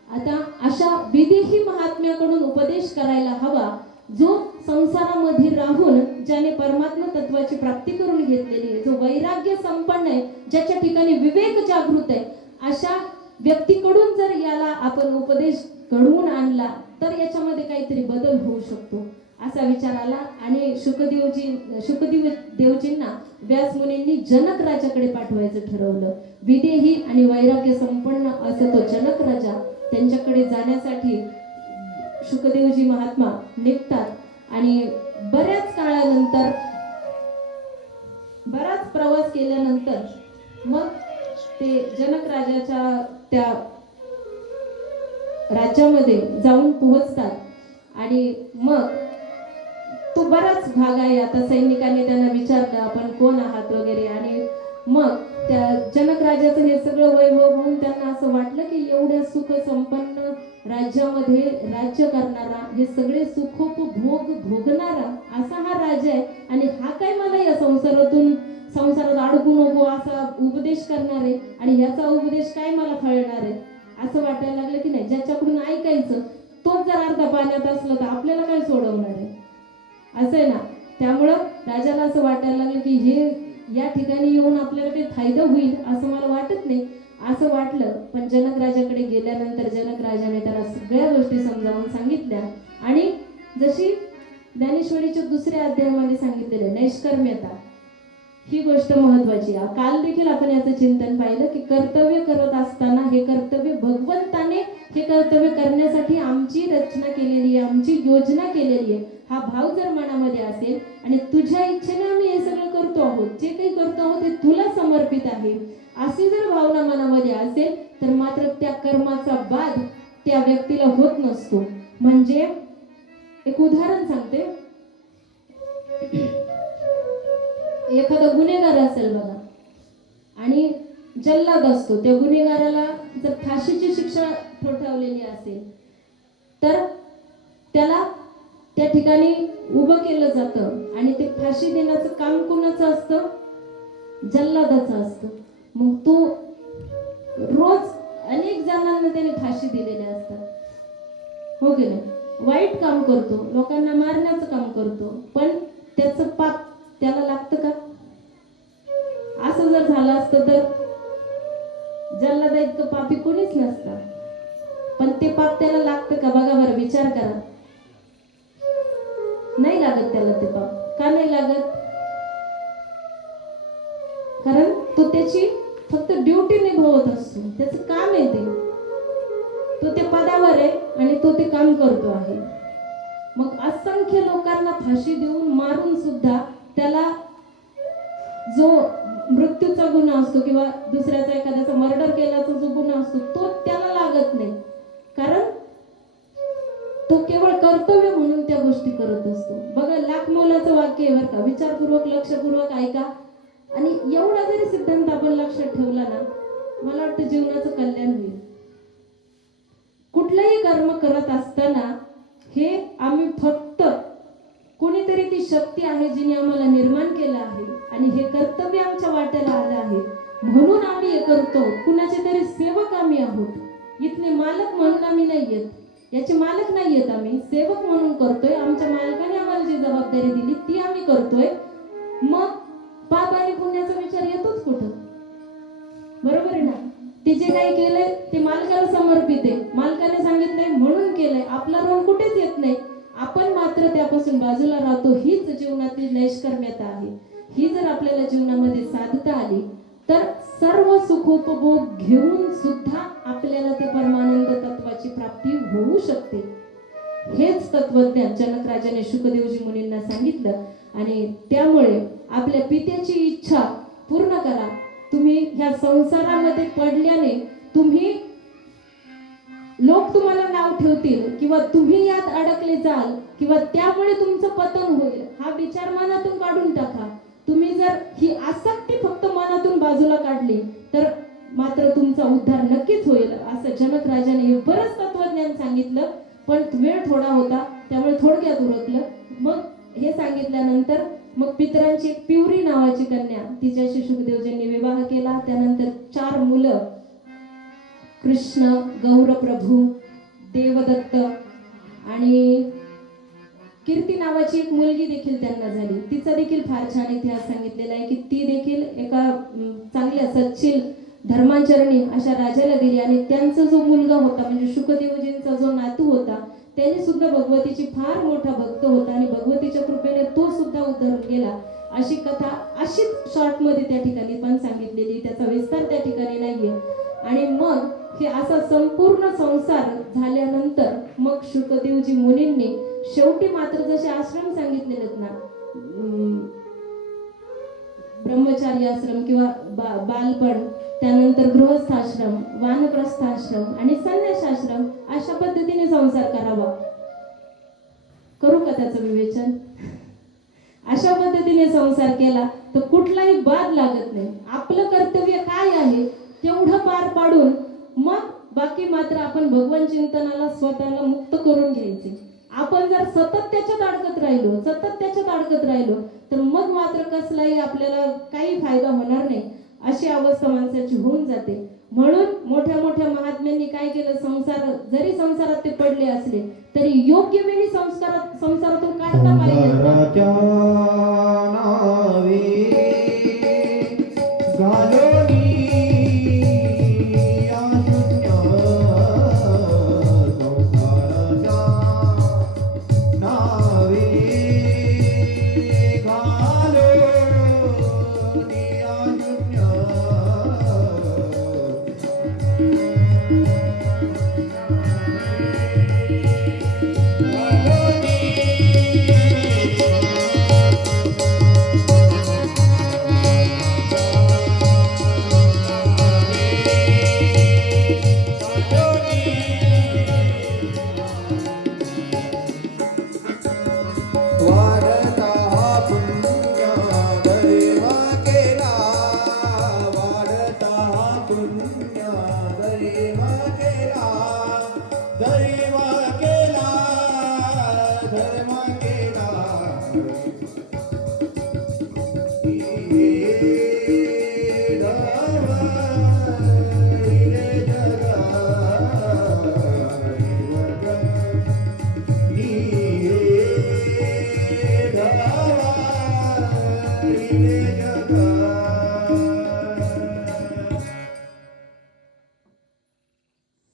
आता अशा विदेही महात्म्याकडून उपदेश करायला हवा, जो संसारामध्ये राहून ज्याने परमात्मा तत्वाची प्राप्ती करून घेतलेली आहे, जो वैराग्य संपन्न आहे, ज्याच्या ठिकाणी विवेक जागृत आहे, अशा व्यक्तीकडून जर याला आपण उपदेश घडवून आणला तर याच्यामध्ये काहीतरी बदल होऊ शकतो असा विचार आला. आणि शुकदेवजींना व्यास मुनींनी जनक राजाकडे पाठवायचं ठरवलं. विदेही आणि वैराग्य संपन्न असं तो जनक राजा, त्यांच्याकडे जाण्यासाठी शुकदेवजी महात्मा निघतात. आणि बऱ्याच काळानंतर, बराच प्रवास केल्यानंतर मग ते जनक राजाच्या त्या राज्यामध्ये जाऊन पोहोचतात. आणि मग तो बराच भाग आहे. आता सैनिकांनी त्यांना विचारलं आपण कोण आहात वगैरे. आणि मग त्या जनक राजाचं हे सगळं वैभव होऊन त्यांना असं वाटलं की एवढ्या सुख संपन्न राज्यामध्ये राज्य करणारा, हे सगळे सुखोपभोग भोगणारा असा हा राजा आहे. आणि हा काय मला या संसारात अडकू नको असा उपदेश करणार आहे आणि याचा उपदेश काय मला फळणार आहे असं वाटायला लागलं की नाही. ज्याच्याकडून ऐकायचं तोच जर अर्धा पाण्यात असला तर आपल्याला काय सोडवणार आहे, असं आहे ना. त्यामुळं राजाला असं वाटायला लागलं की हे या ठिकाणी येऊन आपल्याला काही फायदा होईल असं मला वाटत नाही, असं वाटलं. पण जनक राजाकडे गेल्यानंतर जनक राजाने त्याला सगळ्या गोष्टी समजावून सांगितल्या. आणि जशी ज्ञानेश्वरीच्या दुसऱ्या अध्यायामध्ये सांगितलेलं नैष्कर्म्यता, ही गोष्ट महत्वाची आहे. काल देखील आपण याचं चिंतन पाहिलं की कर्तव्य करत असताना हे कर्तव्य भगवंताने हे कर्तव्य करण्यासाठी आमची रचना केलेली आहे, आमची योजना केलेली आहे. हा भाव जर मनामध्ये असेल आणि तुझ्या इच्छेने आम्ही हे सगळं करतो आहोत, जे काही करतो आहोत ते तुला समर्पित आहे, अशी जर भावना मनामध्ये असेल तर मात्र त्या कर्माचा बाध त्या व्यक्तीला होत नसतो. म्हणजे एक उदाहरण सांगते. एखादा गुन्हेगार असेल बघा आणि जल्लाद असतो, त्या गुन्हेगाराला जर फाशीची शिक्षा ठोठावलेली असेल तर त्याला त्या ठिकाणी उभं केलं जातं आणि ते फाशी देण्याचं काम कोणाचं असतं? जल्लादाचं असतं. मग तो रोज अनेक जणांना त्याने फाशी दिलेल्या असतात, हो की नाही. वाईट काम करतो, लोकांना मारण्याचं काम करतो, पण त्याचं पाप त्याला लागतं का? असं जर झालं असतं तर जल्लादा इतकं पापी कोणीच नसतं, पण ते पाप त्याला लागतं का? बघा बरं, विचार करा. नाही लागत त्याला ते पाप. का नाही लागत? कारण तो त्याची फक्त ड्युटी निभावत असतो, त्याचं काम आहे ते. तो त्या पदावर आहे आणि तो ते काम करतो आहे. मग असंख्य लोकांना फाशी देऊन मारून सुद्धा त्याला जो खूनचा गुन्हा असतो किंवा दुसऱ्याचा एखाद्याचा मर्डर केल्याचा जो गुन्हा असतो तो त्याला लागत नाही, कारण तो केवळ कर्तव्य म्हणून त्या गोष्टी करत असतो. बघा, लाख मोलाचं वाक्य आहे बरं का, विचारपूर्वक लक्षपूर्वक ऐका. आणि एवढा जरी सिद्धांत आपण लक्षात ठेवला ना, मला वाटतं जीवनाचं कल्याण होईल. कुठलंही कर्म करत असताना हे आम्ही फक्त कोणीतरी ती शक्ती आहे जिने आम्हाला निर्माण केलं आहे आणि हे कर्तव्य आमच्या वाट्याला आलं आहे म्हणून आम्ही हे करतो. कुणाचे तरी सेवक आम्ही आहोत, इथले मालक म्हणून आम्ही नाही येत, याचे मालक नाही येत, आम्ही सेवक म्हणून करतोय. आमच्या मालकाने आम्हाला जी जबाबदारी दिली ती आम्ही करतोय. मग पाप आणि पुण्याचा विचार येतोच कुठं? बरोबर आहे ना? ते जे काही केलंय ते मालकाला समर्पित आहे, मालकाने सांगितलंय म्हणून केलंय. आपला रोल कुठेच येत नाही, आपण मात्र त्यापासून बाजूला राहतो. हीच जीवनातील नैष्कर्म्यता आहे. ही जर आपल्याला जीवनामध्ये साधता आली तर सर्व सुखोपभोग घेऊन सुद्धा आपल्याला त्या परमानंद तत्वाची प्राप्ती होऊ शकते. हेच तत्वज्ञान जनक राजाने शुकदेवजी मुनींना सांगितलं आणि त्यामुळे आपल्या पित्याची इच्छा पूर्ण करा. तुम्ही ह्या संसारामध्ये पडल्याने तुम्ही लोक तुम्हाला नाव ठेवतील किंवा तुम्ही यात अडकले जाल किंवा त्यामुळे तुमचं पतन होईल, हा विचार मनातून काढून टाका. तुम्ही जर ही आसक्ती फक्त मनातून बाजूला काढली तर मात्र तुमचा उद्धार नक्कीच होईल. असं जनक राजाने हे बरंच तत्वज्ञान सांगितलं, पण वेळ थोडा होता त्यामुळे थोडक्यात उरकलं. मग हे सांगितल्यानंतर मग पितरांची एक पिवरी नावाची कन्या, तिच्याशी शुकदेवजींनी विवाह केला. त्यानंतर 4 मुलं, कृष्ण, गौरप्रभू, देवदत्त आणि कीर्ती नावाची एक मुलगी देखील त्यांना झाली. तिचा देखील फार छान इतिहास सांगितलेला आहे की ती देखील एका चांगल्या सच्चिल धर्माचरणी अशा राजाला दिली आणि त्यांचा जो मुलगा होता म्हणजे शुकदेवजींचा जो नातू होता त्याने सुद्धा भगवतीची फार मोठा भक्त होता आणि भगवतीच्या कृपेने तो सुद्धा उद्धरून गेला. अशी कथा अशीच शॉर्टमध्ये त्या ठिकाणी पण सांगितलेली, त्याचा विस्तार त्या ठिकाणी नाहीये. आणि मग हे असा संपूर्ण संसार झाल्यानंतर मग शुकदेवजी मुनींनी शेवटी मात्र जसे आश्रम सांगितलेलेत ना, ब्रह्मचारी आश्रम किंवा बालपण, त्यानंतर गृहस्थाश्रम, वानप्रस्थाश्रम आणि संन्यासाश्रम, अशा पद्धतीने संसार करावा. करू का त्याचं विवेचन? अशा पद्धतीने संसार केला तर कुठलाही बाद लागत नाही. आपलं कर्तव्य काय आहे तेवढं पार पाडून मग बाकी मात्र आपण भगवान चिंतनाला स्वतःला मुक्त करून घ्यायचे. आपण जर सतत त्याच्यात अडकत राहिलो तर मग मात्र कसलाही आपल्याला काही फायदा होणार नाही, अशी अवस्था माणसाची होऊन जाते. म्हणून मोठ्या मोठ्या महात्म्यांनी काय केलं, जरी संसारात ते पडले असले तरी योग्य वेळी संसारातून काढता पाहिजे.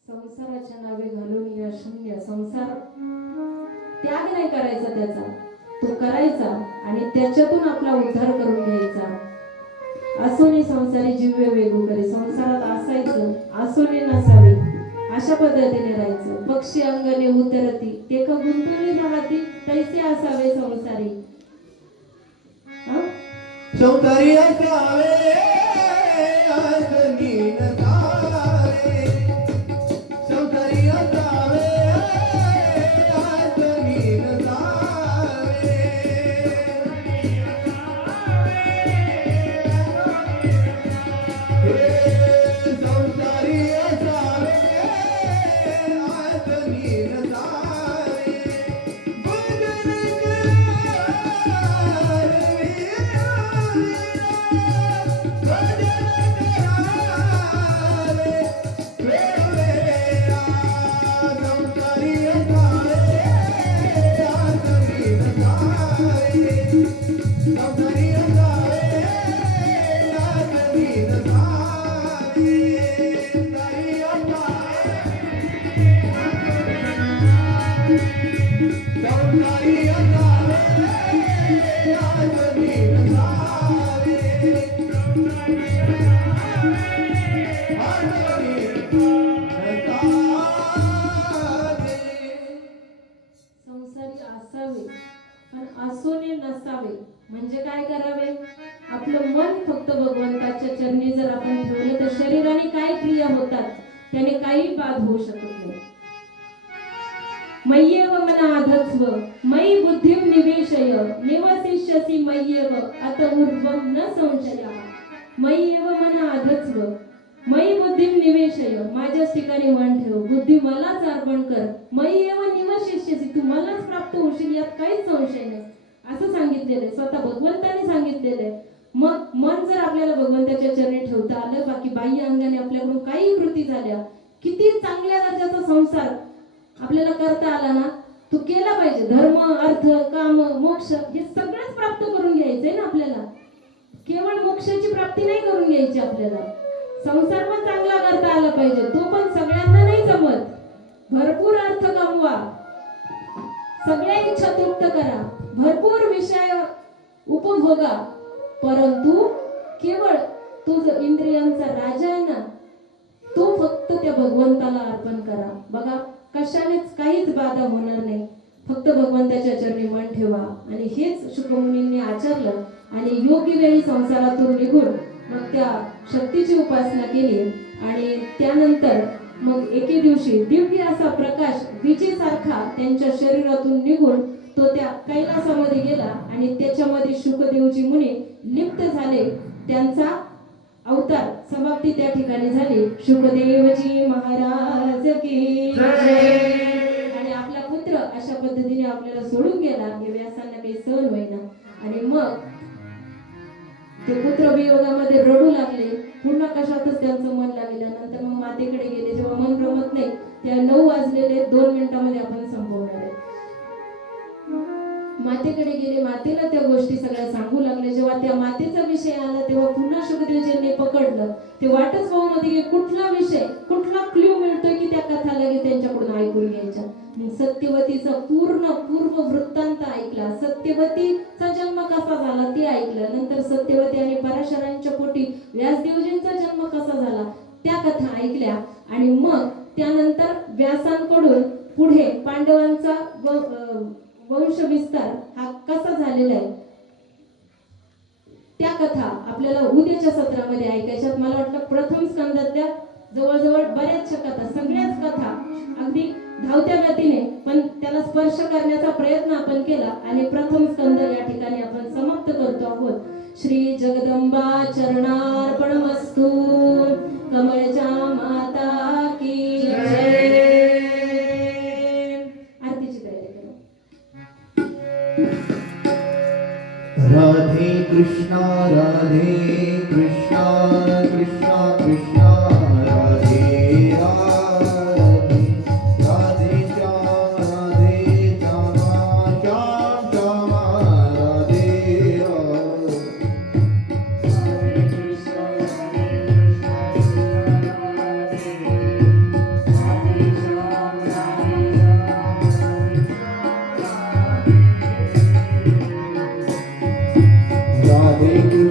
संसाराच्या नावे घालून या शून्य संसार त्याग नाही करायचा, त्याचा तो करायचा आणि त्याच्यातून आपला उद्धार करून घ्यायचा. असोने संसारी जीव्य वेगू करे, संसारात असायचं असोने नसावे अशा पद्धतीने राहायचं. पक्षी अंगणे उतरती ते का गुंतून राहती, तैसे असावे संसारी. संसारी असावे नीन जावे संसारी असावे आत नीन जावे संसारी असावे आत नीन जावे भजन संसारी असावे पण असूने नसावे म्हणजे काय करावे? आपलं मन फक्त भगवंताच्या चरणी जर आपण ठेवलं तर शरीराने काय क्रिया होतात त्याने काही बाद होऊ शकत नाही. मय्येव मनाधत्स्व मयि बुद्धिं निवेशय निवसिष्यसि मय्येव अत ऊर्ध्वं न संशयः. मय्येव मनाधत्स्व मयि बुद्धिं निवेशय माझ्याच ठिकाणी मन ठेव, बुद्धी मलाच अर्पण कर. मय्येव निवसिष्यसि तू मलाच प्राप्त होशील यात काहीच संशय नाही असं सांगितलेलं आहे, स्वतः भगवंताने सांगितलेलं आहे. मग मन जर आपल्याला भगवंताच्या चरणी ठेवता आलं, बाकी बाह्य अंगाने आपल्याकडून काही कृती झाल्या, किती चांगल्या दर्जाचा संसार आपल्याला करता आला ना, तू केला पाहिजे. धर्म अर्थ काम मोक्ष हे सगळंच प्राप्त करून घ्यायचंय ना आपल्याला. केवळ मोक्षाची प्राप्ती नाही करून घ्यायची आपल्याला, संसार पण चांगला करता आला पाहिजे. तो पण सगळ्यांना नाही जमत. भरपूर अर्थ कमवा, सगळ्या इच्छा तृप्त करा, भरपूर विषय उपभोगा, परंतु केवळ तो जो इंद्रियांचा राजा आहे ना, तो फक्त त्या भगवंताला अर्पण करा. बघा कशानेच काहीच बाधा होणार नाही. फक्त भगवंताच्या चरणी मन ठेवा. आणि हेच शुकमुनींनी आचरलं आणि योग्य वेळी संसारातून निघून मग त्या शक्तीची उपासना केली. आणि त्यानंतर मग एके दिवशी दिव्य असा प्रकाश विजेसारखा त्यांच्या शरीरातून निघून तो त्या कैलासामध्ये गेला आणि त्याच्यामध्ये शुकदेवजी मुनी लिप्त झाले. त्यांचा अवतार समाप्ती त्या ठिकाणी झाली. शुकदेवजी महाराज की जय. आणि आपला पुत्र अशा पद्धतीने आपल्याला सोडून गेला. हे व्यासांना काही सहन होईना आणि मग ते पुत्र वियोगामध्ये रडू लागले. पुन्हा कशातच त्यांचं मन लागलं. नंतर मग मातेकडे गेले. जेव्हा मन रमत नाही त्या 9 वाजलेले 2 मिनिटांमध्ये आपण संपवणार आहे. मातेकडे गेले. मातेला त्या गोष्टी सगळ्या सांगू लागले. जेव्हा त्या मातेचा विषय आला तेव्हा पुन्हा शुकदेवजींनी पकडलं. ते वाटच पाहून होते की कुठला विषय कुठला क्ल्यू मिळतोय की त्या कथा लगेच त्यांच्याकडून ऐकून घ्यायच्या. सत्यवतीचा पूर्ण पूर्व वृत्तांत ऐकला. सत्यवतीचा जन्म कसा झाला ते ऐकलं. नंतर सत्यवती आणि पराशरांच्या पोटी व्यासदेवजींचा जन्म कसा झाला त्या कथा ऐकल्या. आणि मग त्यानंतर व्यासांकडून पुढे पांडवांचा वंश विस्तार हा कसा झालेला आहे त्या कथा आपल्याला उद्याच्या सत्रामध्ये ऐकायच्यात. मला वाटतं प्रथम स्कंदातल्या जवळजवळ बऱ्याचशा कथा, सगळ्याच कथा अगदी धावत्या गतीने पण त्याला स्पर्श करण्याचा प्रयत्न आपण केला आणि प्रथम स्कंद या ठिकाणी आपण समाप्त करतो आहोत. श्री जगदंबा चरणार्पणमस्तु. कमळच्या माता की जय. आरतीची तयारी करा. राधे कृष्णा कृष्णा कृष्णा राधे राधे राधे श्याम राधे श्यामा श्याम श्यामा राधे राधे. Radhe